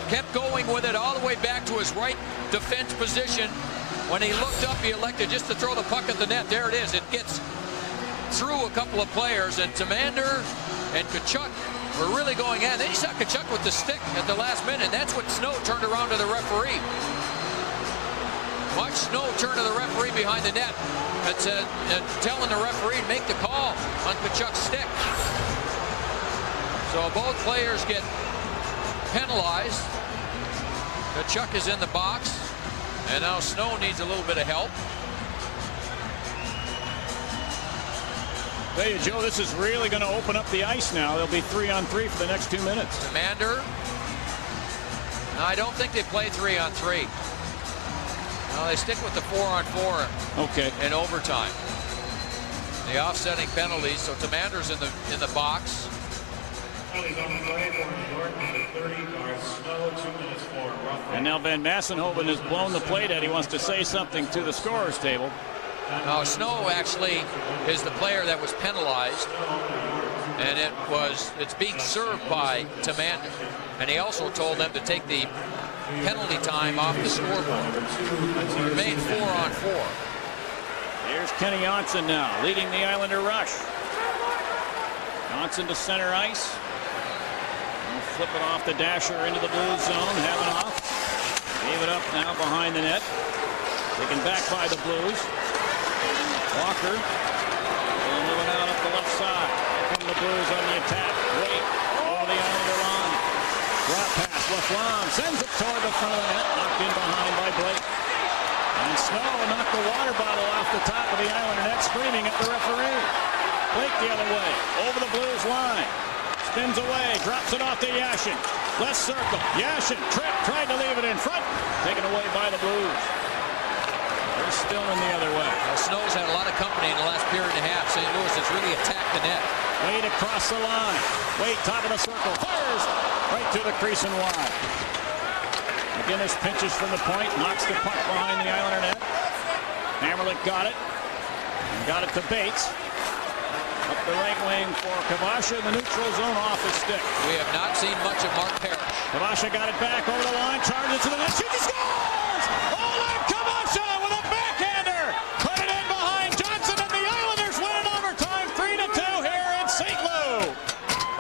kept going with it all the way back to his right defense position. When he looked up, he elected just to throw the puck at the net. There it is. It gets through a couple of players, and Tamander and Tkachuk were really going at it. Then he saw Tkachuk with the stick at the last minute, and that's what Snow turned around to the referee. Watch Snow turn to the referee behind the net and said, telling the referee to make the call on Tkachuk's stick. So both players get penalized. Tkachuk is in the box, and now Snow needs a little bit of help. Tell you, Joe, this is really going to open up the ice now. They'll be 3-on-3 for the next 2 minutes. Commander. No, I don't think they play 3-on-3. No, they stick with the 4-on-4. Okay. In overtime. The offsetting penalties. So Tamander's in the box. And now Van Massenhoven has blown the plate out. He wants to say something to the scorer's table. Now, Snow actually is the player that was penalized, and it's being served by Tamander. And he also told them to take the penalty time off the scoreboard. It remained 4-on-4. Here's Kenny Johnson now, leading the Islander rush. Johnson to center ice. He'll flip it off the dasher into the blue zone. Havenoff gave it up now behind the net. Taken back by the Blues. Walker moving out up the left side. From the Blues on the attack. Wait. Oh, the Islander line. Drop pass. Laflamme sends it toward the front of the net. Knocked in behind by Blake. And Snow knocked the water bottle off the top of the Islander net, screaming at the referee. Blake the other way. Over the Blues line. Spins away. Drops it off to Yashin. Left circle. Yashin tried to leave it in front. Taken away by the Blues. They're still in the other way. Well, Snow's had a lot of company in the last period and a half. St. Louis has really attacked the net. Wade across the line. Wade top of the circle. Fires right to the crease and wide. McInnes pinches from the point. Knocks the puck behind the Islander net. Hammerlick got it. And got it to Bates. Up the right wing for Kavasha. The neutral zone off his stick. We have not seen much of Mark Parrish. Kavasha got it back over the line. Charges to the net. Shoots. He scores! Oleg Kavasha with a backhander. Put it in behind Johnson, and the Islanders win in overtime 3-2 here in St. Louis.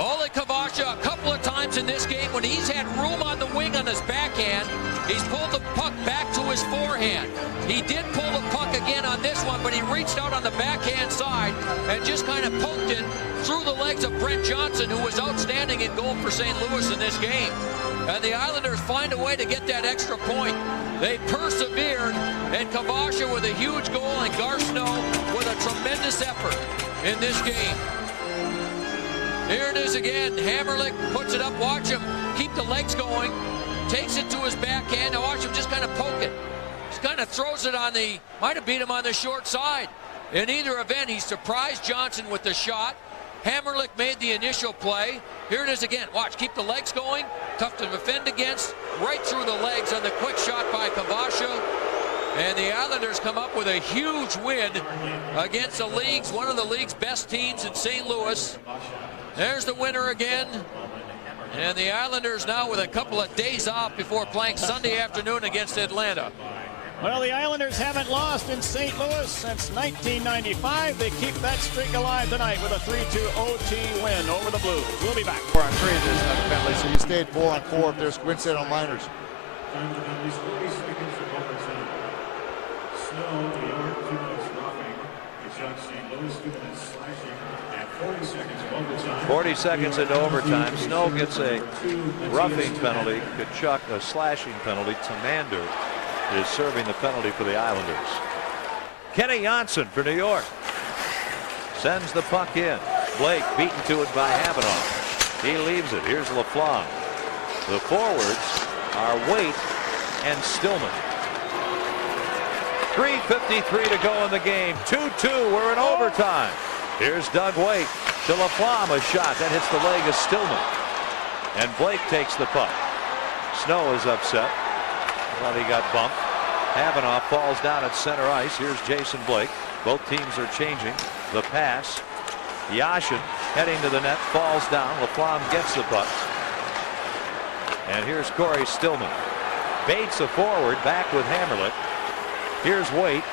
Oleg Kavasha, a couple of times in this game, when he's had room on the wing on his backhand, he's pulled the puck back to his forehand. He did pull the puck again on this one, but he reached out on the backhand side and just kind of poked it through the legs of Brent Johnson, who was outstanding in goal for St. Louis in this game. And the Islanders find a way to get that extra point. They persevered, and Kavasha with a huge goal, and Gar Snow with a tremendous effort in this game. Here it is again. Hammerlick puts it up. Watch him keep the legs going. Takes it to his backhand. Now watch him just kind of poke it. Just kind of throws it on the, might have beat him on the short side. In either event, he surprised Johnson with the shot. Hammerlick made the initial play. Here it is again. Watch, keep the legs going. Tough to defend against. Right through the legs on the quick shot by Kavasha. And the Islanders come up with a huge win against one of the league's best teams in St. Louis. There's the winner again. And the Islanders now with a couple of days off before playing Sunday afternoon against Atlanta. Well, the Islanders haven't lost in St. Louis since 1995. They keep that streak alive tonight with a 3-2 OT win over the Blues. We'll be back. 4-on-3, there's not a penalty, so you stayed 4-on-4 if there's coincidental minors. Snow, the yard, 2 minutes roughing. It's on St. Louis, 2 minutes slashing. At 40 seconds of overtime. 40 seconds into overtime. Snow gets a roughing penalty. Tkachuk a slashing penalty. Tamander is serving the penalty for the Islanders. Kenny Johnson for New York. Sends the puck in. Blake beaten to it by Havenoff. He leaves it. Here's Laflamme. The forwards are Waite and Stillman. 3:53 to go in the game. 2-2. We're in overtime. Here's Doug Waite to Laflamme. A shot that hits the leg of Stillman. And Blake takes the puck. Snow is upset. Thought he got bumped. Havenoff falls down at center ice. Here's Jason Blake. Both teams are changing. The pass. Yashin heading to the net, falls down. LaFlamme gets the puck. And here's Corey Stillman. Bates a forward, back with Hammerlick. Here's Waite.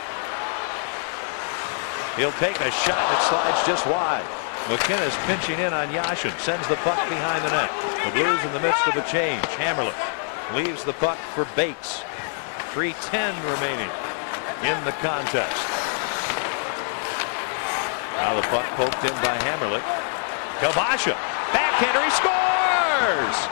He'll take a shot that slides just wide. McKinnis pinching in on Yashin, sends the puck behind the net. The Blues in the midst of a change. Hammerlick leaves the puck for Bates. 3:10 remaining in the contest. Now the puck poked in by Hammerlick. Kabasha, backhander, he scores!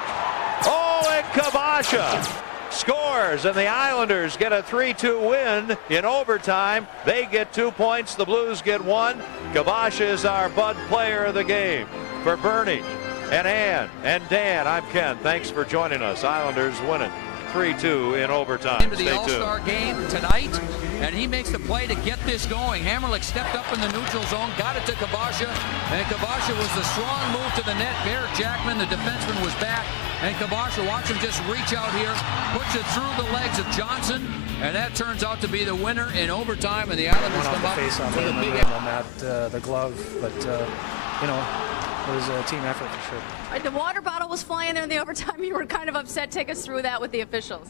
Oleg Kabasha scores, and the Islanders get a 3-2 win in overtime. They get 2 points, the Blues get 1. Kabasha is our Bud player of the game. For Bernie and Ann and Dan, I'm Ken. Thanks for joining us. Islanders winning 3-2 in overtime. Into the All-Star game tonight, and he makes the play to get this going. Hammerlick stepped up in the neutral zone, got it to Kabasha, and Kabasha was the strong move to the net. Barrett Jackman, the defenseman, was back, and Kabasha, watch him just reach out here, puts it through the legs of Johnson, and that turns out to be the winner in overtime, and the Islanders come up with a big on that, the glove, but you know, it was a team effort for sure. The water bottle was flying in the overtime. You were kind of upset. Take us through that with the officials.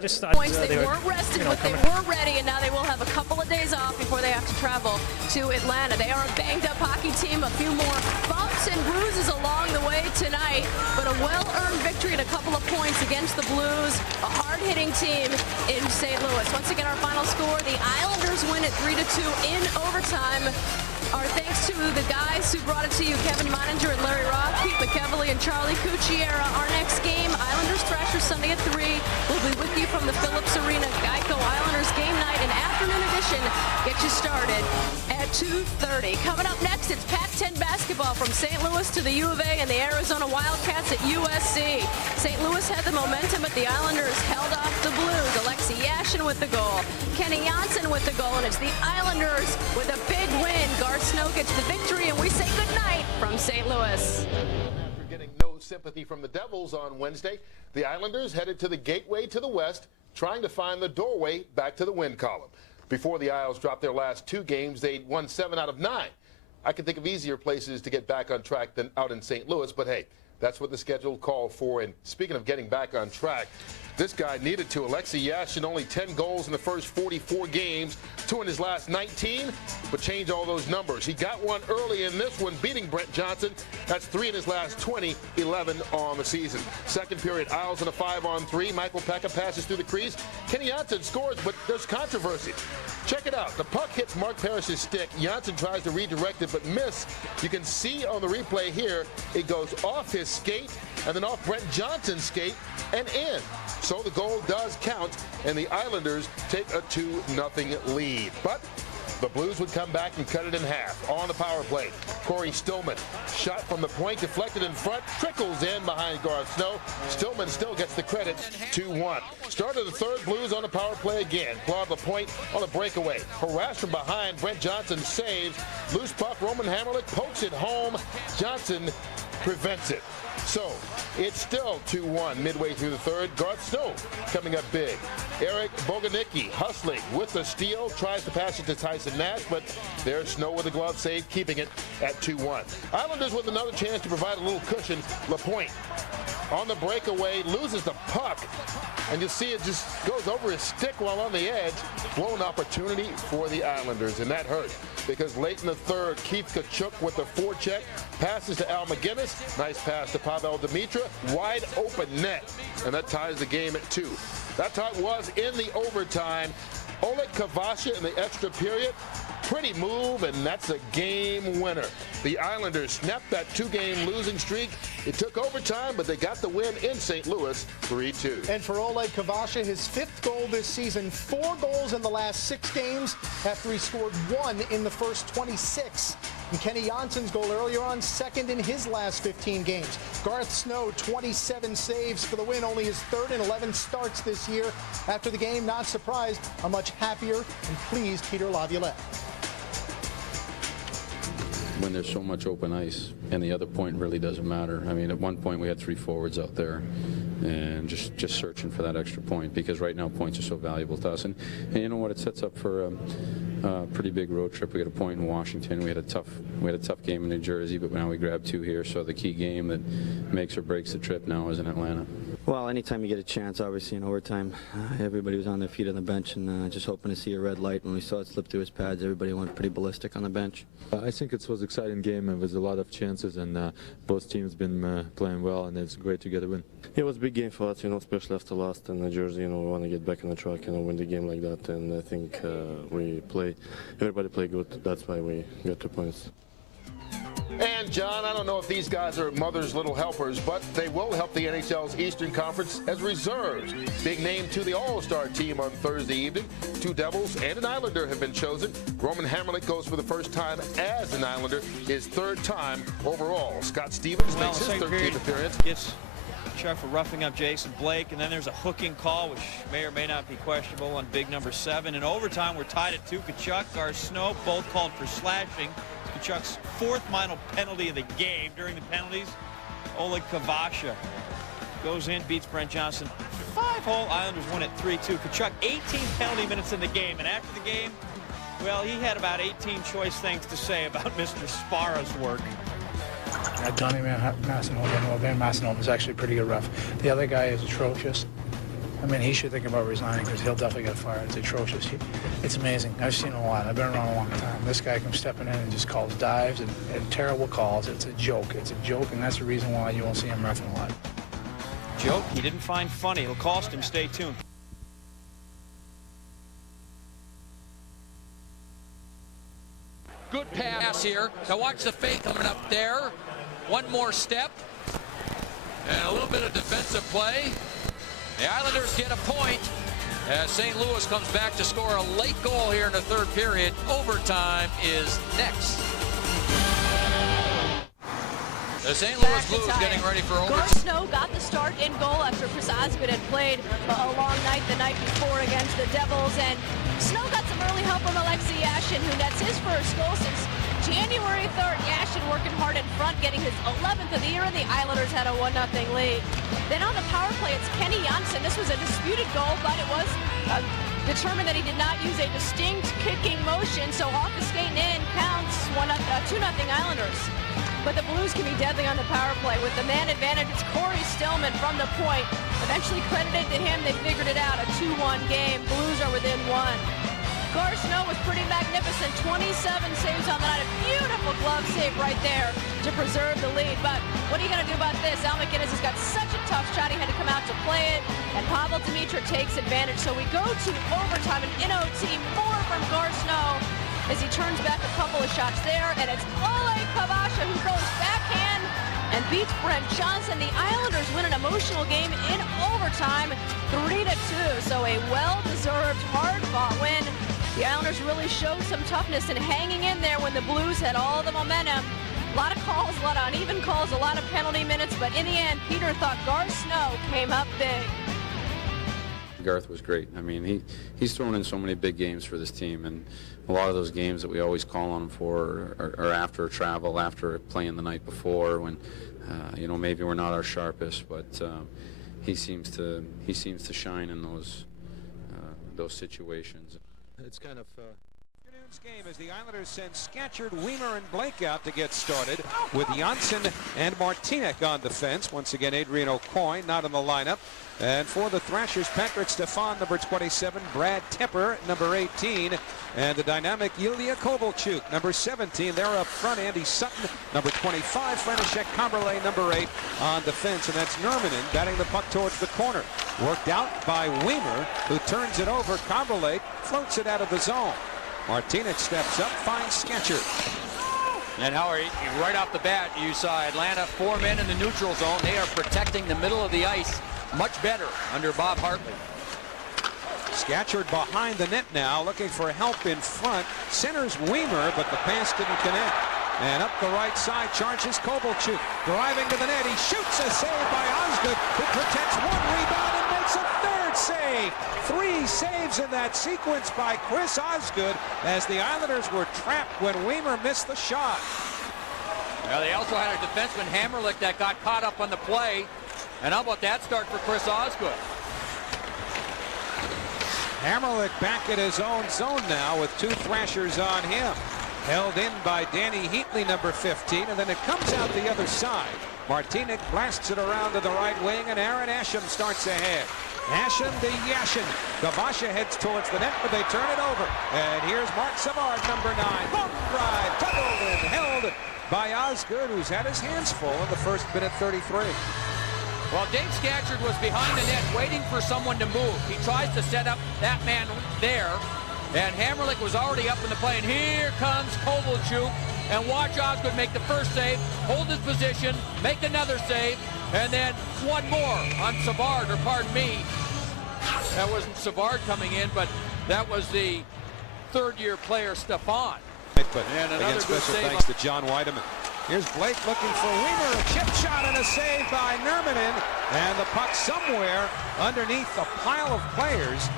Just thought points they weren't rested, you know, but they were ready, and now they will have a couple of days off before they have to travel to Atlanta. They are a banged-up hockey team. A few more bumps and bruises along the way tonight, but a well-earned victory and a couple of points against the Blues. A hard-hitting team in St. Louis. Once again, our final score: the Islanders win at 3-2 in overtime. Our thanks to the guys who brought it to you, Kevin Meininger and Larry Roth, Pete McEvely and Charlie Cucchiera. Our next game, Islanders Thrashers, Sunday at 3. We'll be with you from the Phillips Arena. Geico Islanders game night and afternoon edition. Get you started at 2:30. Coming up next, it's Pac-10 basketball from St. Louis to the U of A and the Arizona Wildcats at USC. St. Louis had the momentum, but the Islanders held off the Blues. Alexei Yashin with the goal. Kenny Janssen with the goal, and it's the Islanders with a big win. Garth Snow gets the victory, and we say goodnight from St. Louis. After getting no sympathy from the Devils on Wednesday, the Islanders headed to the gateway to the west, trying to find the doorway back to the win column. Before the Isles dropped their last 2 games, they'd won 7 out of 9. I can think of easier places to get back on track than out in St. Louis, but hey, that's what the schedule called for. And speaking of getting back on track, this guy needed to. Alexei Yashin, only 10 goals in the first 44 games, 2 in his last 19, but change all those numbers. He got one early in this one, beating Brent Johnson. That's 3 in his last 20, 11 on the season. Second period, Isles in a 5-on-3. Michael Pekka passes through the crease. Kenny Janssen scores, but there's controversy. Check it out. The puck hits Mark Parrish's stick. Janssen tries to redirect it, but miss. You can see on the replay here, it goes off his skate and then off Brent Johnson's skate and in. So the goal does count, and the Islanders take a 2-0 lead. But the Blues would come back and cut it in half. On the power play, Corey Stillman. Shot from the point, deflected in front, trickles in behind Garth Snow. Stillman still gets the credit, 2-1. Start of the third, Blues on the power play again. Claude Lapointe on a breakaway. Harassed from behind, Brent Johnson saves. Loose puck, Roman Hammerlick pokes it home. Johnson prevents it. So it's still 2-1 midway through the third. Garth Snow coming up big. Eric Boganicki hustling with the steal, tries to pass it to Tyson Nash, but there's Snow with a glove save, keeping it at 2-1. Islanders with another chance to provide a little cushion. Lapointe on the breakaway, loses the puck, and you see it just goes over his stick while on the edge. Blown opportunity for the Islanders, and that hurt because late in the third, Keith Tkachuk with the forecheck, passes to Al McGinnis, nice pass to Pavel Dimitra, wide open net, and that ties the game at 2. That's how it was in the overtime. Oleg Kabasha in the extra period. Pretty move, and that's a game winner. The Islanders snapped that 2-game losing streak. It took overtime, but they got the win in St. Louis, 3-2. And for Oleg Kabasha, his 5th goal this season, 4 goals in the last 6 games after he scored 1 in the first 26. And Kenny Janssen's goal earlier on, 2nd in his last 15 games. Garth Snow, 27 saves for the win, only his 3rd in 11 starts this year. After the game, not surprised, a much happier and pleased Peter Laviolette. When there's so much open ice, and the other point really doesn't matter. I mean, at one point we had 3 forwards out there. and just searching for that extra point, because right now points are so valuable to us. And you know what? It sets up for a pretty big road trip. We got a point in Washington. We had a tough game in New Jersey, but now we grabbed 2 here. So the key game that makes or breaks the trip now is in Atlanta. Well, anytime you get a chance, obviously in overtime, everybody was on their feet on the bench, and just hoping to see a red light. When we saw it slip through his pads, everybody went pretty ballistic on the bench. I think it was an exciting game, and with a lot of chances, and both teams been playing well, and it's great to get a win. It was a big game for us, especially after last in New Jersey. We want to get back on the track, win the game like that, and I think everybody played good. That's why we got 2 points. And, John, I don't know if these guys are mother's little helpers, but they will help the NHL's Eastern Conference as reserves. Being named to the All-Star team on Thursday evening, 2 Devils and an Islander have been chosen. Roman Hamrlik goes for the first time as an Islander, his 3rd time overall. Scott Stevens makes his 13th appearance. Gets Chuck for roughing up Jason Blake, and then there's a hooking call, which may or may not be questionable on big number 7. In overtime, we're tied at 2. Kachuk, Garceau, both called for slashing. Kachuk's 4th final penalty of the game. During the penalties, Oleg Kavasha goes in, beats Brent Johnson. 5-hole. Islanders win at 3-2. Kachuk, 18 penalty minutes in the game, and after the game, well, he had about 18 choice things to say about Mr. Spara's work. Donnie Massinova, Ben Massinova is actually pretty good ref. The other guy is atrocious. I mean, he should think about resigning because he'll definitely get fired. It's atrocious. It's amazing. I've seen a lot. I've been around a long time. This guy comes stepping in and just calls dives and terrible calls. It's a joke. It's a joke, and that's the reason why you won't see him reffing a lot. Joke he didn't find funny. It'll cost him. Stay tuned. Good pass here. Now watch the fake coming up there. One more step. And a little bit of defensive play. The Islanders get a point as St. Louis comes back to score a late goal here in the 3rd period. Overtime is next. The St. Louis Blues getting ready for overtime. Garceau got the start in goal after Chris Osgood had played a long night the night before against the Devils, and Snow got some early help from Alexei Yashin, who nets his first goal since January 3rd. Yashin working hard in front, getting his 11th of the year, and the Islanders had a 1-0 lead. Then on the power play, it's Kenny Janssen. This was a disputed goal, but it was determined that he did not use a distinct kicking motion, so off the skating in counts 2-0 Islanders. But the Blues can be deadly on the power play. With the man advantage, it's Corey Stillman from the point. Eventually credited to him, they figured it out. A 2-1 game. Blues are within 1. Garceau was pretty magnificent. 27 saves on the night. A beautiful glove save right there to preserve the lead. But what are you going to do about this? Al McInnes has got such a tough shot. He had to come out to play it. And Pavel Demitra takes advantage. So we go to overtime. And in OT, more from Garceau as he turns back a couple of shots there. And it's Oleg Kavasha who goes backhand and beats Brent Johnson. The Islanders win an emotional game in overtime, 3-2. So a well-deserved, hard-fought win. The Islanders really showed some toughness in hanging in there when the Blues had all the momentum. A lot of calls, a lot of uneven calls, a lot of penalty minutes, but in the end, Peter thought Garceau came up big. Garth was great. I mean, he's thrown in so many big games for this team, and a lot of those games that we always call on him for are after a travel, after playing the night before, when maybe we're not our sharpest, but he seems to shine in those situations. It's kind of Afternoon's game as the Islanders send Scatchard, Weimer, and Blake out to get started with Janssen and Martinek on defense. Once again, Adrian Aucoin not in the lineup. And for the Thrashers, Patrick Stefan, number 27, Brad Tepper, number 18, and the dynamic Ilya Kovalchuk, number 17. They're up front. Andy Sutton, number 25, František Kamberle, number 8 on defense, and that's Nurminen batting the puck towards the corner. Worked out by Weimer, who turns it over. Kamberle floats it out of the zone. Martinek steps up, finds Scatchard. And Howard, right off the bat, you saw Atlanta 4 men in the neutral zone. They are protecting the middle of the ice much better under Bob Hartley. Scatchard behind the net now, looking for help in front. Centers Weimer, but the pass didn't connect. And up the right side charges Kovalchuk. Driving to the net, he shoots a save by Osgood, who protects 1 rebound and makes a 3rd save. 3 saves in that sequence by Chris Osgood as the Islanders were trapped when Weimer missed the shot. Well, they also had a defenseman, Hamrlik, that got caught up on the play. And how about that start for Chris Osgood? Hamrlik back at his own zone now with 2 Thrashers on him. Held in by Danny Heatley, number 15, and then it comes out the other side. Martinic blasts it around to the right wing, and Aaron Asham starts ahead. Asham to Yashin. Gavasha heads towards the net, but they turn it over. And here's Mark Savard, number 9. Long drive, tackled and held by Osgood, who's had his hands full in the first minute 33. Well, Dave Scatchard was behind the net waiting for someone to move. He tries to set up that man there, and Hamrlik was already up in the play. And here comes Kovalchuk, and watch Osgood make the first save, hold his position, make another save, and then one more on Savard, or pardon me. That wasn't Savard coming in, but that was the third-year player, Stefan. And another good save. Thanks to John Weideman. Here's Blake looking for Weimer, a chip shot and a save by Nurminen, and the puck somewhere underneath a pile of players.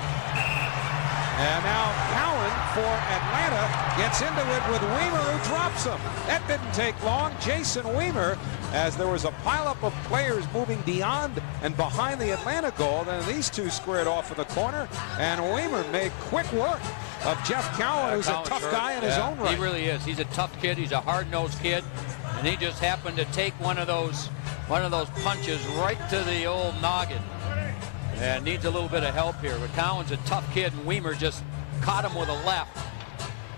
And now Cowan for Atlanta gets into it with Weimer, who drops him. That didn't take long. Jason Weimer, as there was a pileup of players moving beyond and behind the Atlanta goal. Then these two squared off in the corner, and Weimer made quick work of Jeff Cowan, who's a tough guy in his own right. He really is. He's a tough kid. He's a hard-nosed kid, and he just happened to take one of those punches right to the old noggin. And needs a little bit of help here. But Cowan's a tough kid, and Weimer just caught him with a left.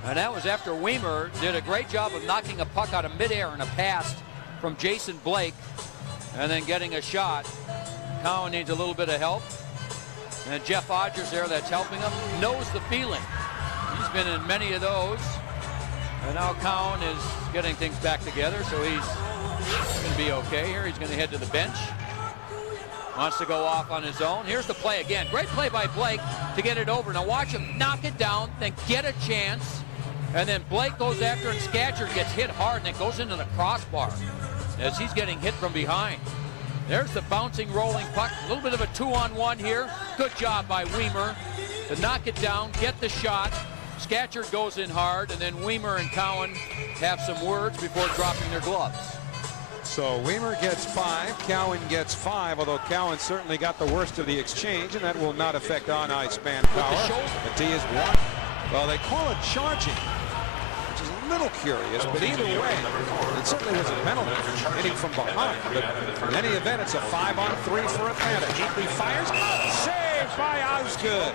And that was after Weimer did a great job of knocking a puck out of midair in a pass from Jason Blake and then getting a shot. Cowan needs a little bit of help. And Jeff Odgers there that's helping him knows the feeling. He's been in many of those. And now Cowan is getting things back together, so he's going to be okay here. He's going to head to the bench. Wants to go off on his own. Here's the play again. Great play by Blake to get it over. Now watch him knock it down, then get a chance. And then Blake goes after, and Scatchard gets hit hard, and it goes into the crossbar as he's getting hit from behind. There's the bouncing, rolling puck. A little bit of a 2-on-1 here. Good job by Weimer to knock it down, get the shot. Scatchard goes in hard, and then Weimer and Cowan have some words before dropping their gloves. So Weimer gets 5, Cowan gets 5, although Cowan certainly got the worst of the exchange, and that will not affect on-ice manpower. The D is 1. Well, they call it charging, which is a little curious, but either way, it certainly was a penalty, hitting from behind. But in any event, it's a 5-on-3 for Atlanta. Heatley fires, saved by Osgood.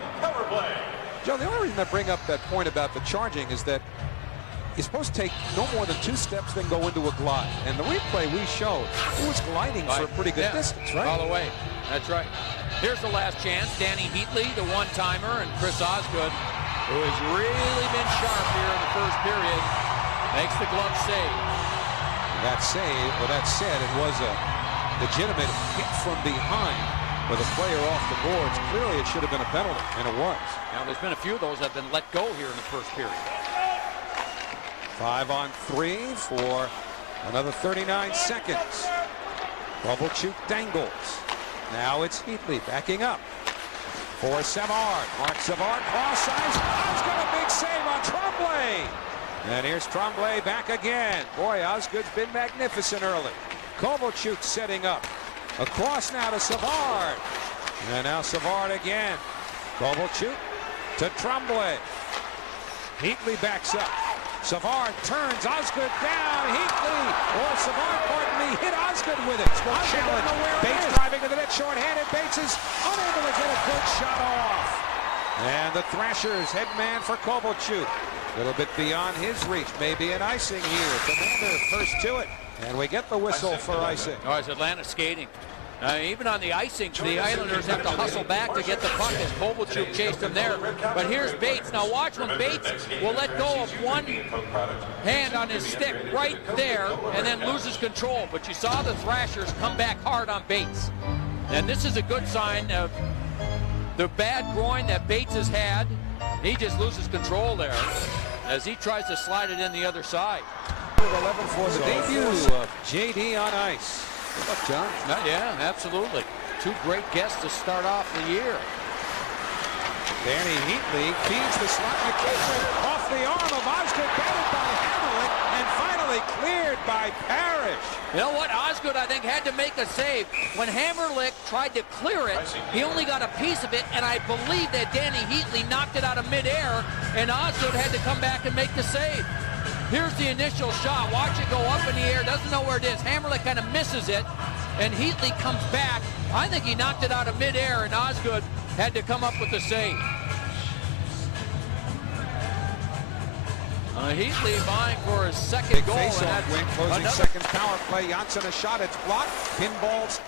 Joe, the only reason I bring up that point about the charging is that you're supposed to take no more than 2 steps, then go into a glide. And the replay we showed, it was gliding for a pretty good distance, right? All the way. That's right. Here's the last chance. Danny Heatley, the one-timer, and Chris Osgood, who has really been sharp here in the first period, makes the glove save. That save, well, that said, it was a legitimate hit from behind with a player off the boards. Clearly, it should have been a penalty, and it was. Now, there's been a few of those that have been let go here in the first period. 5-on-3 for another 39 seconds. Kovalchuk dangles. Now it's Heatley backing up for Savard. Mark Savard cross ice. He's got a big save on Tremblay. And here's Tremblay back again. Boy, Osgood's been magnificent early. Kovalchuk setting up. Across now to Savard. And now Savard again. Kovalchuk to Tremblay. Heatley backs up. Savard turns, Osgood down, Heatley, or Savard, pardon me, hit Osgood with it. Challenge, Bates driving to the net, short-handed, Bates is unable to get a good shot off. And the Thrashers head man for Kovalchuk. A little bit beyond his reach, maybe an icing here. Commander first to it, and we get the whistle for icing. Oh, it's Atlanta skating. Even on the icing, the Islanders have to hustle back to get the puck as Kovalchuk chased him there. But here's Bates. Now watch when Bates will let go of one hand on his stick right there and then loses control. But you saw the Thrashers come back hard on Bates. And this is a good sign of the bad groin that Bates has had. He just loses control there as he tries to slide it in the other side. 11 for the debut of JD on ice. Good luck, John. Yeah, absolutely. 2 great guests to start off the year. Danny Heatley feeds the slot to Kitchen. Off the arm of Osgood, batted by Hammerlick, and finally cleared by Parrish. You know what? Osgood, I think, had to make a save. When Hammerlick tried to clear it, he only got a piece of it, and I believe that Danny Heatley knocked it out of midair, and Osgood had to come back and make the save. Here's the initial shot. Watch it go up in the air. Doesn't know where it is. Hammerlick kind of misses it, and Heatley comes back. I think he knocked it out of midair, and Osgood had to come up with the save. Heatley vying for his second Big goal. face-off win, closing seconds power play. Janssen a shot. It's blocked. Pinballs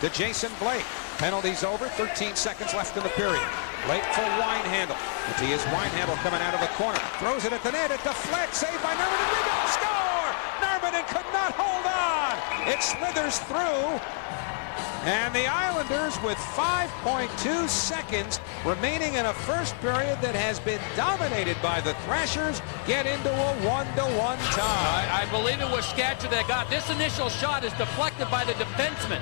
to Jason Blake. Penalties over. 13 seconds left in the period. Blake for Winehandle. Matthias Winehandle coming out of the corner. Throws it at the net. It deflects. Saved by Nerman. Rebound. Score! Nerman could not hold on. It slithers through. And the Islanders, with 5.2 seconds remaining in a first period that has been dominated by the Thrashers, get into a 1-to-1 tie. I believe it was Scatchard that got this initial shot is deflected by the defenseman.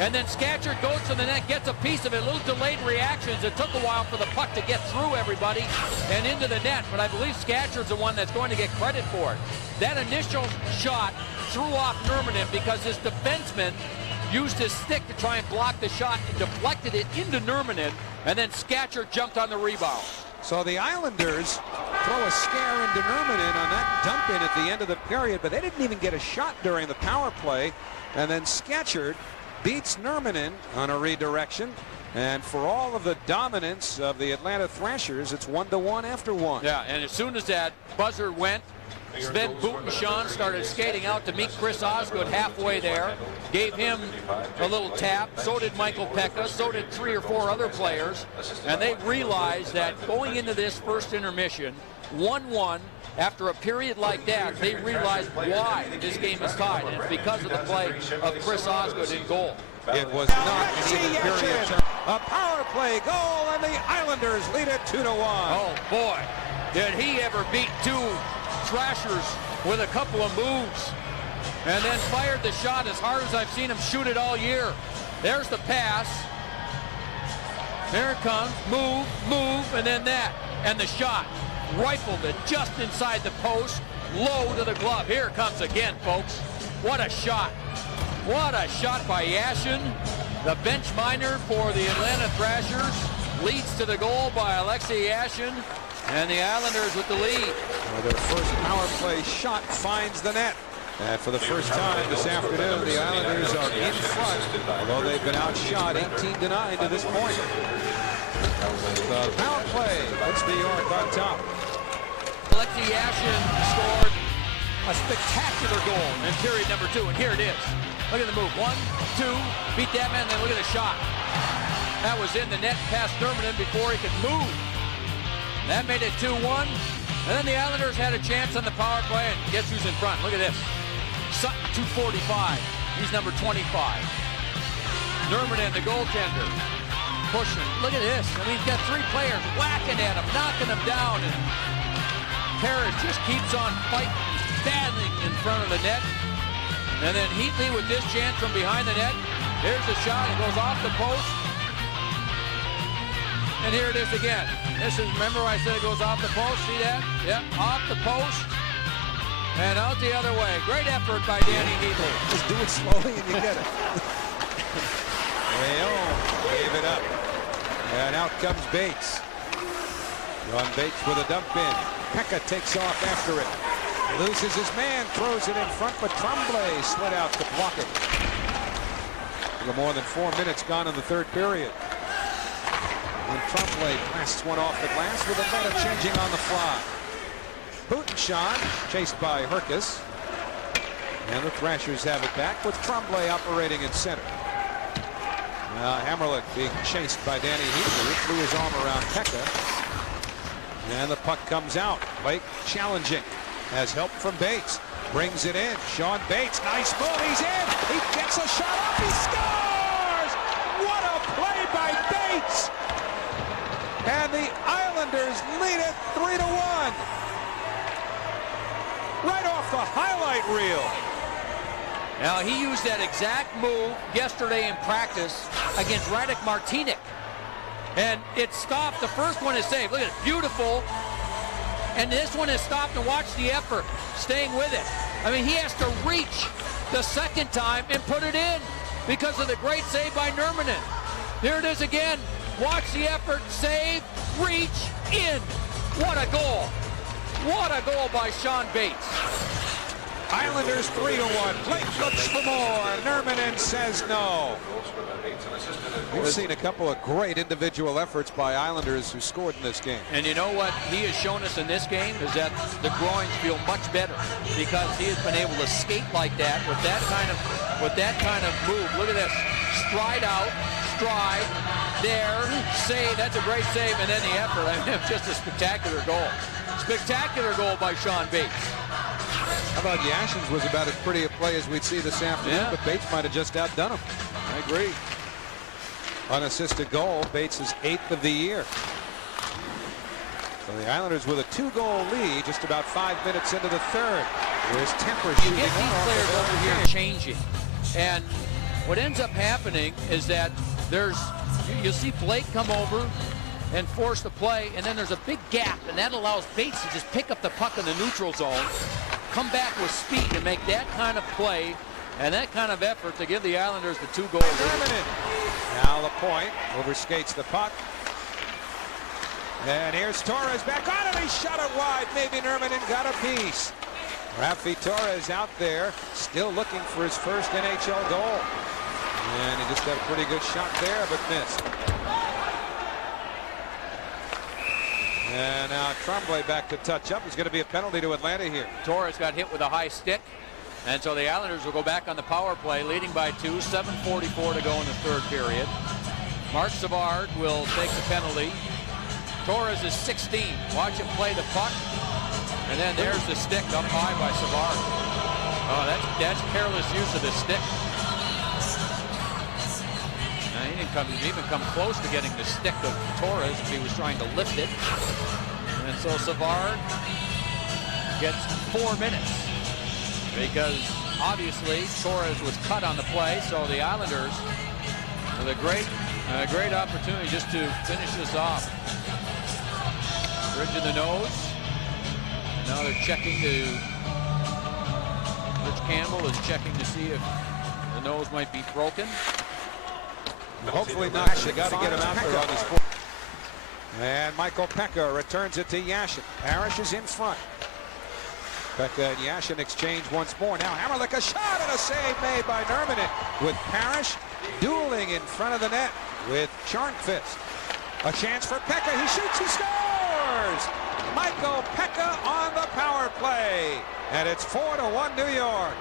And then Scatchard goes to the net, gets a piece of it, little delayed reactions. It took a while for the puck to get through everybody and into the net, but I believe Scatchard's the one that's going to get credit for it. That initial shot threw off Nerman because his defenseman used his stick to try and block the shot and deflected it into Nerman, and then Scatchard jumped on the rebound. So the Islanders throw a scare into Nerman on that dump in at the end of the period, but they didn't even get a shot during the power play. And then Scatchard beats Nerman on a redirection. And for all of the dominance of the Atlanta Thrashers, it's 1-to-1 after one. Yeah, and as soon as that buzzer went, Sven Butenshawn started skating out to meet Chris Osgood halfway there. Gave him a little tap. So did Michael Pekka. So did 3 or 4 other players. And they realized that going into this first intermission, 1-1, after a period like that, they realized why this game is tied. And it's because of the play of Chris Osgood in goal. It was not an even period. A power play goal, and the Islanders lead it 2-1. Oh, boy. Did he ever beat 2 Thrashers with a couple of moves, and then fired the shot as hard as I've seen him shoot it all year. There's the pass. There it comes. Move, and then that. And the shot. Rifled it just inside the post. Low to the glove. Here it comes again, folks. What a shot. What a shot by Yashin. The bench minor for the Atlanta Thrashers leads to the goal by Alexei Yashin. And the Islanders with the lead. Well, their first power play shot finds the net. And for the first time this afternoon, the Islanders are in front, although they've been outshot 18-9 to this point. The power play puts New York on top. Alexei Yashin scored a spectacular goal in period number 2, and here it is. Look at the move. 1, 2, beat that man, then look at the shot. That was in the net past Nerman before he could move. That made it 2-1. And then the Islanders had a chance on the power play, and guess who's in front? Look at this. Sutton, 245. He's number 25. Nerman, the goaltender, pushing. Look at this. I mean, he's got 3 players whacking at him, knocking him down, and Parrish just keeps on fighting, battling in front of the net. And then Heatley with this chance from behind the net. Here's the shot. It goes off the post. And here it is again. This is, remember I said it goes off the post? See that? Yep, off the post. And out the other way. Great effort by Danny Heatley. Just do it slowly and you get it. Leon gave it up. And out comes Bates. John Bates with a dump in. Pekka takes off after it. Loses his man, throws it in front, but Tremblay slid out to block it. A little more than 4 minutes gone in the third period. And Trottier blasts one off the glass with a net changing on the fly. Butenshawn chased by Herkus. And the Thrashers have it back with Tremblay operating in center. Now Hammerlick being chased by Danny Heatley. Threw his arm around Pekka. And the puck comes out. Blake challenging. Has help from Bates. Brings it in. Sean Bates. Nice move. He's in. He gets a shot off. He scores! What a play by Bates! And the Islanders lead it 3-1. Right off the highlight reel. Now he used that exact move yesterday in practice against Radek Martinic. And it stopped. The first one is saved. Look at it. Beautiful. And this one is stopped, and watch the effort. Staying with it. I mean, he has to reach the second time and put it in because of the great save by Nurminen. Here it is again. Watch the effort. Save. Reach. In. What a goal. What a goal by Sean Bates. Islanders 3-1. Blake looks for more. Nurminen says no. We've seen a couple of great individual efforts by Islanders who scored in this game. And you know what he has shown us in this game is that the groins feel much better because he has been able to skate like that with that kind of move. Look at this. Stride out, stride, there, save. That's a great save, and then the effort. I mean, just a spectacular goal. Spectacular goal by Sean Bates. How about Yashin's was about as pretty a play as we'd see this afternoon, but Bates might have just outdone him. I agree. Unassisted goal, Bates' 8th of the year. So the Islanders with a 2-goal lead just about 5 minutes into the third. Here's Temper shooting. You get these players over here changing. And what ends up happening is that you'll see Blake come over and force the play, and then there's a big gap, and that allows Bates to just pick up the puck in the neutral zone, come back with speed and make that kind of play and that kind of effort to give the Islanders the 2-goal lead. Now Lapointe overskates the puck. And here's Torres back on it. He shot it wide. Maybe Nurminen got a piece. Rafi Torres out there still looking for his first NHL goal. And he just got a pretty good shot there, but missed. And now Tremblay back to touch up. It's going to be a penalty to Atlanta here. Torres got hit with a high stick. And so the Islanders will go back on the power play, leading by 2, 7:44 to go in the third period. Mark Savard will take the penalty. Torres is 16. Watch him play the puck. And then there's the stick up high by Savard. Oh, that's careless use of the stick. Now, he didn't even come close to getting the stick of Torres if he was trying to lift it. And so Savard gets 4 minutes. Because obviously Torres was cut on the play, so the Islanders with a great opportunity just to finish this off. Bridge in the nose. And now they're checking Rich Campbell is checking to see if the nose might be broken. Hopefully not. They got to get him out there on this point. And Michael Pekka returns it to Yashin. Parrish is in front. Pekka and Yashin exchange once more. Now Hammerlick, a shot and a save made by Nurminen with Parrish dueling in front of the net with Charnquist. A chance for Pekka. He shoots, he scores! Michael Pekka on the power play. And it's 4-1 New York.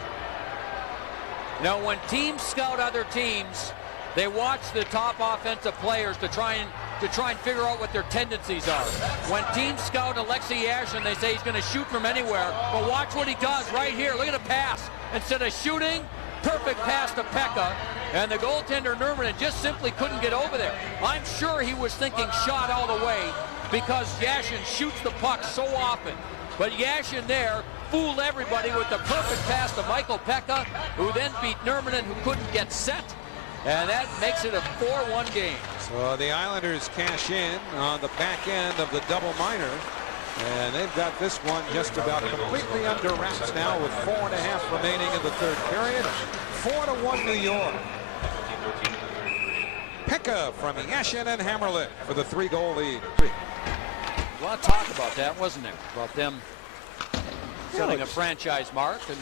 Now when teams scout other teams, they watch the top offensive players to try and figure out what their tendencies are. When teams scout Alexei Yashin, they say he's going to shoot from anywhere. But watch what he does right here. Look at the pass. Instead of shooting, perfect pass to Pekka. And the goaltender Nurminen just simply couldn't get over there. I'm sure he was thinking shot all the way because Yashin shoots the puck so often. But Yashin there fooled everybody with the perfect pass to Michael Pekka, who then beat Nurminen, who couldn't get set. And that makes it a 4-1 game. So the Islanders cash in on the back end of the double minor. And they've got this one just about completely under wraps now with 4.5 remaining in the third period. 4-1 New York. Pekka from Yashin and Hammerlick for the 3-goal lead. A lot of talk about that, wasn't there? About them setting a franchise mark, and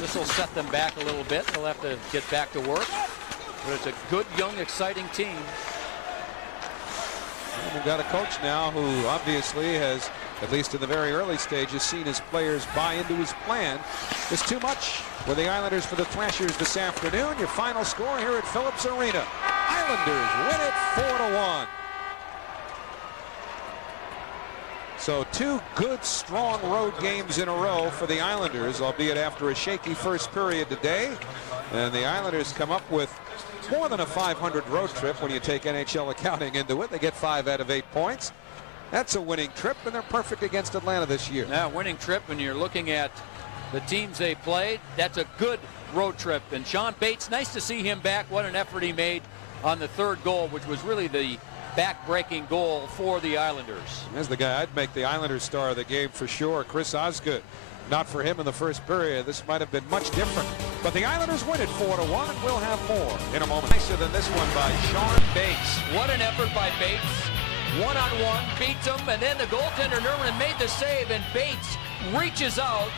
this will set them back a little bit. They'll have to get back to work. But it's a good, young, exciting team. And we've got a coach now who obviously has, at least in the very early stages, seen his players buy into his plan. It's too much for the Islanders for the Thrashers this afternoon. Your final score here at Phillips Arena. Islanders win it 4-1. So 2 good, strong road games in a row for the Islanders, albeit after a shaky first period today. And the Islanders come up with more than a 500 road trip when you take NHL accounting into it. They get 5 out of 8 points. That's a winning trip, and they're perfect against Atlanta this year. Yeah, winning trip when you're looking at the teams they played. That's a good road trip. And Sean Bates, nice to see him back. What an effort he made on the third goal, which was really the back-breaking goal for the Islanders. There's the guy I'd make the Islanders star of the game for sure, Chris Osgood. Not for him in the first period. This might have been much different. But the Islanders win it 4-1, and we'll have more in a moment. Nicer than this one by Sean Bates. What an effort by Bates. One-on-one, beats him, and then the goaltender Nerman made the save, and Bates reaches out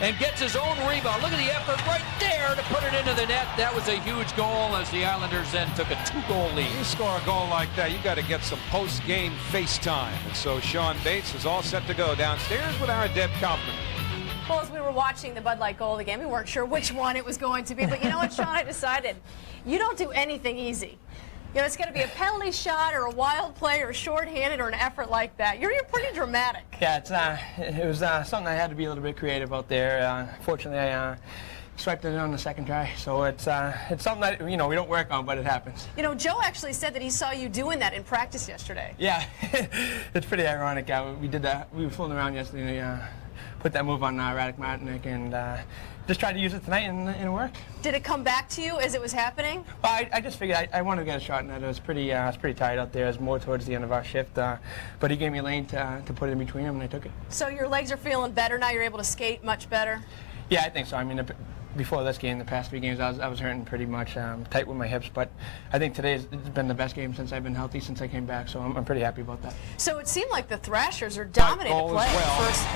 and gets his own rebound. Look at the effort right there to put it into the net. That was a huge goal as the Islanders then took a 2-goal lead. You score a goal like that, you got to get some post-game FaceTime. And so Sean Bates is all set to go downstairs with our Deb Kaufman. Well, as we were watching the Bud Light goal of the game, we weren't sure which one it was going to be. But you know what, Sean? I decided you don't do anything easy. You know, it's going to be a penalty shot or a wild play or shorthanded or an effort like that. You're pretty dramatic. Yeah, it was something I had to be a little bit creative out there. Fortunately, I swiped it on the second try. So it's something that, we don't work on, but it happens. You know, Joe actually said that he saw you doing that in practice yesterday. Yeah, it's pretty ironic. We did that. We were fooling around yesterday and put that move on Radek Martinek and just tried to use it tonight and it worked. Did it come back to you as it was happening? Well, I just figured I wanted to get a shot in it. It was pretty tight out there. It was more towards the end of our shift. But he gave me a lane to put it in between them, and I took it. So your legs are feeling better now? You're able to skate much better? Yeah, I think so. I mean, before this game, the past 3 games, I was hurting pretty much, tight with my hips. But I think today's been the best game since I've been healthy, since I came back. So I'm pretty happy about that. So it seemed like the Thrashers are dominating play.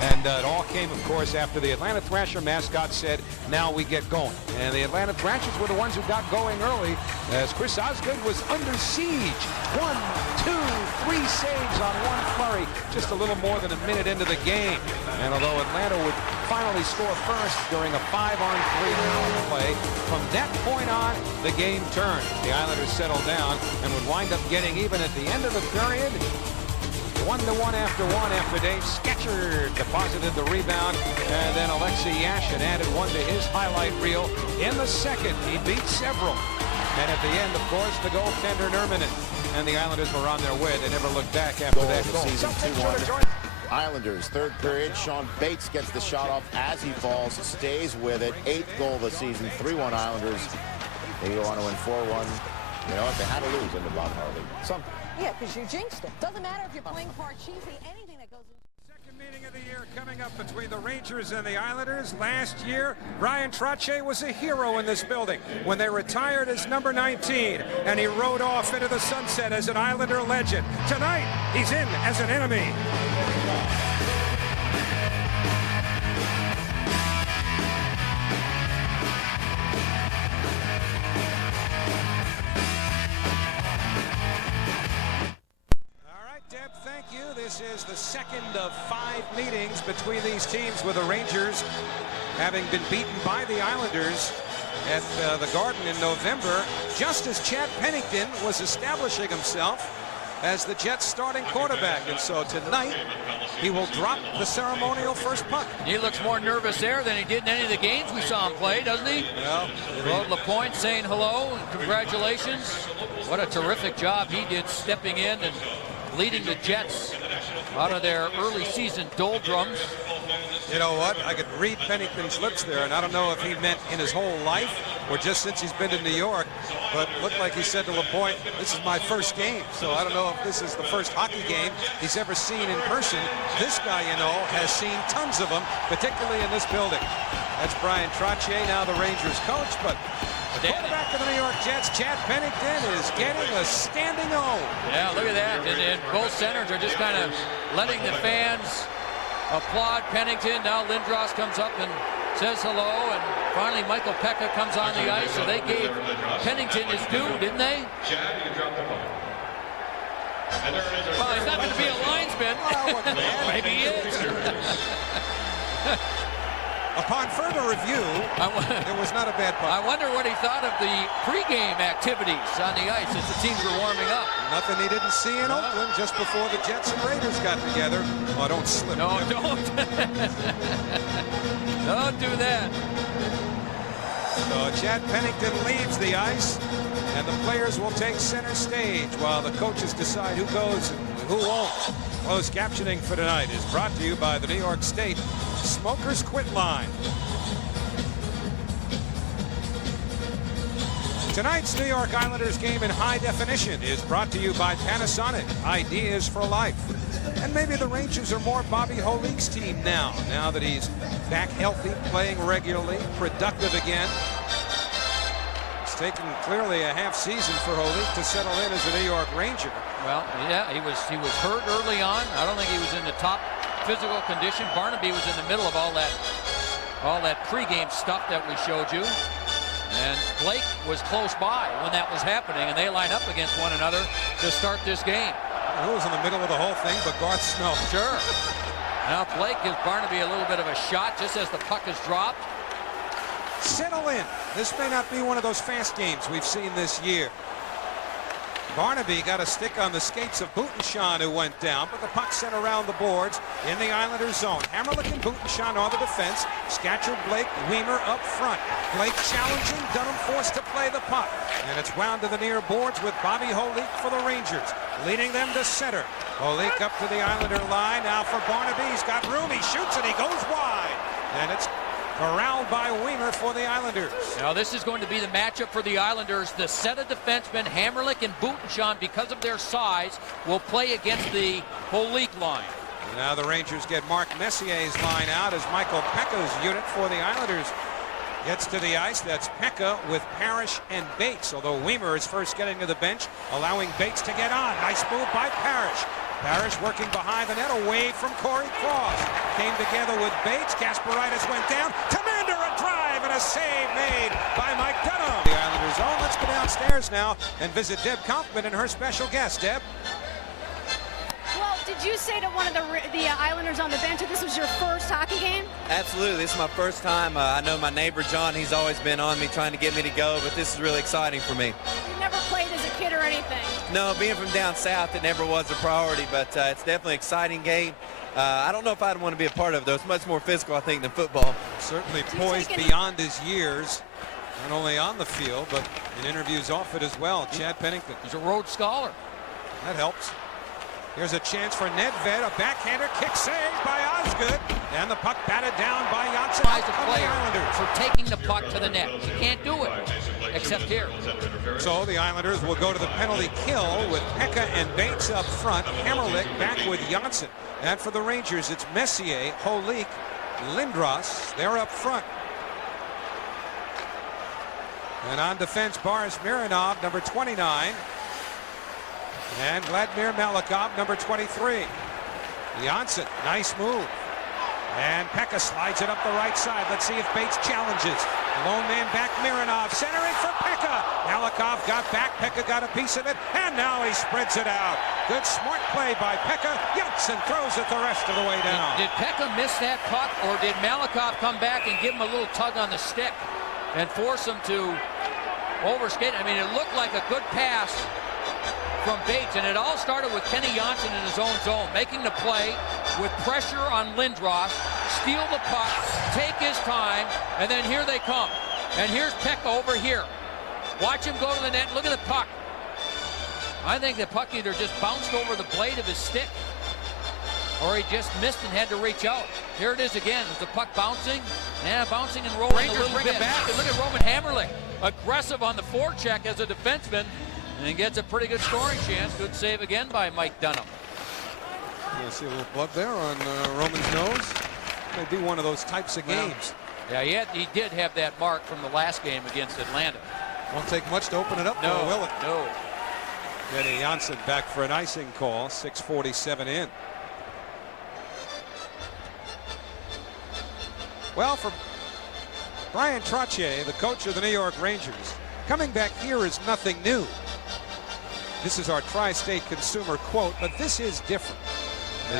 And it all came, of course, after the Atlanta Thrasher mascot said, now we get going. And the Atlanta Thrashers were the ones who got going early as Chris Osgood was under siege. 1, 2, 3 saves on one flurry, just a little more than a minute into the game. And although Atlanta would finally score first during a 5-on-3 power play, from that point on, the game turned. The Islanders settled down and would wind up getting even at the end of the period. 1-1 after Dave Scatchard deposited the rebound, and then Alexei Yashin added one to his highlight reel in the second. He beat several. And at the end, of course, the goaltender Nerman, and the Islanders were on their way. They never looked back after that goal. Season 2-1. Islanders, third period. Sean Bates gets the shot off as he falls, stays with it. 8th goal of the season, 3-1 Islanders. They go on to win 4-1. You know what? They had to lose in the bottom of the league. Something. Yeah, because you jinxed it. Doesn't matter if you're playing Parcheesi, anything that goes in. Second meeting of the year coming up between the Rangers and the Islanders. Last year, Bryan Trottier was a hero in this building when they retired as number 19, and he rode off into the sunset as an Islander legend. Tonight, he's in as an enemy. This is the second of 5 meetings between these teams, with the Rangers having been beaten by the Islanders at the Garden in November, just as Chad Pennington was establishing himself as the Jets' starting quarterback. And so tonight, he will drop the ceremonial first puck. He looks more nervous there than he did in any of the games we saw him play, doesn't he? Well, Claude Lapointe saying hello and congratulations. What a terrific job he did stepping in and leading the Jets out of their early season doldrums. You know what? I could read Pennington's lips there, and I don't know if he meant in his whole life or just since he's been to New York, but looked like he said to Lapointe, this is my first game. So I don't know if this is the first hockey game he's ever seen in person. This guy, you know, has seen tons of them, particularly in this building. That's Bryan Trottier, now the Rangers coach, but the quarterback of the New York Jets, Chad Pennington, is getting a standing O. Yeah, look at that. And both centers are just kind of letting the fans applaud Pennington. Now Lindros comes up and says hello, and finally Michael Pekka comes on the ice. So they gave Pennington his due, didn't they? Well, he's not going to be a linesman. Maybe he is. Upon further review, it was not a bad puck. I wonder what he thought of the pregame activities on the ice as the teams were warming up. Nothing he didn't see in Oakland just before the Jets and Raiders got together. Oh, don't slip. No, don't. Don't do that. So Chad Pennington leaves the ice, and the players will take center stage while the coaches decide who goes and who won't. Closed captioning for tonight is brought to you by the New York State Smokers Quit Line. Tonight's New York Islanders game in high definition is brought to you by Panasonic, ideas for life. And maybe the Rangers are more Bobby Holik's team now that he's back healthy, playing regularly, productive again. It's taken clearly a half season for Holik to settle in as a New York Ranger. Well, yeah, he was hurt early on. I don't think he was in the top physical condition. Barnaby was in the middle of all that pregame stuff that we showed you. And Blake was close by when that was happening, and they line up against one another to start this game. Who was in the middle of the whole thing but Garth Snow? Sure. Now Blake gives Barnaby a little bit of a shot just as the puck is dropped. Settle in. This may not be one of those fast games we've seen this year. Barnaby got a stick on the skates of Butenschan, who went down, but the puck sent around the boards in the Islanders zone. Hammerlick and Butenschan on the defense. Scatchard, Blake, Weimer up front. Blake challenging, Dunham forced to play the puck. And it's wound to the near boards with Bobby Holik for the Rangers, leading them to center. Holik up to the Islander line. Now for Barnaby. He's got room. He shoots and he goes wide. And it's corralled by Weimer for the Islanders. Now this is going to be the matchup for the Islanders. The set of defensemen, Hammerlick and Butenschan, because of their size, will play against the Holik line. Now the Rangers get Mark Messier's line out as Michael Pekka's unit for the Islanders gets to the ice. That's Pekka with Parrish and Bates, although Weimer is first getting to the bench, allowing Bates to get on. Nice move by Parrish. Parrish working behind the net away from Corey Cross. Came together with Bates. Kasparaitis went down. Commander a drive and a save made by Mike Dunham. The Islanders zone. Let's go downstairs now and visit Deb Kaufman and her special guest. Deb. Well, did you say to one of the Islanders on the bench that this was your first hockey game? Absolutely. This is my first time. I know my neighbor John, he's always been on me trying to get me to go, but this is really exciting for me. You never played as a kid or anything? No, being from down south, it never was a priority, but it's definitely an exciting game. I don't know if I'd want to be a part of it, though. It's much more physical, I think, than football. Certainly poised beyond his years, not only on the field, but in interviews off it as well. Chad Pennington. He's a Rhodes Scholar. That helps. Here's a chance for Nedved, a backhander kick save by Osgood, and the puck batted down by Janssen. A player for taking the puck to the net. You can't do it, except here. So the Islanders will go to the penalty kill with Pekka and Bates up front. Hammerlick back with Janssen. And for the Rangers, it's Messier, Holik, Lindros. They're up front. And on defense, Boris Mironov, number 29. And Vladimir Malikov, number 23. Janssen, nice move. And Pekka slides it up the right side. Let's see if Bates challenges. Lone man back, Mironov, centering for Pekka. Malikov got back, Pekka got a piece of it, and now he spreads it out. Good smart play by Pekka. Janssen throws it the rest of the way down. Did Pekka miss that puck, or did Malikov come back and give him a little tug on the stick and force him to overskate? I mean, it looked like a good pass from Bates, and it all started with Kenny Janssen in his own zone, making the play with pressure on Lindros, steal the puck, take his time, and then here they come. And here's Pekka over here. Watch him go to the net. Look at the puck. I think the puck either just bounced over the blade of his stick, or he just missed and had to reach out. Here it is again. Is the puck bouncing? Yeah, bouncing and rolling Rangers a little bring bit. It back. And look at Roman Hammerlick, aggressive on the forecheck as a defenseman, and gets a pretty good scoring chance. Good save again by Mike Dunham. You see a little blood there on Roman's nose. May be one of those types of games. Yeah, he did have that mark from the last game against Atlanta. Won't take much to open it up, no, will it? No. Getting Janssen back for an icing call. 6:47 in. Well, for Bryan Trottier, the coach of the New York Rangers, coming back here is nothing new. This is our tri-state consumer quote, but this is different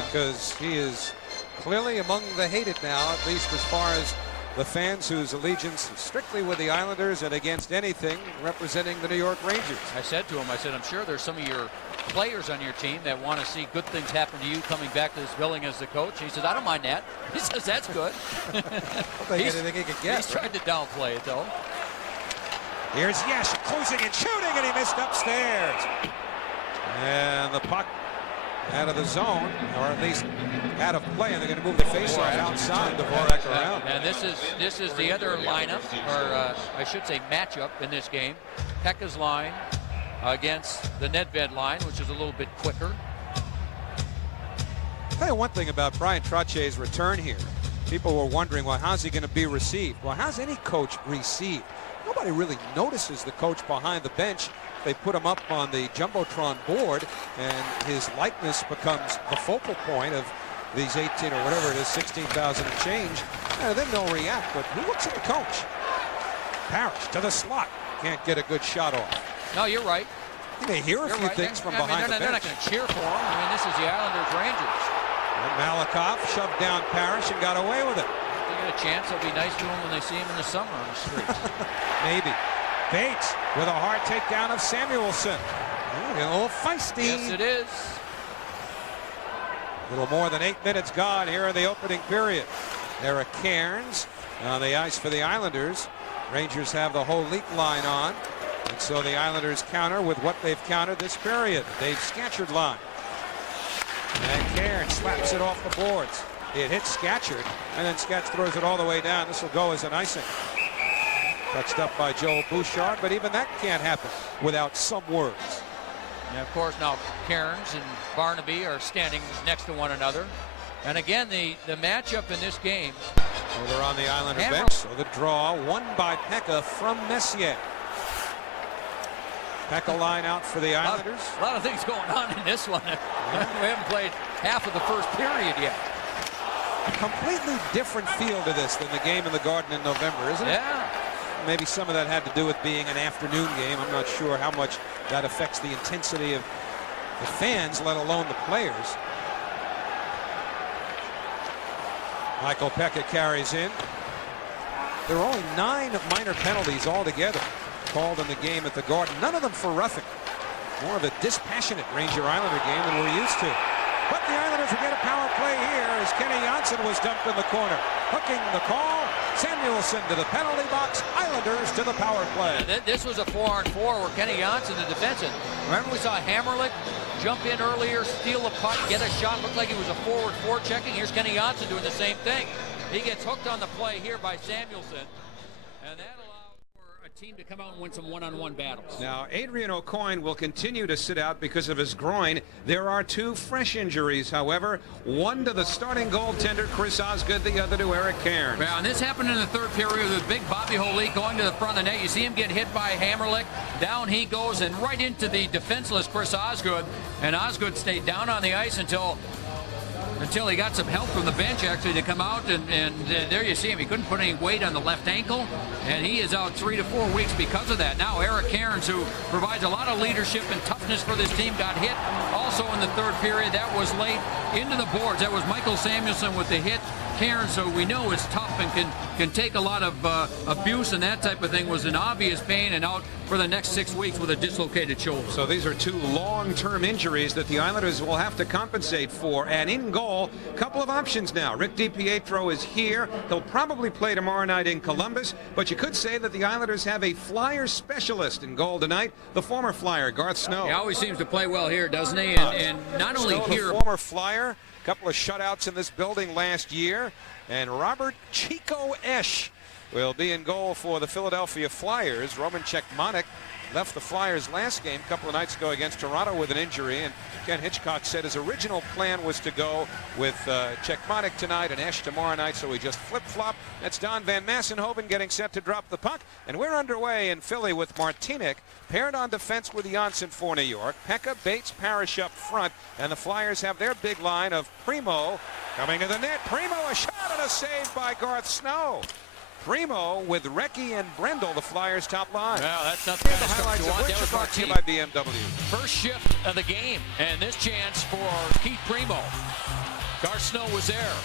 because he is clearly among the hated now, at least as far as the fans whose allegiance is strictly with the Islanders and against anything representing the New York Rangers. I said to him, I'm sure there's some of your players on your team that want to see good things happen to you coming back to this building as the coach. He says, I don't mind that. He says, that's good. I'll take anything he could get. He's tried to downplay it, though. Here's Yesh closing and shooting, and he missed upstairs. And the puck out of the zone, or at least out of play, and they're going to move the faceoff outside. Dvorak around. And this is the other lineup, or I should say matchup in this game. Pekka's line against the Nedved line, which is a little bit quicker. I'll tell you one thing about Bryan Trottier's return here. People were wondering, well, how's he going to be received? Well, how's any coach received? Nobody really notices the coach behind the bench. They put him up on the Jumbotron board, and his likeness becomes the focal point of these 18 or whatever it is, 16,000 and change. And then they'll react, but who looks at the coach? Parrish to the slot. Can't get a good shot off. No, you're right. You may hear a few things from behind the bench. They're not going to cheer for him. I mean, this is the Islanders Rangers. And Malakoff shoved down Parrish and got away with it. If they get a chance, it'll be nice to him when they see him in the summer on the streets. Maybe. Bates with a hard takedown of Samuelson. Ooh, a little feisty. Yes, it is. A little more than 8 minutes gone here in the opening period. Eric Cairns on the ice for the Islanders. Rangers have the whole leak line on. And so the Islanders counter with what they've countered this period. Dave Scatchard line. And Cairns slaps it off the boards. It hits Scatchard, and then Scatch throws it all the way down. This will go as an icing. Touched up by Joel Bouchard, but even that can't happen without some words. And of course, now Cairns and Barnaby are standing next to one another. And again, the matchup in this game. Over on the Islander bench, so the draw won by Pekka from Messier. Pekka line out for the Islanders. A lot of things going on in this one. We haven't played half of the first period yet. A completely different feel to this than the game in the Garden in November, isn't it? Yeah. Maybe some of that had to do with being an afternoon game. I'm not sure how much that affects the intensity of the fans, let alone the players. Michael Pekka carries in. There are only 9 minor penalties altogether called in the game at the Garden. None of them for roughing. More of a dispassionate Ranger Islander game than we're used to. But the Islanders will get a power play here as Kenny Janssen was dumped in the corner. Hooking the call. Samuelson to the penalty box. Islanders to the power play. This was a 4-on-4 where Kenny Janssen, the defenseman. Remember we saw Hammerlick jump in earlier, steal a puck, get a shot. Looked like he was a forward forechecking. Here's Kenny Janssen doing the same thing. He gets hooked on the play here by Samuelson. And that allowed for a team to come out and win some one-on-one battles. Now, Adrian Aucoin will continue to sit out because of his groin. There are 2 fresh injuries, however. One to the starting goaltender, Chris Osgood, the other to Eric Cairns. Well, and this happened in the third period with big Bobby Holik going to the front of the net. You see him get hit by Hammerlick. Down he goes and right into the defenseless Chris Osgood. And Osgood stayed down on the ice until he got some help from the bench actually to come out, and there you see him. He couldn't put any weight on the left ankle, and he is out 3 to 4 weeks because of that. Now Eric Cairns, who provides a lot of leadership and toughness for this team, got hit also in the third period. That was late into the boards. That was Michael Samuelson with the hit. Cairns, so we know is tough and can take a lot of abuse and that type of thing, was in obvious pain and out for the next 6 weeks with a dislocated shoulder. So these are 2 long-term injuries that the Islanders will have to compensate for. And in goal, a couple of options now. Rick DiPietro is here. He'll probably play tomorrow night in Columbus, but you could say that the Islanders have a Flyer specialist in goal tonight, the former Flyer, Garth Snow. He always seems to play well here, doesn't he? And not only Snow, here, the former Flyer. Couple of shutouts in this building last year, and Robert Chico Esch will be in goal for the Philadelphia Flyers. Roman Cechmanek left the Flyers last game a couple of nights ago against Toronto with an injury, and Ken Hitchcock said his original plan was to go with Cechmanek tonight and Esch tomorrow night, so we just flip-flop. That's Don Van Massenhoven getting set to drop the puck, and we're underway in Philly with Martinic paired on defense with Janssen for New York. Pekka, Bates, Parrish up front, and the Flyers have their big line of Primo coming to the net. Primo, a shot and a save by Garth Snow. Primo with Recchi and Brendel, the Flyers' top line. Well, that's not the kind of highlights stuff you want. of That was brought to you Martini. by BMW. First shift of the game, and this chance for Keith Primo. Garth Snow was there.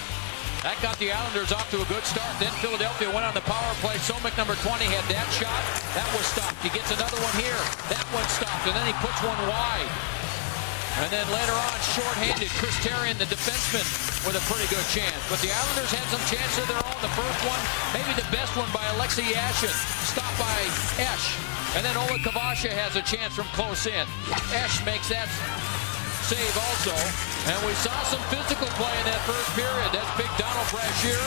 That got the Islanders off to a good start. Then Philadelphia went on the power play. Somek, number 20, had that shot. That was stopped. He gets another one here. That one stopped, and then he puts one wide. And then later on, shorthanded, Chris Therien, the defenseman, with a pretty good chance. But the Islanders had some chances of their own. The first one, maybe the best one by Alexei Yashin, stopped by Esch. And then Oleg Kavasha has a chance from close in. Esch makes that save also. And we saw some physical play in that first period. That's big Donald Trottier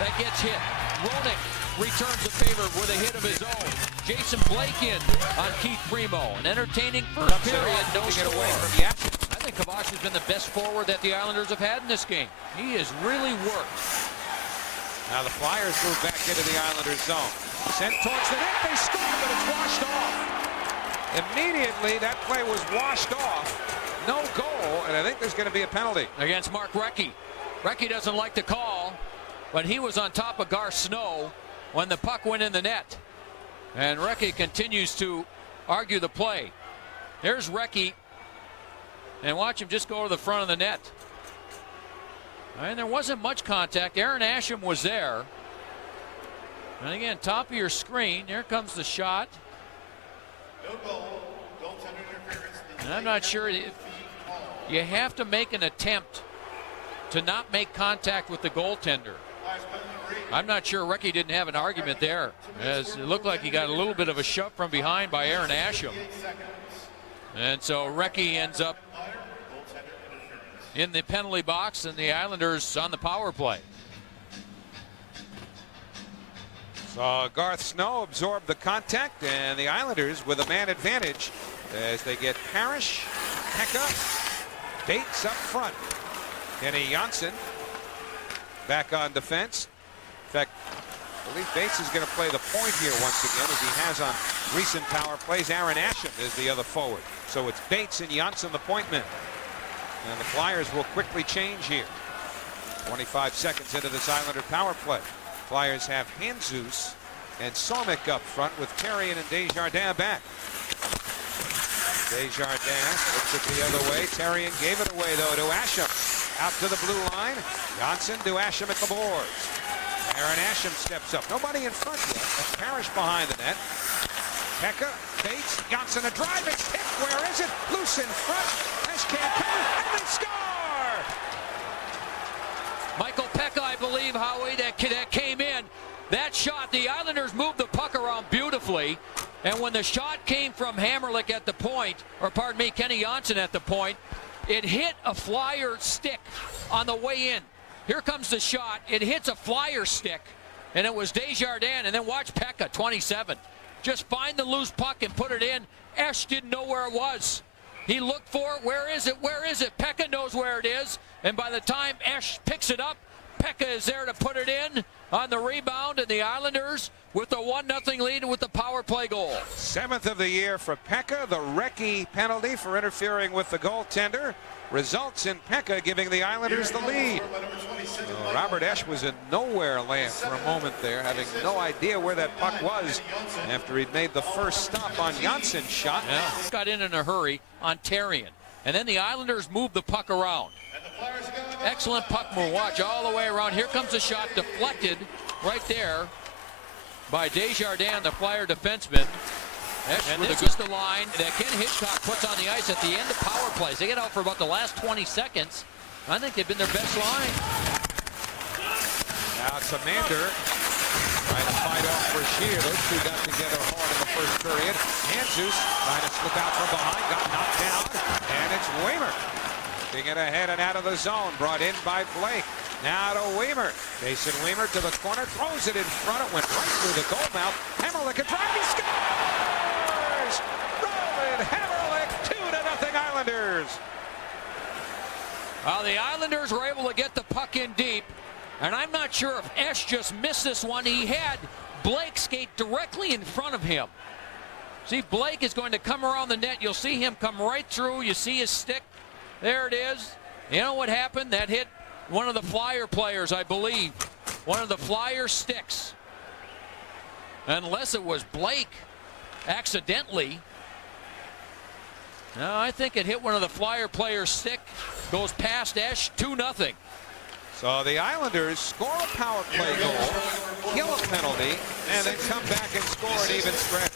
that gets hit. Roenick returns the favor with a hit of his own. Jason Blake in on Keith Primo. An entertaining first period. No score. I think Kavash has been the best forward that the Islanders have had in this game. He has really worked. Now the Flyers move back into the Islanders zone. Sent towards the net. They score, but it's washed off. Immediately, that play was washed off. No goal, and I think there's going to be a penalty. Against Mark Recchi. Recchi doesn't like the call, but he was on top of Gar Snow when the puck went in the net. And Recchi continues to argue the play. There's Recchi, and watch him just go to the front of the net. And there wasn't much contact. Aaron Asham was there. And again, top of your screen, here comes the shot. No goal, goaltender interference. And I'm not sure. You have to make an attempt to not make contact with the goaltender. I'm not sure Recchi didn't have an argument there, as it looked like he got a little bit of a shove from behind by Aaron Asham. And so Recchi ends up in the penalty box, and the Islanders on the power play. So Garth Snow absorbed the contact, and the Islanders with a man advantage as they get Parrish, Pekka, Bates up front. Kenny Janssen back on defense. In fact, I believe Bates is going to play the point here once again, as he has on recent power plays. Aaron Asham is the other forward. So it's Bates and Janssen the point men. And the Flyers will quickly change here. 25 seconds into this Islander power play. Flyers have Jesus and Somik up front with Therrien and Desjardins back. Desjardins looks it the other way. Therrien gave it away, though, to Asham. Out to the blue line. Johnson to Asham at the boards. Aaron Asham steps up. Nobody in front yet. That's Parrish behind the net. Pekka, Bates, Johnson a drive. It's hit. Where is it? Loose in front. Pesh can't come, and they score! Michael Pekka, I believe, Howie, that came in. That shot, the Islanders moved the puck around beautifully. And when the shot came from Hammerlick at the point, or pardon me, Kenny Janssen at the point, it hit a Flyer stick on the way in. Here comes the shot. It hits a Flyer stick, and it was Desjardins. And then watch Pekka, 27. Just find the loose puck and put it in. Esch didn't know where it was. He looked for it. Where is it? Where is it? Pekka knows where it is. And by the time Esch picks it up, Pekka is there to put it in on the rebound, and the Islanders with the 1-0 lead with the power play goal. 7th of the year for Pekka. The Recchi penalty for interfering with the goaltender results in Pekka giving the Islanders the lead. Robert Esch was in nowhere land for a moment there, having no idea where that puck was after he'd made the first stop on Jansson's shot. Yeah, got in a hurry on Therrien. And then the Islanders moved the puck around. Excellent puck move. Watch all the way around. Here comes a shot deflected right there by Desjardins, the Flyer defenseman. And this is the line that Ken Hitchcock puts on the ice at the end of power plays. They get out for about the last 20 seconds. I think they've been their best line. Now it's Amander trying to fight off for Shear. Those two got together hard in the first period. Jesus trying to slip out from behind, got knocked down, and it's Weimer. Taking it ahead and out of the zone, brought in by Blake. Now to Weimer. Jason Weimer to the corner, throws it in front. It went right through the goal mouth. Hammerlick a drive, he scores! Roman Hammerlick, 2-0 Islanders. Well, the Islanders were able to get the puck in deep, and I'm not sure if Esch just missed this one. He had Blake skate directly in front of him. See, Blake is going to come around the net. You'll see him come right through. You see his stick. There it is. You know what happened? That hit one of the Flyer players, I believe. One of the Flyer sticks. Unless it was Blake accidentally. No, I think it hit one of the Flyer players' stick. Goes past Esch, 2-0. So the Islanders score a power play goal, kill a penalty, and then come back and score an even spread.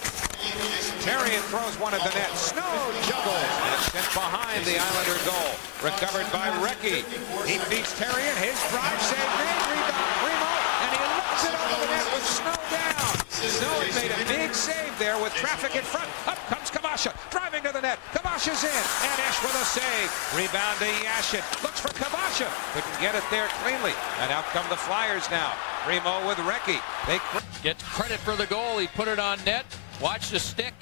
Therrien throws one at the net. Snow juggles and sent behind the Islander goal. Recovered by Recchi. He beats Therrien. His drive save made. Rebound Primo. And he looks it over the net with Snow down. Snow had made a big save there with traffic in front. Up comes Kavash. Kabasha driving to the net. Kabasha's in, and Esch with a save. Rebound to Yashin. Looks for Kabasha. Couldn't get it there cleanly. And out come the Flyers now. Primo with Recchi. They gets credit for the goal. He put it on net. Watch the stick.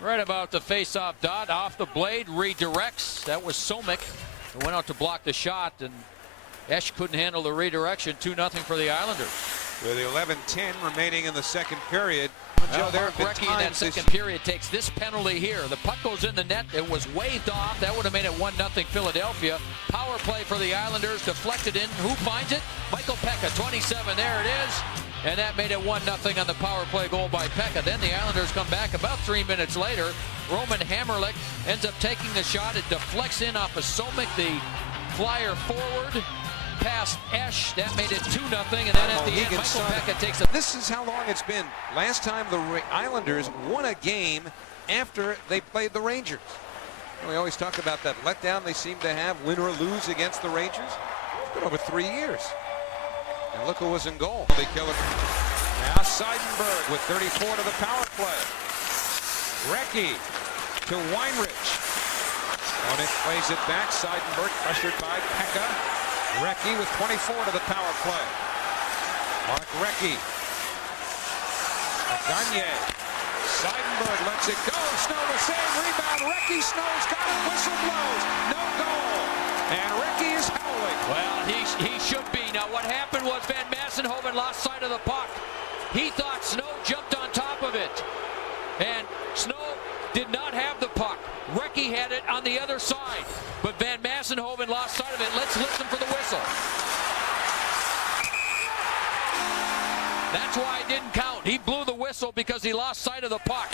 Right about the face-off dot. Off the blade. Redirects. That was Somik, who went out to block the shot, and Esch couldn't handle the redirection. 2-0 for the Islanders. With 11:10 remaining in the second period. Well, Recchi in that second period takes this penalty here. The puck goes in the net. It was waved off. That would have made it 1-0 Philadelphia. Power play for the Islanders. Deflected in. Who finds it? Michael Pekka, 27. There it is. And that made it 1-0 on the power play goal by Pekka. Then the Islanders come back about 3 minutes later. Roman Hamrlik ends up taking the shot. It deflects in off of Somik, the Flyer forward. Past Esch, that made it 2-0, and then at the end, Michael Pekka takes it. This is how long it's been. Last time the Islanders won a game after they played the Rangers. We always talk about that letdown they seem to have, win or lose against the Rangers. It's been over 3 years. And look who was in goal. They kill it. Now Seidenberg with 34 to the power play. Recchi to Weinrich. Onik plays it back. Seidenberg pressured by Pekka. Recchi with 24 to the power play. Mark Recchi. Gagne. Seidenberg lets it go. Snow the save. Rebound. Recchi. Snow's got it. Whistle blows. No goal. And Recchi is howling. Well, he should be. Now, what happened was Van Massenhoven lost sight of the puck. He thought Snow jumped on top of it. And Snow did not have the puck. Recchi had it on the other side. But Van Massenhoven lost sight of it. Let's listen for the whistle. That's why it didn't count. He blew the whistle because he lost sight of the puck.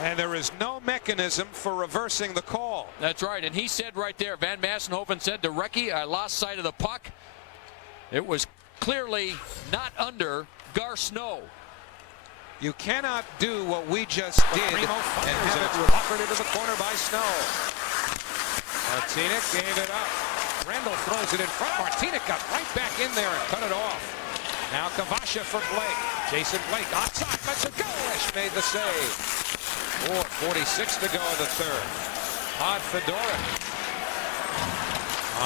And there is no mechanism for reversing the call. That's right. And he said right there, Van Massenhoven said to Recchi, I lost sight of the puck. It was clearly not under Gar Snow. You cannot do what we just did and have it pocketed into the corner by Snow. Martinic gave it up. Randall throws it in front. Martinic got right back in there and cut it off. Now Kabasha for Blake. Jason Blake outside, lets it go. Esch made the save. 4:46 to go in the third. Todd Fedoruk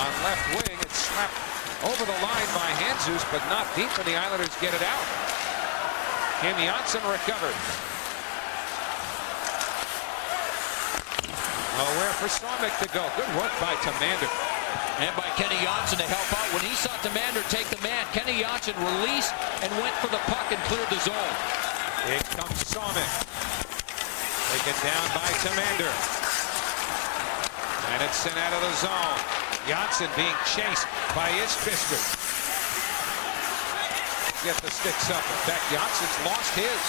on left wing. It's slapped over the line by Jesus, but not deep, and the Islanders get it out. Kim Janssen recovered. Nowhere for Somik to go. Good work by Tamander. And by Kenny Janssen to help out. When he saw Tamander take the man, Kenny Janssen released and went for the puck and cleared the zone. Here comes Somik. Taken down by Tamander. And it's sent out of the zone. Janssen being chased by Isbister. Get the sticks up. In fact, Janssen's lost his.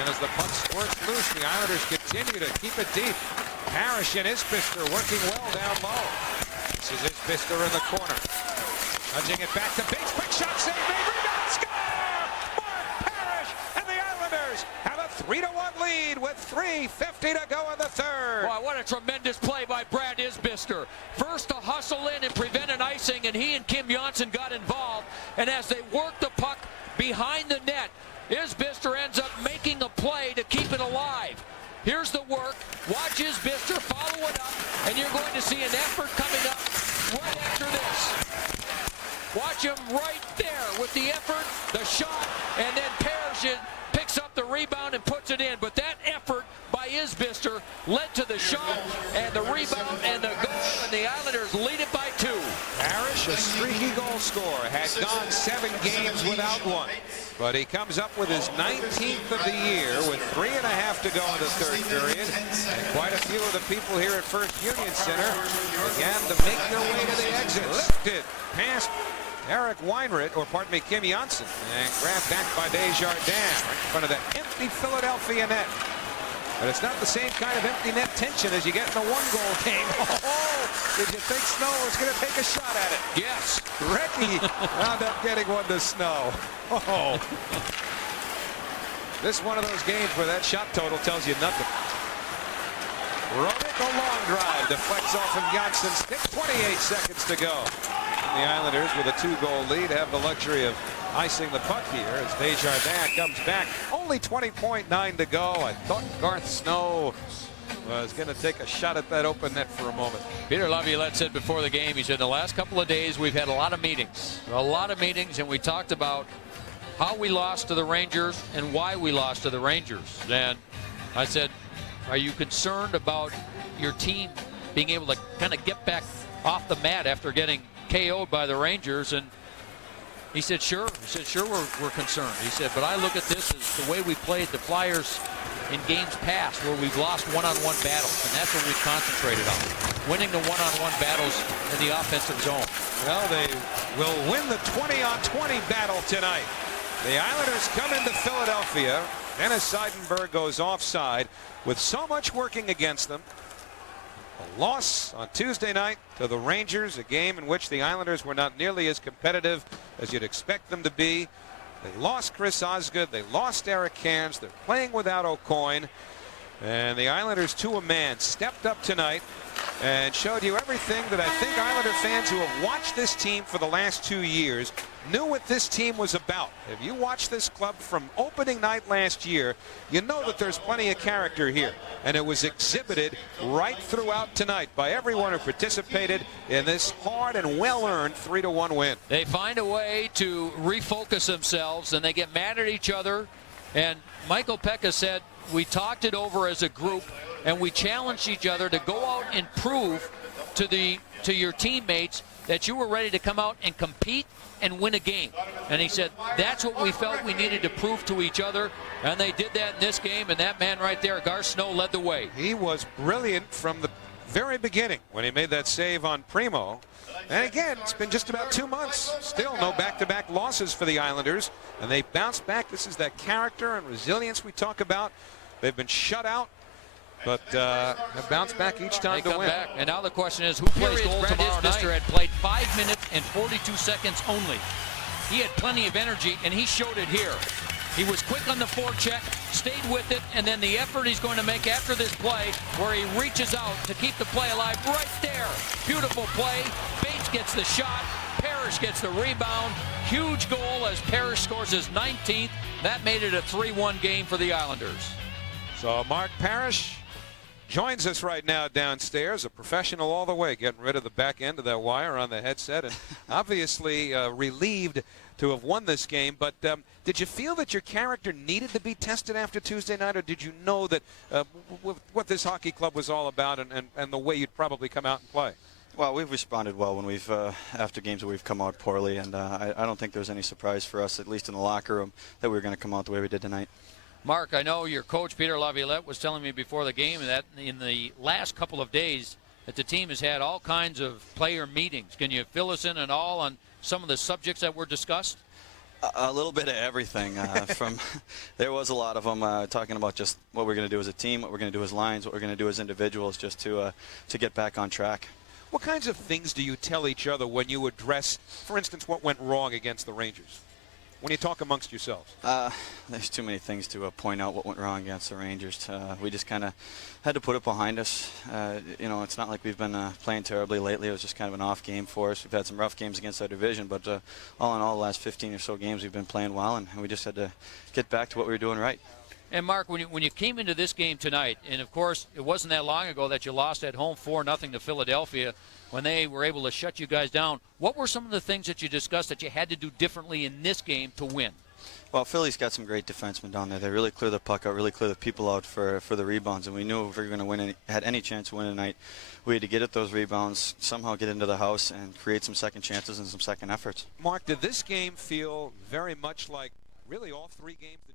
And as the puck squirts loose, the Islanders continue to keep it deep. Parrish and Isbister working well down low. This is Isbister in the corner. Nudging it back to Bates. Quick shot, save, made, rebound, score! Mark Parrish and the Islanders have a 3-1 lead with 3:50 to go in the third. Wow, what a tremendous play by Brad Isbister. First to hustle in and prevent an icing, and he and Kim Janssen got involved. And as they work the puck behind the net, Isbister ends up making a play to keep it alive. Here's the work. Watch Isbister follow it up, and you're going to see an effort coming up right after this. Watch him right there with the effort, the shot, and then Parrish picks up the rebound and puts it in. But that effort by Isbister led to the shot and the rebound and the goal, and the Islanders lead it by 2. Parrish, a streaky goal scorer, had gone 7 games without one. But he comes up with his 19th of the year with 3.5 to go in the third period. And quite a few of the people here at First Union Center began to make their way to the exit. Lifted past Eric Weinrich, or pardon me, Kim Janssen, and grabbed back by Desjardins right in front of that empty Philadelphia net. But it's not the same kind of empty net tension as you get in a one-goal game. Oh, did you think Snow was going to take a shot at it? Yes. Recchi wound up getting one to Snow. Oh. This is one of those games where that shot total tells you nothing. Rodick, a long drive, deflects off of Janssen's stick. 28 seconds to go. The Islanders, with a 2-goal lead, have the luxury of icing the puck here as Desjardins comes back. Only 20.9 to go. I thought Garth Snow was going to take a shot at that open net for a moment. Peter Laviolette said before the game, he said, the last couple of days we've had a lot of meetings, and we talked about how we lost to the Rangers and why we lost to the Rangers. And I said, are you concerned about your team being able to kind of get back off the mat after getting KO'd by the Rangers? And he said, sure. He said, sure, we're concerned. He said, but I look at this as the way we played the Flyers in games past where we've lost one-on-one battles, and that's what we've concentrated on, winning the one-on-one battles in the offensive zone. Well, they will win the 20-on-20 battle tonight. The Islanders come into Philadelphia. Dennis Seidenberg goes offside with so much working against them. A loss on Tuesday night to the Rangers, a game in which the Islanders were not nearly as competitive as you'd expect them to be. They lost Chris Osgood. They lost Eric Cairns. They're playing without O'Coin. And the Islanders, to a man, stepped up tonight and showed you everything that I think Islander fans who have watched this team for the last 2 years knew what this team was about. If you watch this club from opening night last year, you know that there's plenty of character here. And it was exhibited right throughout tonight by everyone who participated in this hard and well-earned 3-1 win. They find a way to refocus themselves, and they get mad at each other. And Michael Pekka said, we talked it over as a group, and we challenged each other to go out and prove to your teammates that you were ready to come out and compete and win a game. And he said that's what we felt we needed to prove to each other, and they did that in this game. And that man right there, Garth Snow, led the way. He was brilliant from the very beginning when he made that save on Primo. And again, it's been just about 2 months. Still no back-to-back losses for the Islanders, and they bounced back. This is that character and resilience we talk about. They've been shut out, but have bounced back each time to win. Back. And now the question is, who plays goal tomorrow night? Had played 5 minutes and 42 seconds only. He had plenty of energy, and he showed it here. He was quick on the forecheck, stayed with it, and then the effort he's going to make after this play where he reaches out to keep the play alive right there. Beautiful play. Bates gets the shot. Parrish gets the rebound. Huge goal as Parrish scores his 19th. That made it a 3-1 game for the Islanders. So Mark Parrish joins us right now downstairs, a professional all the way, getting rid of the back end of that wire on the headset, and obviously relieved to have won this game. But did you feel that your character needed to be tested after Tuesday night, or did you know that what this hockey club was all about and the way you'd probably come out and play? Well, we've responded well when we've after games where we've come out poorly, and I don't think there was any surprise for us, at least in the locker room, that we were going to come out the way we did tonight. Mark, I know your coach, Peter Laviolette, was telling me before the game that in the last couple of days that the team has had all kinds of player meetings. Can you fill us in at all on some of the subjects that were discussed? A little bit of everything. There was a lot of them talking about just what we're going to do as a team, what we're going to do as lines, what we're going to do as individuals, just to get back on track. What kinds of things do you tell each other when you address, for instance, what went wrong against the Rangers? When you talk amongst yourselves? There's too many things to point out what went wrong against the Rangers. We just kind of had to put it behind us. You know, it's not like we've been playing terribly lately. It was just kind of an off game for us. We've had some rough games against our division, but all in all, the last 15 or so games we've been playing well, and we just had to get back to what we were doing right. And Mark, when you came into this game tonight, and of course it wasn't that long ago that you lost at home 4-0 to Philadelphia, when they were able to shut you guys down, what were some of the things that you discussed that you had to do differently in this game to win? Well, Philly's got some great defensemen down there. They really clear the puck out, really clear the people out for the rebounds, and we knew if we were going to win, had any chance to win tonight, we had to get at those rebounds, somehow get into the house, and create some second chances and some second efforts. Mark, did this game feel very much like really all 3 games that